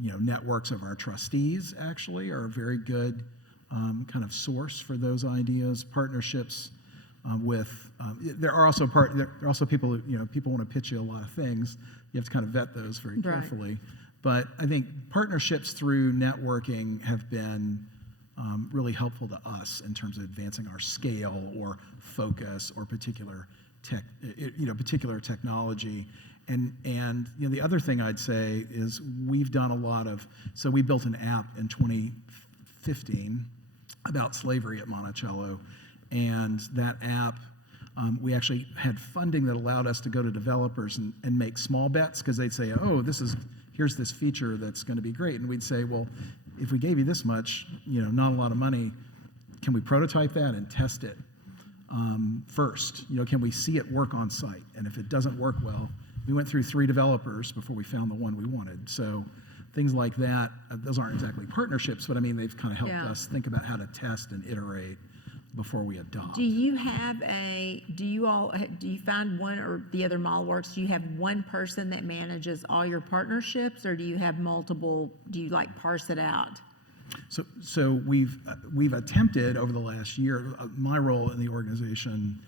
you know, networks of our trustees actually are a very good kind of source for those ideas. Partnerships with, there are also people who, you know, people want to pitch you a lot of things. You have to kind of vet those very carefully. But I think partnerships through networking have been really helpful to us in terms of advancing our scale or focus or particular technology. And you know, the other thing I'd say is we've done a lot of, so we built an app in 2015 about slavery at Monticello, and that app, we actually had funding that allowed us to go to developers and make small bets, because they'd say, oh, here's this feature that's going to be great, and we'd say, well, if we gave you this much, you know, not a lot of money, can we prototype that and test it first? You know, can we see it work on site? And if it doesn't work well, we went through 3 developers before we found the one we wanted. So things like that, those aren't exactly partnerships, but I mean, they've kind of helped us think about how to test and iterate before we adopt. Do you find one, or the other model works, do you have one person that manages all your partnerships, or do you have multiple, do you like parse it out? So we've attempted over the last year, my role in the organization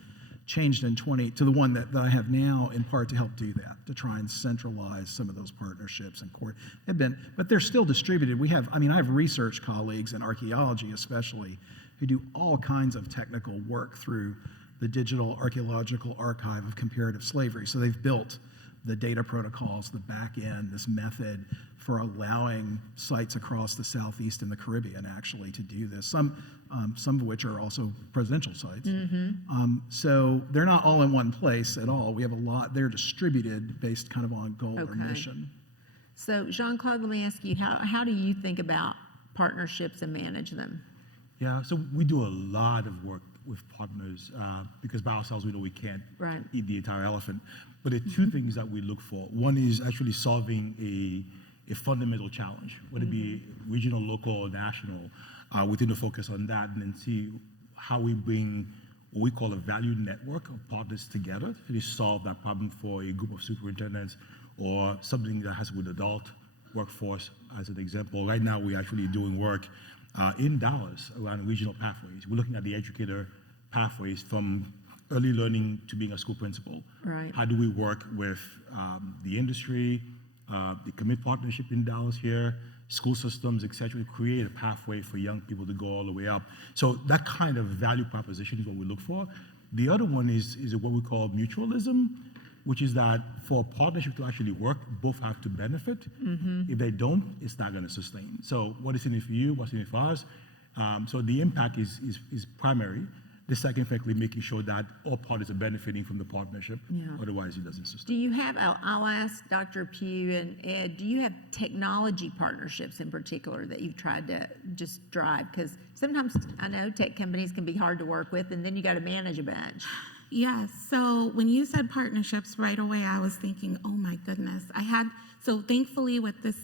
changed to the one that I have now, in part to help do that, to try and centralize some of those partnerships and but they're still distributed. I have research colleagues in archaeology especially, who do all kinds of technical work through the Digital Archaeological Archive of Comparative Slavery. So they've built the data protocols, the back end, this method for allowing sites across the Southeast and the Caribbean actually to do this. Some of which are also presidential sites. So they're not all in one place at all. We have a lot, they're distributed based kind of on goal or mission. So Jean-Claude, let me ask you, how do you think about partnerships and manage them? Yeah, so we do a lot of work with partners because by ourselves we know we can't eat the entire elephant. But there are 2 things that we look for. One is actually solving a fundamental challenge, whether it be regional, local, or national, within the focus on that, and then see how we bring what we call a value network of partners together to solve that problem for a group of superintendents or something that has with adult workforce as an example. Right now we're actually doing work in Dallas around regional pathways. We're looking at the educator pathways from early learning to being a school principal. Right. How do we work with the industry, the Commit partnership in Dallas here, school systems, et cetera, to create a pathway for young people to go all the way up. So that kind of value proposition is what we look for. The other one is what we call mutualism, which is that for a partnership to actually work, both have to benefit. If they don't, it's not going to sustain. So what is in it for you? What's in it for us? So the impact is primary. The second, frankly, making sure that all parties are benefiting from the partnership. Otherwise, it doesn't sustain. Do you have, I'll ask Dr. Pugh and Ed, do you have technology partnerships in particular that you've tried to just drive? Because sometimes I know tech companies can be hard to work with, and then you got to manage a bunch. Yes. So when you said partnerships, right away I was thinking, oh my goodness. So thankfully with this,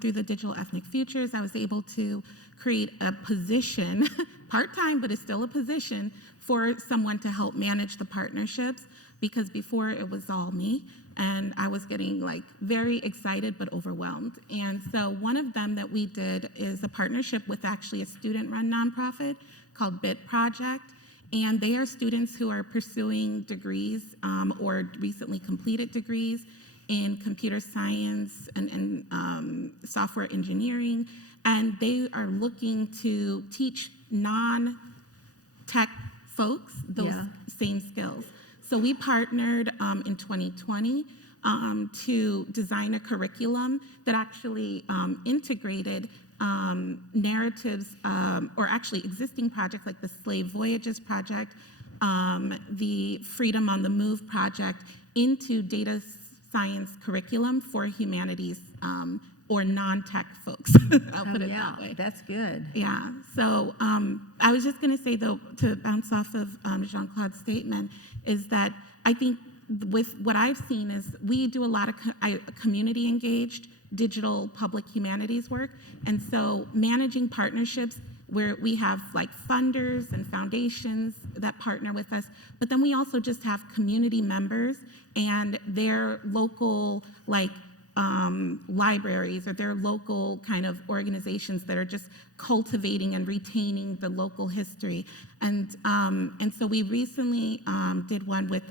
through the Digital Ethnic Futures, I was able to create a position, part-time, but it's still a position, for someone to help manage the partnerships, because before it was all me, and I was getting like very excited but overwhelmed. And so one of them that we did is a partnership with actually a student-run nonprofit called Bit Project. And they are students who are pursuing degrees or recently completed degrees in computer science and software engineering. And they are looking to teach non-tech folks those same skills. So we partnered in 2020 to design a curriculum that actually integrated narratives or actually existing projects like the Slave Voyages Project the Freedom on the Move project into data science curriculum for humanities or non-tech folks. I'll put it that way. That's good. Yeah. So I was just going to say, though, to bounce off of Jean-Claude's statement, is that I think with what I've seen is we do a lot of community engaged digital public humanities work. And so managing partnerships where we have like funders and foundations that partner with us, but then we also just have community members and their local libraries or their local kind of organizations that are just cultivating and retaining the local history. And so we recently did one with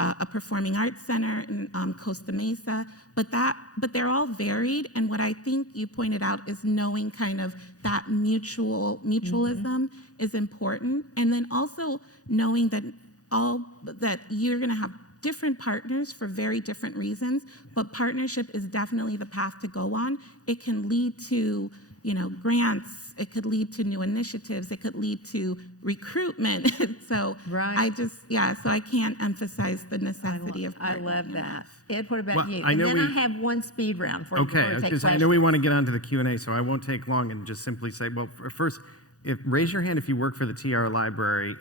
a performing arts center in Costa Mesa, but they're all varied. And what I think you pointed out is knowing kind of that mutualism is important, and then also knowing that you're going to have different partners for very different reasons, but partnership is definitely the path to go on. It can lead to grants, it could lead to new initiatives, it could lead to recruitment. So so I can't emphasize the necessity of I partnership love that. Ed, what about Well, you? I And know then we- I have one speed round for you. Okay, before we take because I questions. know we want to get on to the Q&A, so I won't take long and just simply say, well, first, raise your hand if you work for the TR Library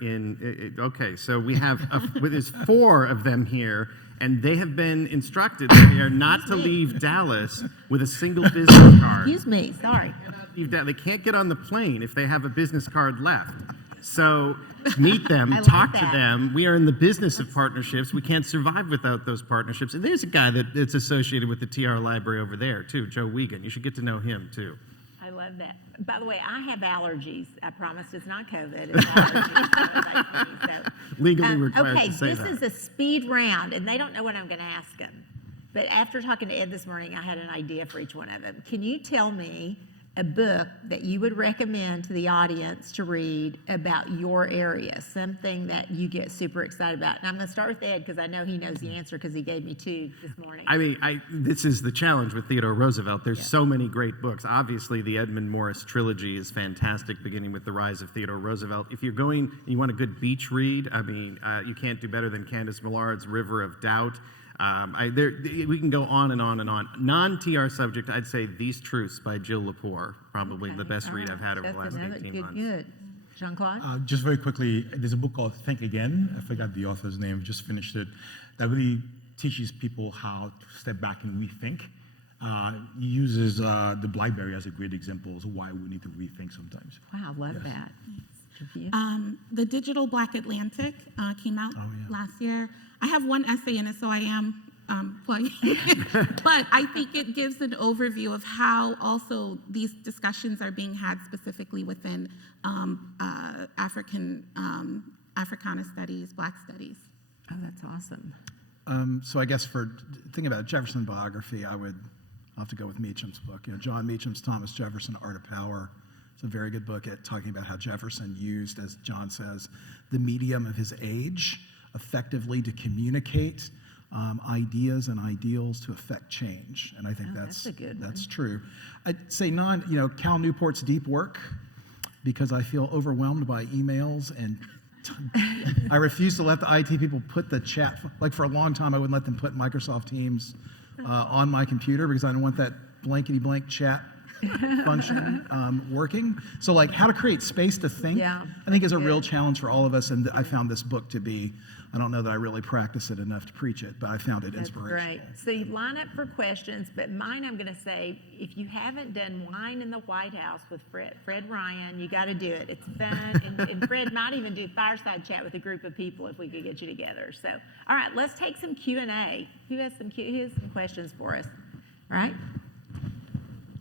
okay, so we have, there's 4 of them here, and they have been instructed that they are not to leave Dallas with a single business card. Excuse me, sorry. They can't get on the plane if they have a business card left. So meet them, I like talk to that. them. We are in the business of partnerships. We can't survive without those partnerships. And there's a guy that's associated with the TR Library over there, too, Joe Wiegand. You should get to know him, too. I love that. By the way, I have allergies. I promise it's not COVID. It's allergies. So, Legally required okay, to say this that. is a speed round, and they don't know what I'm going to ask them. But after talking to Ed this morning, I had an idea for each one of them. Can you tell me a book that you would recommend to the audience to read about your area, something that you get super excited about? And I'm going to start with Ed because I know he knows the answer because he gave me 2 this morning. I mean, this is the challenge with Theodore Roosevelt. There's so many great books. Obviously, the Edmund Morris trilogy is fantastic, beginning with The Rise of Theodore Roosevelt. If you're going and you want a good beach read, I mean, you can't do better than Candace Millard's River of Doubt. We can go on and on and on. Non-TR subject, I'd say These Truths by Jill Lepore, probably the best read I've had over the last 18 months. Good. Jean-Claude? Just very quickly, there's a book called Think Again. I forgot the author's name, just finished it. That really teaches people how to step back and rethink. Uses the BlackBerry as a great example of why we need to rethink sometimes. Wow, I love that. The Digital Black Atlantic came out last year. I have one essay in it, so I am plugging it. But I think it gives an overview of how also these discussions are being had specifically within Africana studies, Black studies. Oh, that's awesome. So I guess for thinking about Jefferson biography, I'll have to go with Meacham's book. John Meacham's Thomas Jefferson, Art of Power. It's a very good book at talking about how Jefferson used, as John says, the medium of his age effectively to communicate ideas and ideals to affect change. And I think that's a good one. that's true. I'd say Cal Newport's deep work, because I feel overwhelmed by emails and I refuse to let the IT people put the chat, like for a long time I wouldn't let them put Microsoft Teams on my computer because I don't want that blankety blank chat function working. So like how to create space to think, I think is a real challenge for all of us. And I found this book to be, I don't know that I really practice it enough to preach it, but I found it inspirational. Great. So you line up for questions, but mine I'm going to say, if you haven't done Wine in the White House with Fred Ryan, you got to do it. It's fun. and Fred might even do fireside chat with a group of people if we could get you together. So, all right, let's take some Q&A. Who has some questions for us? All right.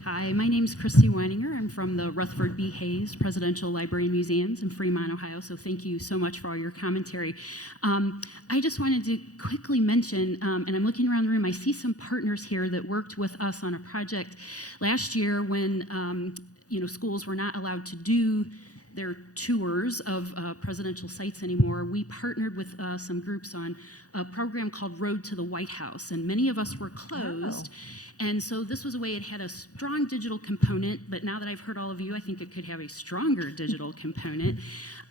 Hi, my name's Christy Weininger. I'm from the Rutherford B. Hayes Presidential Library and Museums in Fremont, Ohio, so thank you so much for all your commentary. I just wanted to quickly mention, and I'm looking around the room, I see some partners here that worked with us on a project last year when schools were not allowed to do their tours of presidential sites anymore. We partnered with some groups on a program called Road to the White House, and many of us were closed. And so this was a way it had a strong digital component, but now that I've heard all of you, I think it could have a stronger digital component.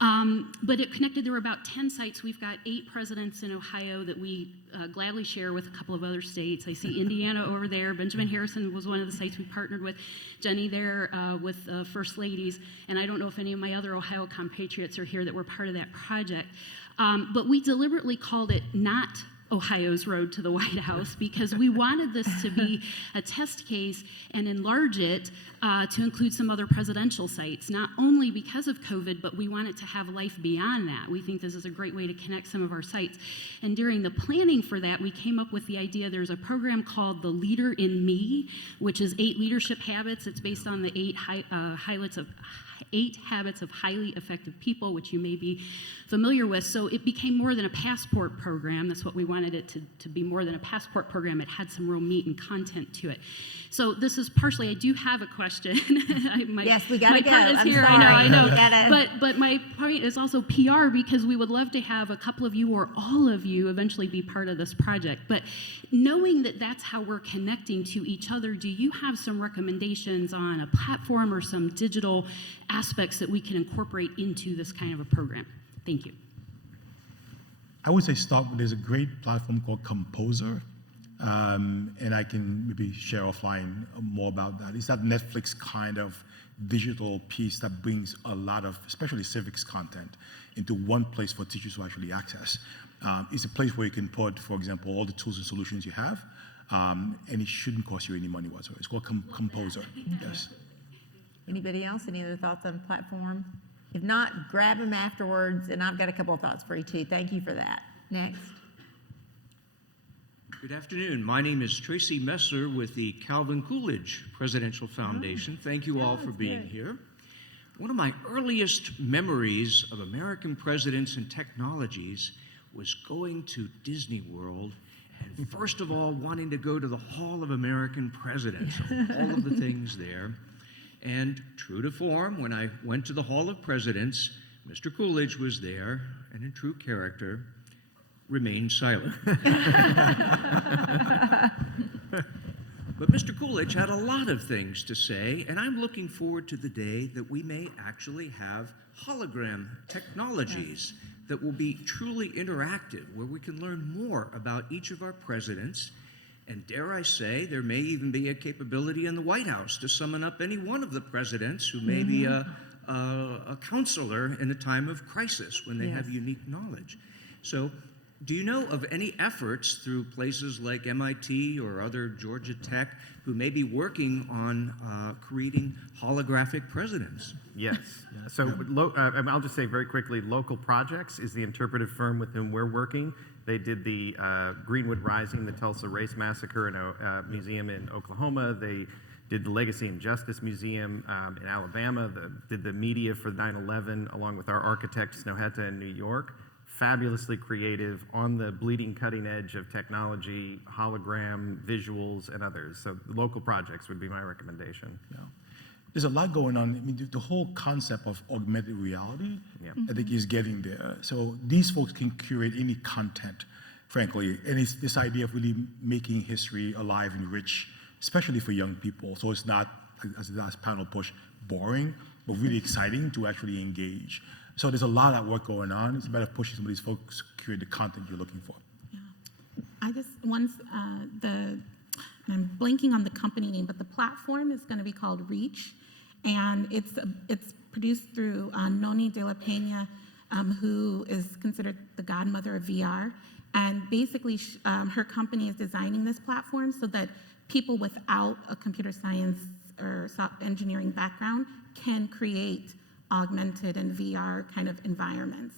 But it connected, there were about 10 sites. We've got 8 presidents in Ohio that we gladly share with a couple of other states. I see Indiana over there. Benjamin Harrison was one of the sites we partnered with. Jenny there with First Ladies. And I don't know if any of my other Ohio compatriots are here that were part of that project. But we deliberately called it not Ohio's Road to the White House because we wanted this to be a test case and enlarge it to include some other presidential sites, not only because of COVID, but we want it to have life beyond that. We think this is a great way to connect some of our sites. And during the planning for that, we came up with the idea there's a program called The Leader in Me, which is 8 leadership habits. It's based on the 8 habits of highly effective people, which you may be familiar with. So it became more than a passport program. That's what we wanted it to be, more than a passport program. It had some real meat and content to it. So this is partially, I do have a question. Yes, we gotta go. I'm I'm here. sorry. I know. We gotta- But my point is also PR, because we would love to have a couple of you or all of you eventually be part of this project. But knowing that that's how we're connecting to each other, do you have some recommendations on a platform or some digital aspects that we can incorporate into this kind of a program? Thank you. I would say start with, there's a great platform called Composer, and I can maybe share offline more about that. It's that Netflix kind of digital piece that brings a lot of, especially civics content, into one place for teachers to actually access. It's a place where you can put, for example, all the tools and solutions you have, and it shouldn't cost you any money whatsoever. It's called Composer. Yes. Anybody else? Any other thoughts on the platform? If not, grab them afterwards, and I've got a couple of thoughts for you too. Thank you for that. Next. Good afternoon. My name is Tracy Messer with the Calvin Coolidge Presidential Foundation. Thank you all for being here. One of my earliest memories of American presidents and technologies was going to Disney World and first of all wanting to go to the Hall of American Presidents, all of the things there. And true to form, when I went to the Hall of Presidents, Mr. Coolidge was there, and in true character, remained silent. But Mr. Coolidge had a lot of things to say, and I'm looking forward to the day that we may actually have hologram technologies that will be truly interactive, where we can learn more about each of our presidents. And dare I say, there may even be a capability in the White House to summon up any one of the presidents who may be a counselor in a time of crisis when they have unique knowledge. So do you know of any efforts through places like MIT or other Georgia Tech who may be working on creating holographic presidents? Yes. So I'll just say very quickly, Local Projects is the interpretive firm with whom we're working. They did the Greenwood Rising, the Tulsa Race Massacre in a museum in Oklahoma. They did the Legacy and Justice Museum in Alabama, did the media for 9/11 along with our architect Snowhetta in New York. Fabulously creative, on the bleeding cutting edge of technology, hologram, visuals, and others. So Local Projects would be my recommendation. Yeah. There's a lot going on. I mean, the whole concept of augmented reality, I think, is getting there. So these folks can curate any content, frankly, and it's this idea of really making history alive and rich, especially for young people. So it's not, as the last panel pushed, boring, but really exciting to actually engage. So there's a lot of work going on. It's a matter of pushing some of these folks to create the content you're looking for. I just, and I'm blanking on the company name, but the platform is going to be called Reach, and it's produced through Noni de la Peña, who is considered the godmother of VR. And basically, her company is designing this platform so that people without a computer science or engineering background can create augmented and VR kind of environments.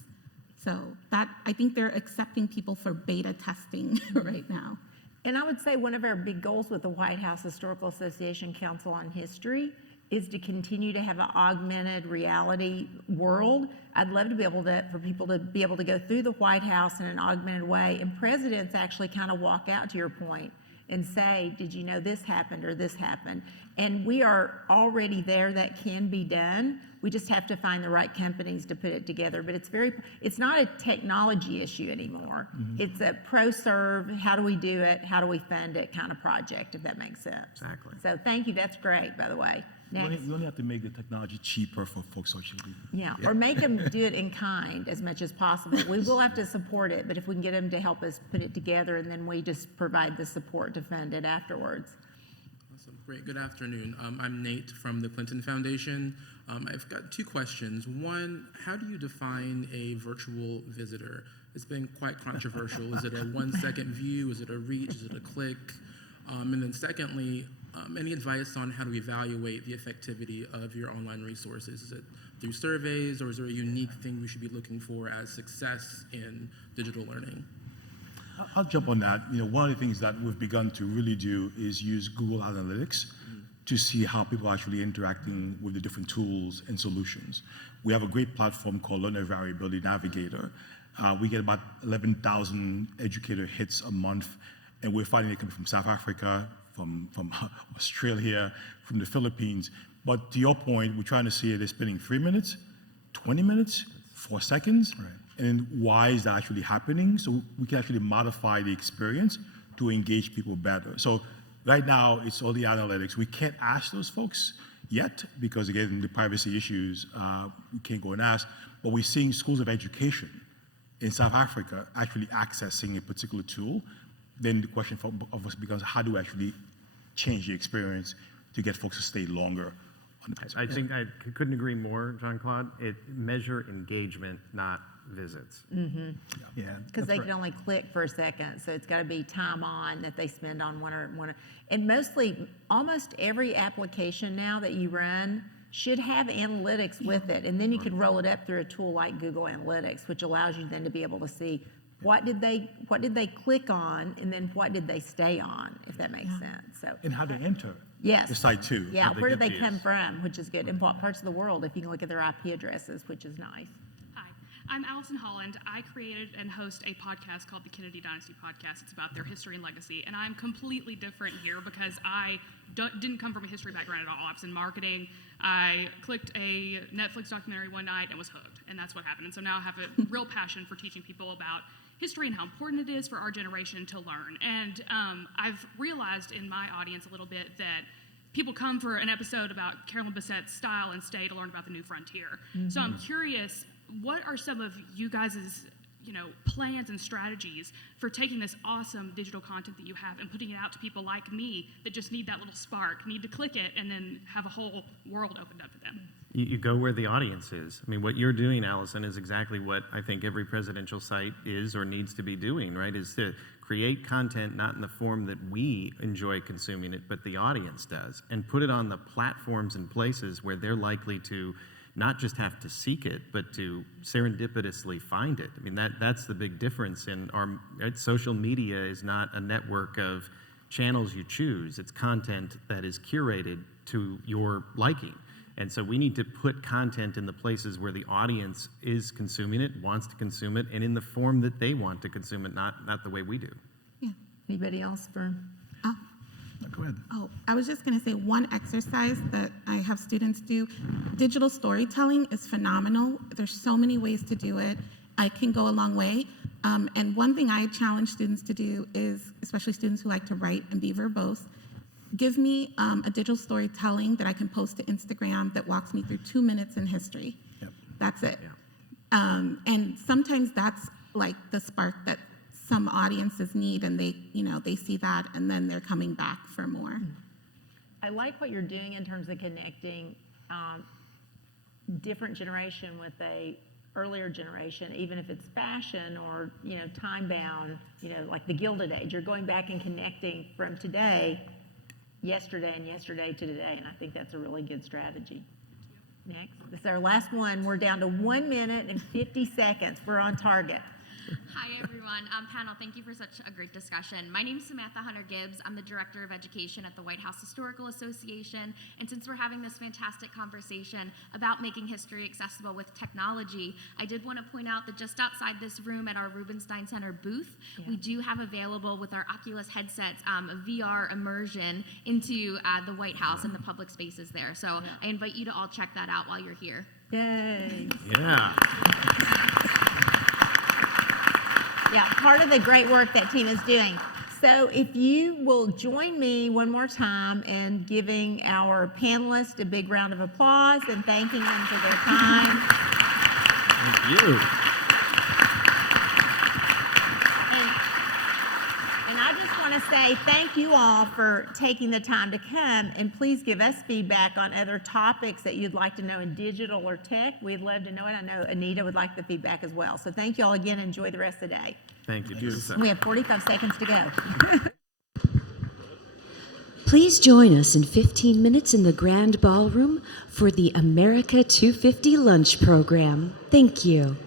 So that, I think they're accepting people for beta testing right now. And I would say one of our big goals with the White House Historical Association Council on History is to continue to have an augmented reality world. I'd love to be able to, for people to be able to go through the White House in an augmented way, and presidents actually kind of walk out, to your point, and say, did you know this happened or this happened? And we are already there. That can be done. We just have to find the right companies to put it together. But it's not a technology issue anymore. It's a pro-serve, how do we do it, how do we fund it kind of project, if that makes sense. Exactly. So thank you, that's great, by the way. Next. We only have to make the technology cheaper for folks socially. Yeah, or make them do it in kind as much as possible. We will have to support it, but if we can get them to help us put it together, and then we just provide the support to fund it afterwards. Awesome. Great. Good afternoon. I'm Nate from the Clinton Foundation. I've got two questions. One, how do you define a virtual visitor? It's been quite controversial. Is it a 1 second view? Is it a reach? Is it a click? And then secondly, any advice on how to evaluate the effectivity of your online resources? Is it through surveys, or is there a unique thing we should be looking for as success in digital learning? I'll jump on that. One of the things that we've begun to really do is use Google Analytics to see how people are actually interacting with the different tools and solutions. We have a great platform called Learner Variability Navigator. We get about 11,000 educator hits a month, and we're finding it coming from South Africa, from Australia, from the Philippines. But to your point, we're trying to see it is spending 3 minutes, 20 minutes, 4 seconds, and why is that actually happening? So we can actually modify the experience to engage people better. So right now, it's all the analytics. We can't ask those folks yet because, again, the privacy issues, we can't go and ask. But we're seeing schools of education in South Africa actually accessing a particular tool. Then the question of us becomes, how do we actually change the experience to get folks to stay longer on the platform? I think I couldn't agree more, Jean-Claude. Measure engagement, not visits. Yeah. Because they can only click for a second, so it's got to be time on that they spend on one. And mostly, almost every application now that you run should have analytics with it, and then you can roll it up through a tool like Google Analytics, which allows you then to be able to see what did they click on, and then what did they stay on, if that makes sense. So And how they enter yes, the site too. yeah, how where did get they to come you. from, which is good, and what parts of the world, if you can look at their IP addresses, which is nice. Hi, I'm Allison Holland. I created and host a podcast called the Kennedy Dynasty Podcast. It's about their history and legacy, and I'm completely different here because I didn't come from a history background at all. I was in marketing. I clicked a Netflix documentary one night and was hooked, and that's what happened. And so now I have a real passion for teaching people about history and how important it is for our generation to learn. And I've realized in my audience a little bit that people come for an episode about Carolyn Bassett's style and stay to learn about the new frontier. So I'm curious, what are some of you guys' plans and strategies for taking this awesome digital content that you have and putting it out to people like me that just need that little spark, need to click it, and then have a whole world opened up to them? You go where the audience is. I mean, what you're doing, Allison, is exactly what I think every presidential site is or needs to be doing, right? Is to create content not in the form that we enjoy consuming it, but the audience does, and put it on the platforms and places where they're likely to not just have to seek it, but to serendipitously find it. I mean, that's the big difference in social media is not a network of channels you choose. It's content that is curated to your liking. And so we need to put content in the places where the audience is consuming it, wants to consume it, and in the form that they want to consume it, not the way we do. Anybody else for? Go ahead. Oh, I was just going to say one exercise that I have students do. Digital storytelling is phenomenal. There's so many ways to do it. It can go a long way. And one thing I challenge students to do is, especially students who like to write and be verbose, give me a digital storytelling that I can post to Instagram that walks me through 2 minutes in history. That's it. And sometimes that's like the spark that some audiences need, and they see that, and then they're coming back for more. I like what you're doing in terms of connecting different generation with a earlier generation, even if it's fashion or time bound, like the Gilded Age. You're going back and connecting from today, yesterday, and yesterday to today, and I think that's a really good strategy. Next, this is our last one. We're down to 1 minute and 50 seconds. We're on target. Hi, everyone. Panel, thank you for such a great discussion. My name is Samantha Hunter-Gibbs. I'm the Director of Education at the White House Historical Association. And since we're having this fantastic conversation about making history accessible with technology, I did want to point out that just outside this room at our Rubenstein Center booth, we do have available with our Oculus headsets a VR immersion into the White House and the public spaces there. So I invite you to all check that out while you're here. Yay. Yeah. Yeah, part of the great work that team is doing. So if you will join me one more time in giving our panelists a big round of applause and thanking them for their time. Thank you. And I just want to say thank you all for taking the time to come, and please give us feedback on other topics that you'd like to know in digital or tech. We'd love to know it. I know Anita would like the feedback as well. So thank you all again. Enjoy the rest of the day. Thank you. We have 45 seconds to go. Please join us in 15 minutes in the Grand Ballroom for the America 250 lunch program. Thank you.